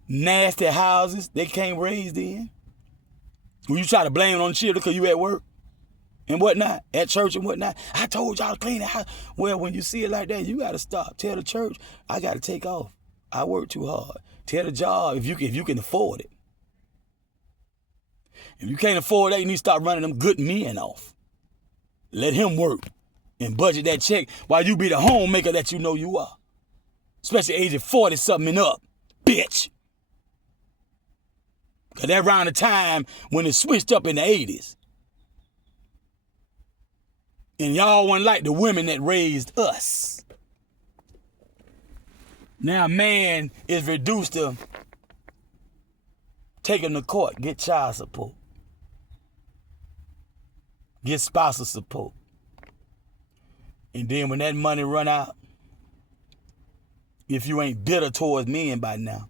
nasty houses they can't raise in. When you try to blame it on the children because you at work and whatnot, at church and whatnot. I told y'all to clean the house. Well, when you see it like that, you got to stop. Tell the church, I got to take off. I work too hard. Tell the job if you can afford it. If you can't afford that, you need to start running them good men off. Let him work and budget that check while you be the homemaker that you know you are. Especially age of 40-something and up, bitch. Because that around the time when it switched up in the 80s. And y'all wasn't like the women that raised us. Now man is reduced to take him to court, get child support. Get spousal support. And then when that money run out, if you ain't bitter towards men by now,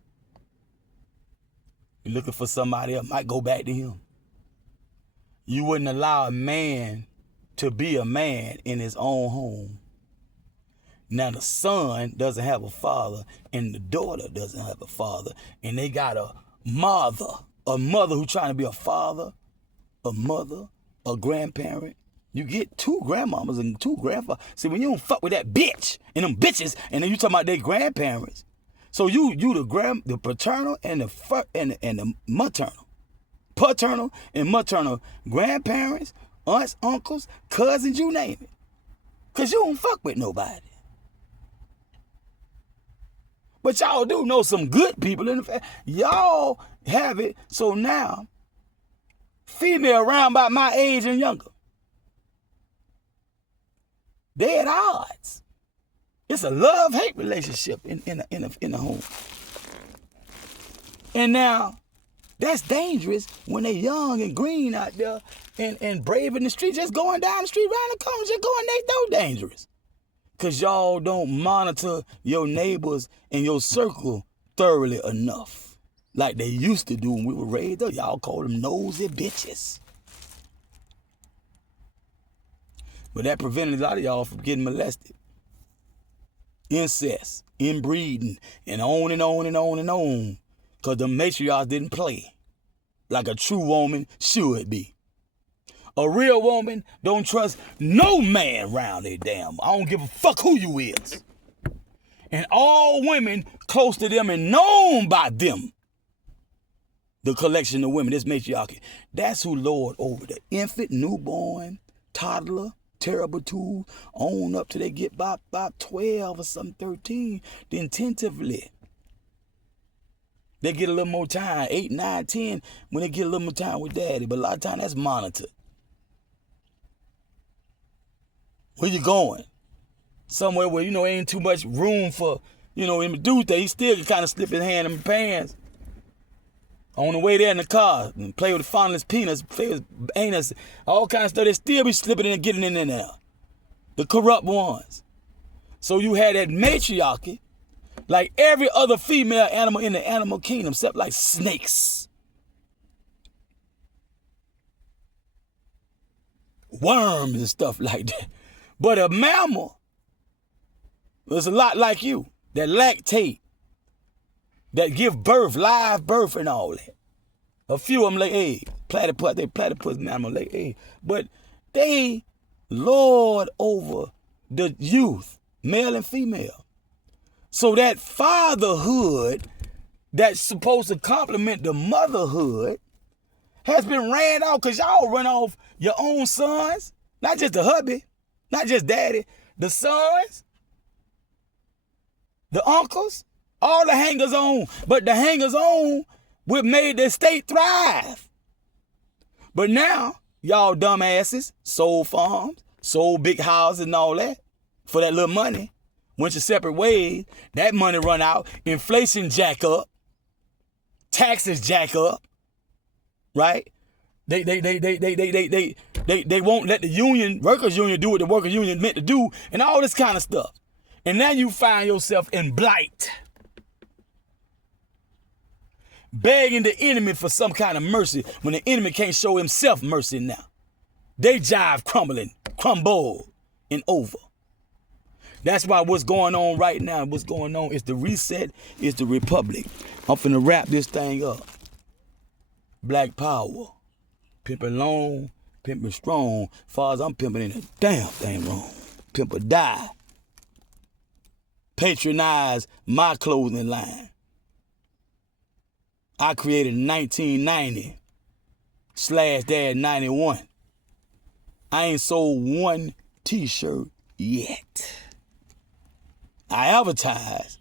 you're looking for somebody else, might go back to him. You wouldn't allow a man to be a man in his own home. Now the son doesn't have a father and the daughter doesn't have a father. And they got a mother who's trying to be a father, a mother, a grandparent. You get two grandmamas and two grandfathers. See, when you don't fuck with that bitch and them bitches, and then you talking about their grandparents. So you the paternal and the maternal, paternal and maternal grandparents, aunts, uncles, cousins, you name it. Cause you don't fuck with nobody. But y'all do know some good people in the family. Y'all have it. So now, female around about my age and younger, they at odds. It's a love-hate relationship in the home. And now, that's dangerous when they young and green out there and brave in the street, just going down the street, around the corner, just going next door, dangerous. Because y'all don't monitor your neighbors and your circle thoroughly enough. Like they used to do when we were raised up. Y'all call them nosy bitches. But that prevented a lot of y'all from getting molested. Incest, inbreeding, and on and on and on and on. Because the matriarchs didn't play like a true woman should be. A real woman don't trust no man around their damn. I don't give a fuck who you is. And all women close to them and known by them. The collection of women, this matriarchy. That's who lord over the infant, newborn, toddler, terrible two, on up till they get about 12 or something, 13. Then tentatively, they get a little more time, 8, 9, 10, when they get a little more time with daddy. But a lot of time that's monitored. Where you going? Somewhere where, ain't too much room for, him to do that. He still can kind of slip his hand in my pants. On the way there in the car, and play with the fondless peanuts, play with anus, all kinds of stuff. They still be slipping in and getting in there. The corrupt ones. So you had that matriarchy, like every other female animal in the animal kingdom, except like snakes. Worms and stuff like that. But a mammal was a lot like you, that lactate, that give birth, live birth and all that. A few of them lay eggs. Platypus mammal lay eggs. But they lord over the youth, male and female. So that fatherhood that's supposed to complement the motherhood has been ran off because y'all run off your own sons, not just the hubby, not just daddy, the sons, the uncles, all the hangers on. But the hangers on would made the state thrive. But now, y'all dumbasses sold farms, sold big houses and all that for that little money. Went your separate ways. That money run out. Inflation jack up. Taxes jack up. Right? They won't let the union, workers union, do what the workers union meant to do, and all this kind of stuff. And now you find yourself in blight. begging the enemy for some kind of mercy when the enemy can't show himself mercy now. They jive crumble and over. That's why what's going on right now, what's going on is the reset, is the republic. I'm finna wrap this thing up. Black power. Pimping long, pimping strong. Far as I'm pimping in a damn thing wrong. Pimp or die. Patronize my clothing line. I created in 1990 /91. I ain't sold one t-shirt yet. I advertised.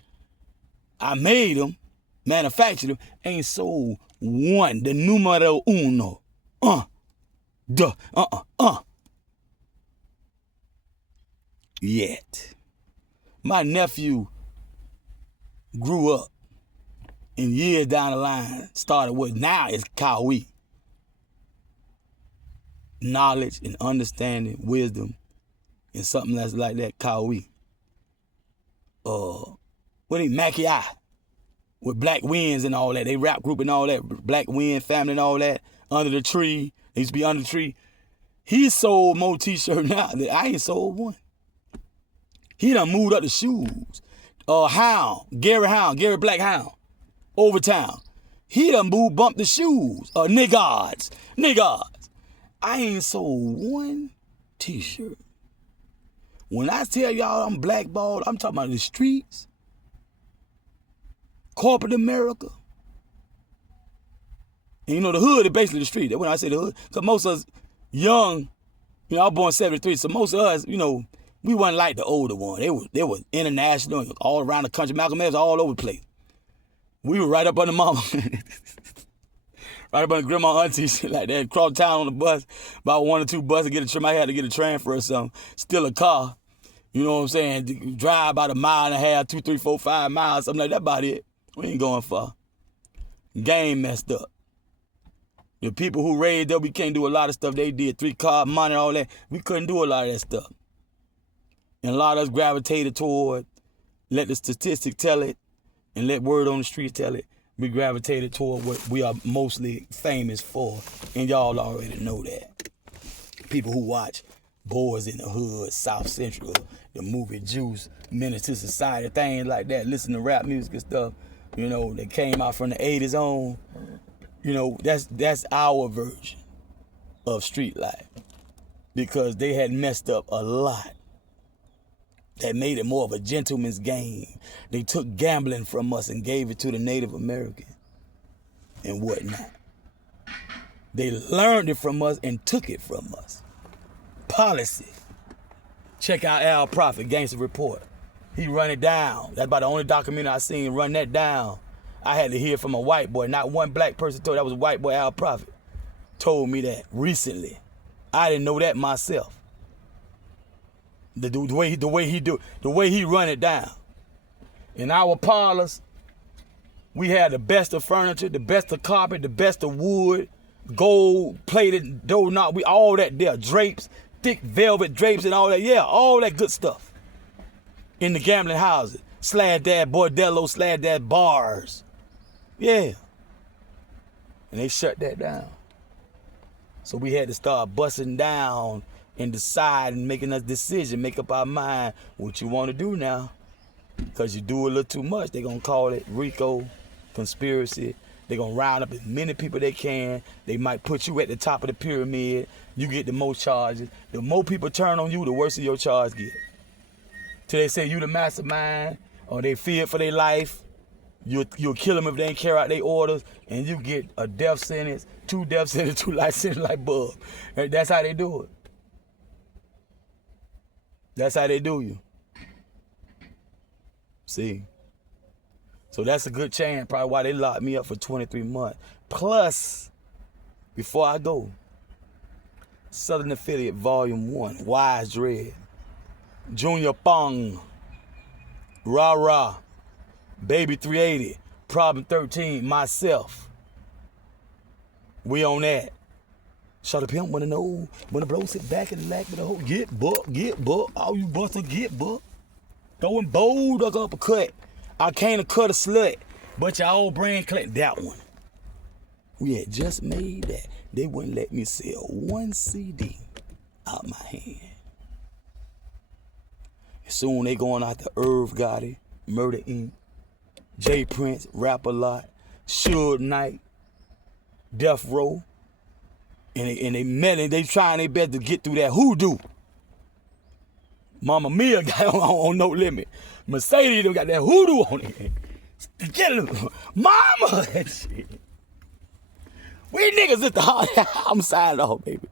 I made them, manufactured them, ain't sold one. The numero uno. Yet. My nephew grew up and years down the line started what now is COINTELPRO. Knowledge and understanding, wisdom, and something that's like that, COINTELPRO. What is Mackie with Black Winds and all that. They rap group and all that. Black Wind family and all that. Under the tree. They used to be under the tree. He sold more t-shirts now than I ain't sold one. He done moved up the shoes. Gary Black Hound, Overtown. He done bumped the shoes. Niggards. I ain't sold one t-shirt. When I tell y'all I'm blackballed, I'm talking about the streets, corporate America. And you know, the hood is basically the street. That's when I say the hood. Because most of us young, I was born 73, so most of us, we wasn't like the older one. They were international, all around the country. Malcolm X all over the place. We were right up on the mama. Right up on the grandma, auntie, shit like that. Cross town on the bus, about 1 or 2 buses, get a trim. I had to get a transfer or something. Steal a car. You know what I'm saying? Drive about 1.5 miles, 2, 3, 4, 5 miles, something like that. About it. We ain't going far. Game messed up. The people who raised up, we can't do a lot of stuff they did. 3-car money, all that. We couldn't do a lot of that stuff. And a lot of us gravitated toward, let the statistics tell it, and let word on the street tell it. We gravitated toward what we are mostly famous for. And y'all already know that. People who watch Boys in the Hood, South Central, the movie Juice, Menace to Society, things like that, listen to rap music and stuff, that came out from the 80s on. That's our version of street life. Because they had messed up a lot. That made it more of a gentleman's game. They took gambling from us and gave it to the Native American and whatnot. They learned it from us and took it from us. Policy. Check out Al Prophet, Gangster Report. He run it down. That's about the only documentary I seen run that down. I had to hear from a white boy. Not one black person told. That was a white boy, Al Prophet. Told me that recently. I didn't know that myself. The way he run it down. In our parlors, we had the best of furniture, the best of carpet, the best of wood, gold plated door knob, all that there, drapes, thick velvet drapes and all that. Yeah, all that good stuff. In the gambling houses, /that bordello, /that bars. Yeah. And they shut that down. So we had to start busting down and decide and making a decision, make up our mind what you want to do now. Because you do a little too much, they're going to call it RICO, conspiracy. They're going to round up as many people they can. They might put you at the top of the pyramid. You get the most charges. The more people turn on you, the worse your charge get. Till they say you the mastermind, or they fear for their life. You'll kill them if they ain't carry out their orders, and you get a death sentence, 2 death sentences, 2 life sentences like Bub. That's how they do it. That's how they do you. See? So that's a good chance, probably why they locked me up for 23 months. Plus, before I go, Southern Affiliate Volume 1, WIC, Junior Pong, Rah Rah, Baby 380, Problem 13, myself. We on that. Shot a pimp wanna know when the blow sit back and lack with the whole get buck. All you buster get buck. Throwing bold uppercut. I can't cut a slut, but your old brain collect that one. We had just made that. They wouldn't let me sell one CD out my hand. Soon they going out to Irv Gotti, Murder Inc., J Prince, Rap A Lot, Suge Knight, Death Row. And they met it, they trying their best to get through that hoodoo. Mama Mia got on No Limit. Mercedes them got that hoodoo on it. Get it, mama, that shit. We niggas at the heart. I'm signing off, baby.